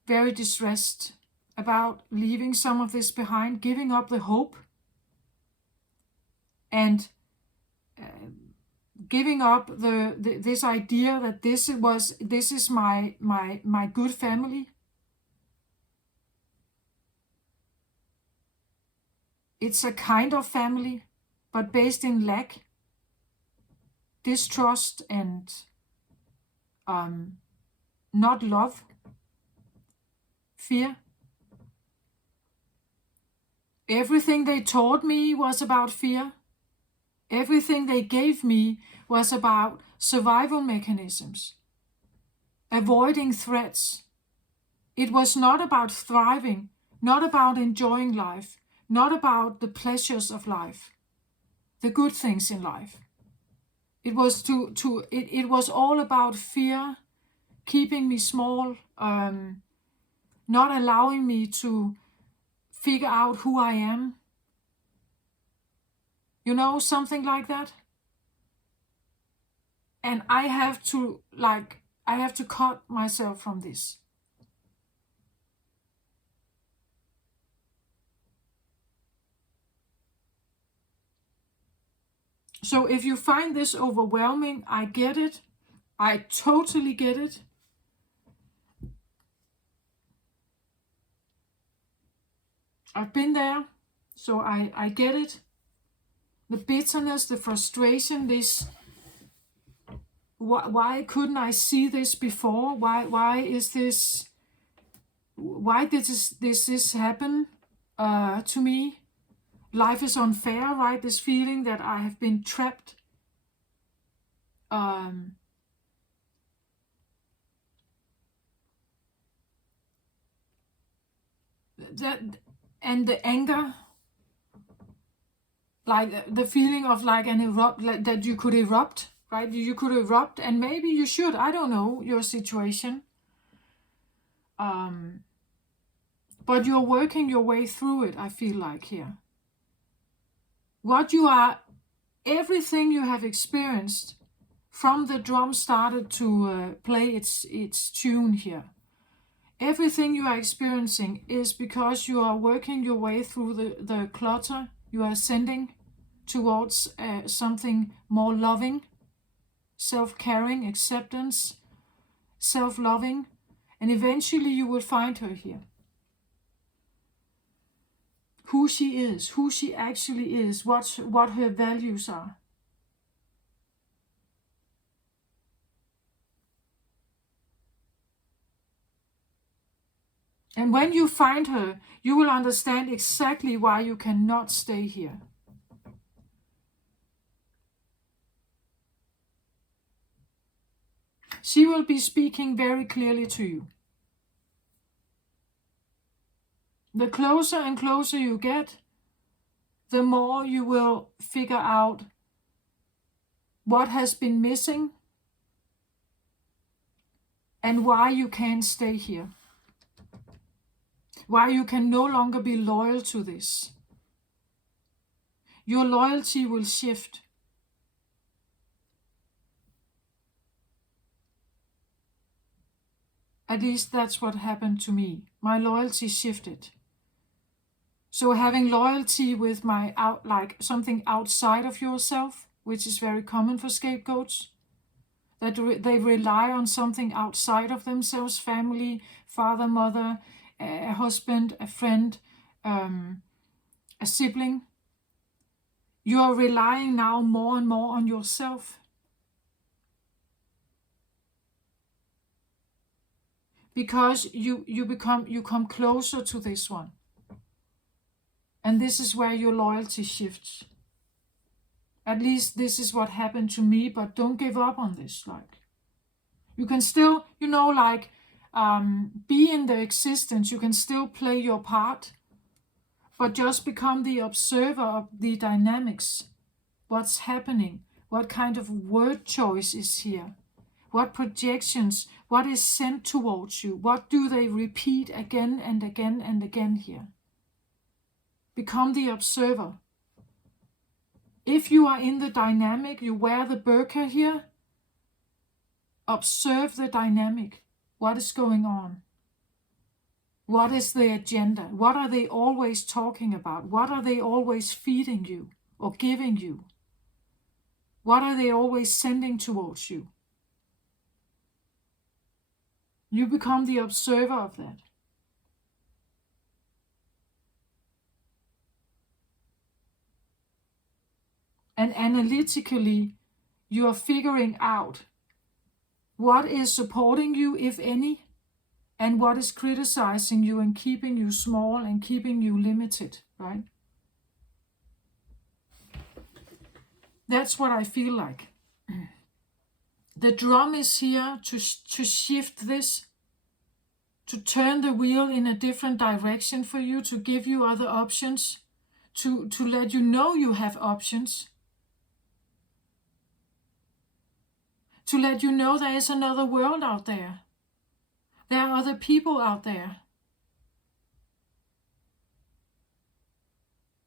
very distressed about leaving some of this behind, giving up the hope, and giving up this idea that this is my good family. It's a kind of family, but based in lack, distrust, and not love, fear. Everything they taught me was about fear. Everything they gave me was about survival mechanisms, avoiding threats. It was not about thriving, not about enjoying life, not about the pleasures of life, the good things in life. It was it was all about fear, keeping me small, not allowing me to figure out who I am. You know, something like that. And I have to cut myself from this. So if you find this overwhelming, I get it. I totally get it. I've been there, so I get it. The bitterness, the frustration, this, why couldn't I see this before? Why is this, why did this happen to me? Life is unfair, right? This feeling that I have been trapped. That, and the anger, like the feeling of like an erupt, like that you could erupt, right? You could erupt, and maybe you should. I don't know your situation. But you're working your way through it, I feel like here. Everything you have experienced from the drum started to play its tune here. Everything you are experiencing is because you are working your way through the clutter. You are ascending towards something more loving, self-caring, acceptance, self-loving, and eventually you will find her here. Who she is, who she actually is, what her values are. And when you find her, you will understand exactly why you cannot stay here. She will be speaking very clearly to you. The closer and closer you get, the more you will figure out what has been missing and why you can't stay here. Why you can no longer be loyal to this. Your loyalty will shift. At least that's what happened to me. My loyalty shifted. So having loyalty with something outside of yourself, which is very common for scapegoats, that they rely on something outside of themselves, family, father, mother, a husband, a friend, a sibling. You are relying now more and more on yourself. because you come closer to this one. And this is where your loyalty shifts. At least this is what happened to me, but don't give up on this. Like, you can still, be in the existence. You can still play your part, but just become the observer of the dynamics. What's happening? What kind of word choice is here? What projections? What is sent towards you? What do they repeat again and again and again here? Become the observer. If you are in the dynamic, you wear the burqa here, observe the dynamic. What is going on? What is the agenda? What are they always talking about? What are they always feeding you or giving you? What are they always sending towards you? You become the observer of that. And analytically, you are figuring out what is supporting you, if any, and what is criticizing you and keeping you small and keeping you limited, right? That's what I feel like. The drum is here to shift this, to turn the wheel in a different direction for you, to give you other options, to let you know you have options, to let you know there is another world out there. There are other people out there.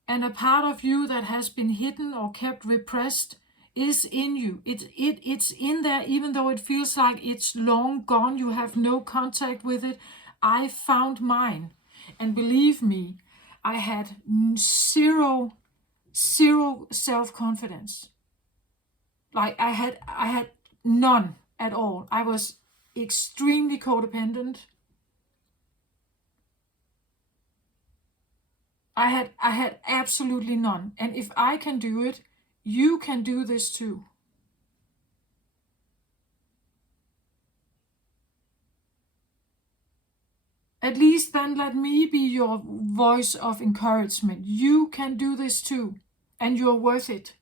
And a part of you that has been hidden or kept repressed is in you. It's in there, even though it feels like it's long gone. You have no contact with it. I found mine. And believe me, I had zero self-confidence. Like I had none at all. I was extremely codependent. I had absolutely none. And if I can do it, you can do this too. At least then let me be your voice of encouragement. You can do this too. And you're worth it.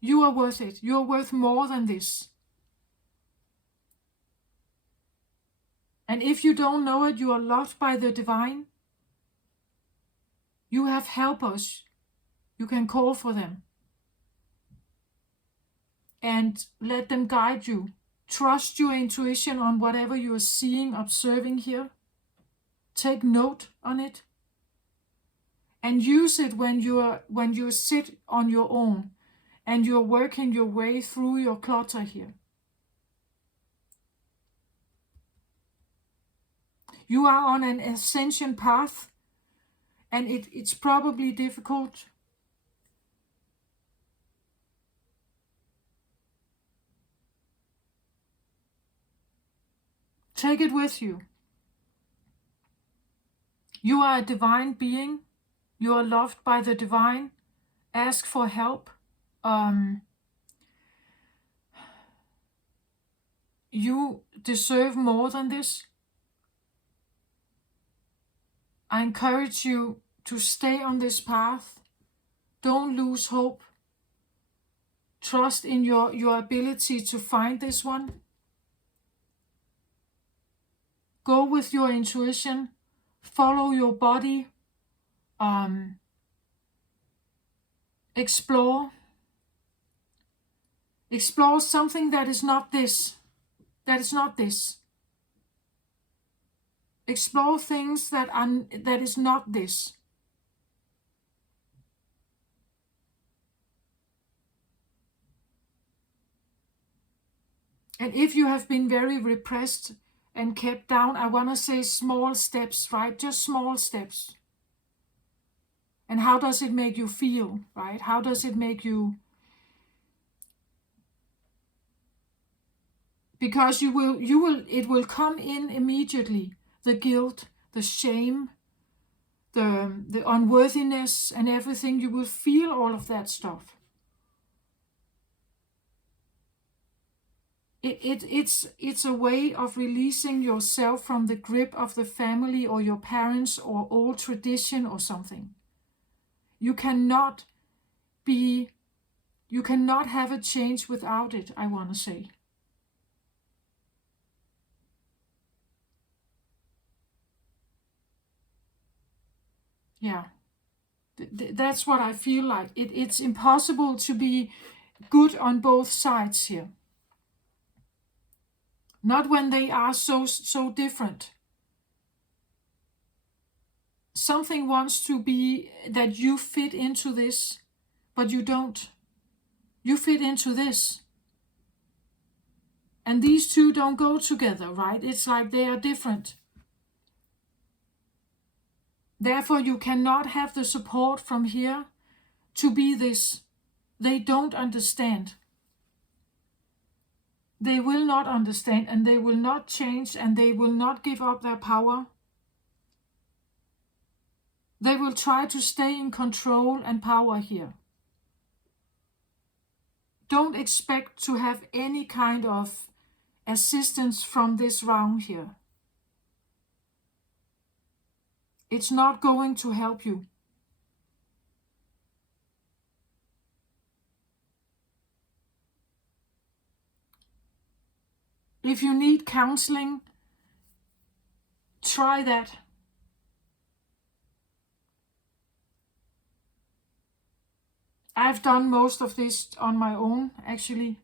You are worth it. You're worth more than this. And if you don't know it, you are loved by the divine. You have helpers. You can call for them. And let them guide you. Trust your intuition on whatever you are seeing, observing here. Take note on it. And use it when you sit on your own and you're working your way through your clutter here. You are on an ascension path, and it's probably difficult. Take it with you. You are a divine being. You are loved by the divine. Ask for help. You deserve more than this. I encourage you to stay on this path. Don't lose hope. Trust in your ability to find this one. Go with your intuition. Follow your body. Explore something that is not this. That is not this. Explore things that is not this. And if you have been very repressed and kept down, I want to say small steps, right? Just small steps. And how does it make you feel, right? How does it make you? Because it will come in immediately. The guilt, the shame, the unworthiness and everything. You will feel all of that stuff. It's a way of releasing yourself from the grip of the family or your parents or old tradition or something. You cannot have a change without it, I want to say. Yeah, that's what I feel like. It's impossible to be good on both sides here. Not when they are so different. Something wants to be that you fit into this, but you don't. You fit into this. And these two don't go together, right? It's like they are different. Therefore, you cannot have the support from here to be this. They don't understand. They will not understand, and they will not change, and they will not give up their power. They will try to stay in control and power here. Don't expect to have any kind of assistance from this round here. It's not going to help you. If you need counseling, try that. I've done most of this on my own, actually.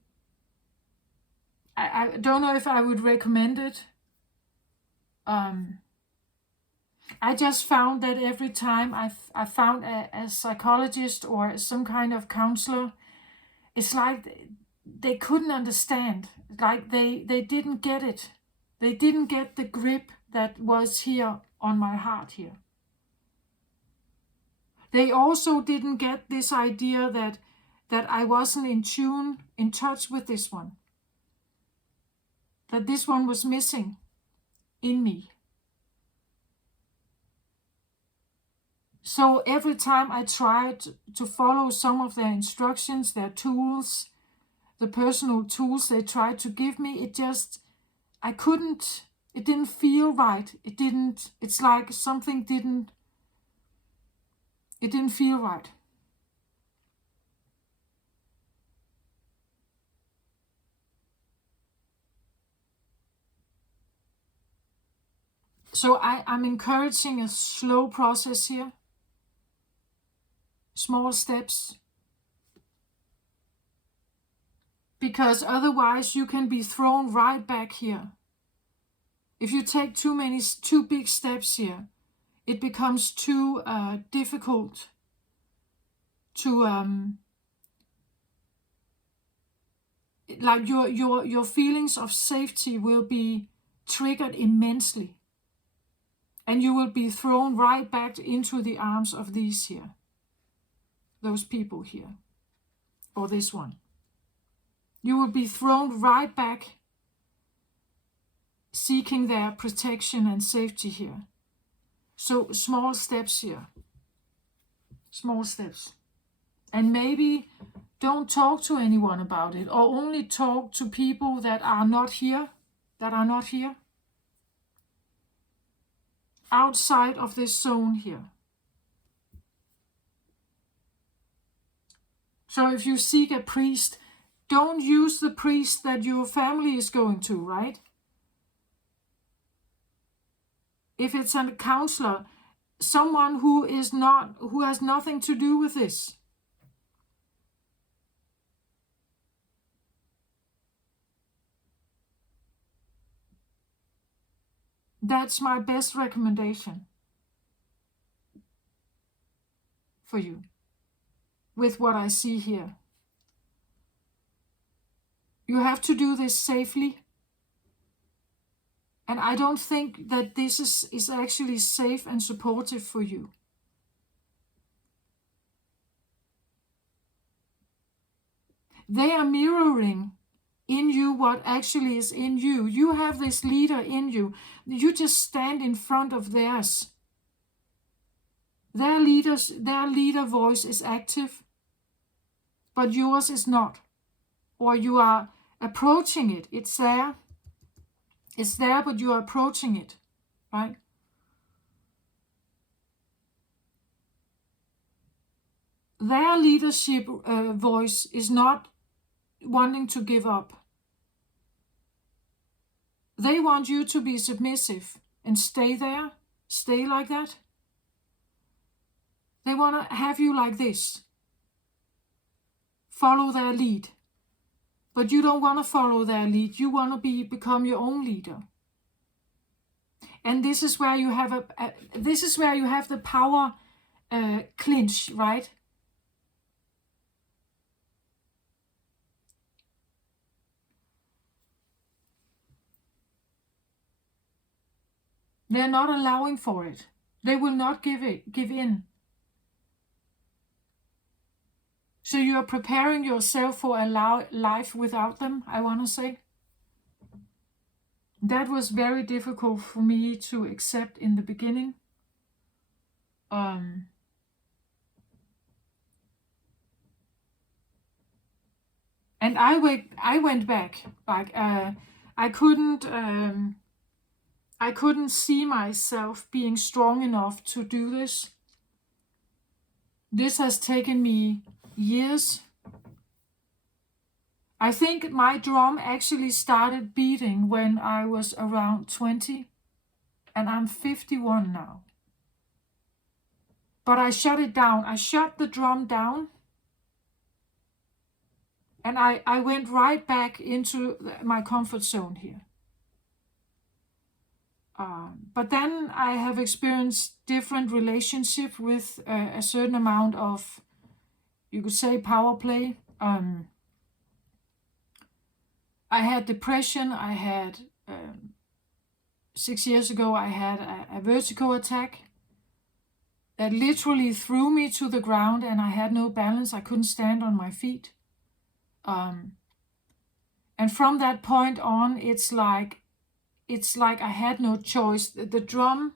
I don't know if I would recommend it. I just found that every time I found a psychologist or some kind of counselor, it's like they couldn't understand. Like they didn't get it. They didn't get the grip that was here on my heart here. They also didn't get this idea that I wasn't in touch with this one. That this one was missing in me. So every time I tried to follow some of their instructions, their tools, the personal tools they tried to give me, I couldn't, it didn't feel right. It's like something didn't feel right. So I'm encouraging a slow process here. Small steps. Because otherwise you can be thrown right back here. If you take too big steps here, it becomes too difficult to like your feelings of safety will be triggered immensely, and you will be thrown right back into the arms of those people here, or this one. You will be thrown right back, seeking their protection and safety here. So small steps here. Small steps. And maybe don't talk to anyone about it, or only talk to people that are not here, outside of this zone here. So if you seek a priest, don't use the priest that your family is going to, right? If it's a counselor, someone who has nothing to do with this. That's my best recommendation for you with what I see here. You have to do this safely. And I don't think that this is actually safe and supportive for you. They are mirroring in you what actually is in you. You have this leader in you. You just stand in front of theirs. Their leader voice is active, but yours is not. Or you are approaching it. It's there. It's there, but you're approaching it, right? Their leadership voice is not wanting to give up. They want you to be submissive and stay there, stay like that. They want to have you like this. Follow their lead. But you don't want to follow their lead. You want to become your own leader. And this is where you have the power clinch, right? They're not allowing for it. They will not give in. So you are preparing yourself for a life without them, I want to say. That was very difficult for me to accept in the beginning. And I went back. Like I couldn't see myself being strong enough to do this. This has taken me years. I think my drum actually started beating when I was around 20, and I'm 51 now. But I shut it down. I shut the drum down, and I went right back into my comfort zone here. But then I have experienced different relationships with a certain amount of, you could say, power play. I had depression. I had 6 years ago, I had a vertigo attack that literally threw me to the ground, and I had no balance. I couldn't stand on my feet. And from that point on, it's like I had no choice. The drum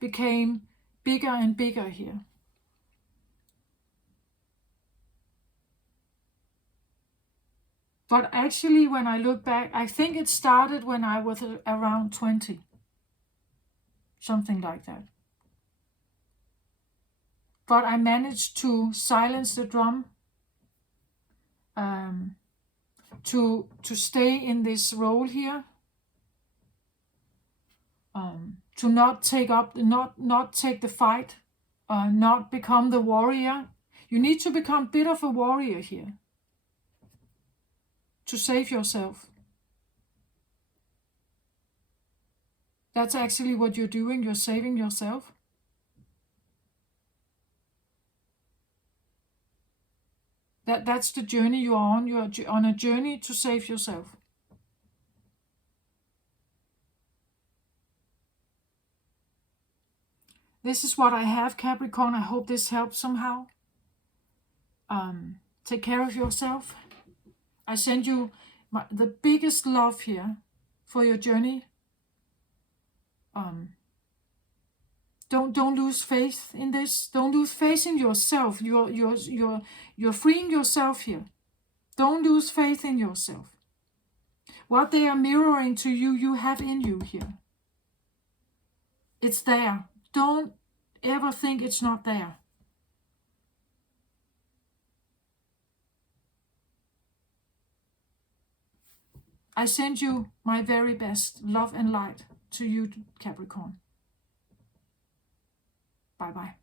became bigger and bigger here. But actually, when I look back, I think it started when I was around 20. Something like that. But I managed to silence the drum, to stay in this role here, to not take the fight, not become the warrior. You need to become a bit of a warrior here to save yourself. That's actually what you're doing. You're saving yourself. That's the journey you're on. You're on a journey to save yourself. This is what I have, Capricorn. I hope this helps somehow. Take care of yourself. I send you the biggest love here for your journey. Don't lose faith in this. Don't lose faith in yourself. You're freeing yourself here. Don't lose faith in yourself. What they are mirroring to you, you have in you here. It's there. Don't ever think it's not there. I send you my very best love and light to you, Capricorn. Bye-bye.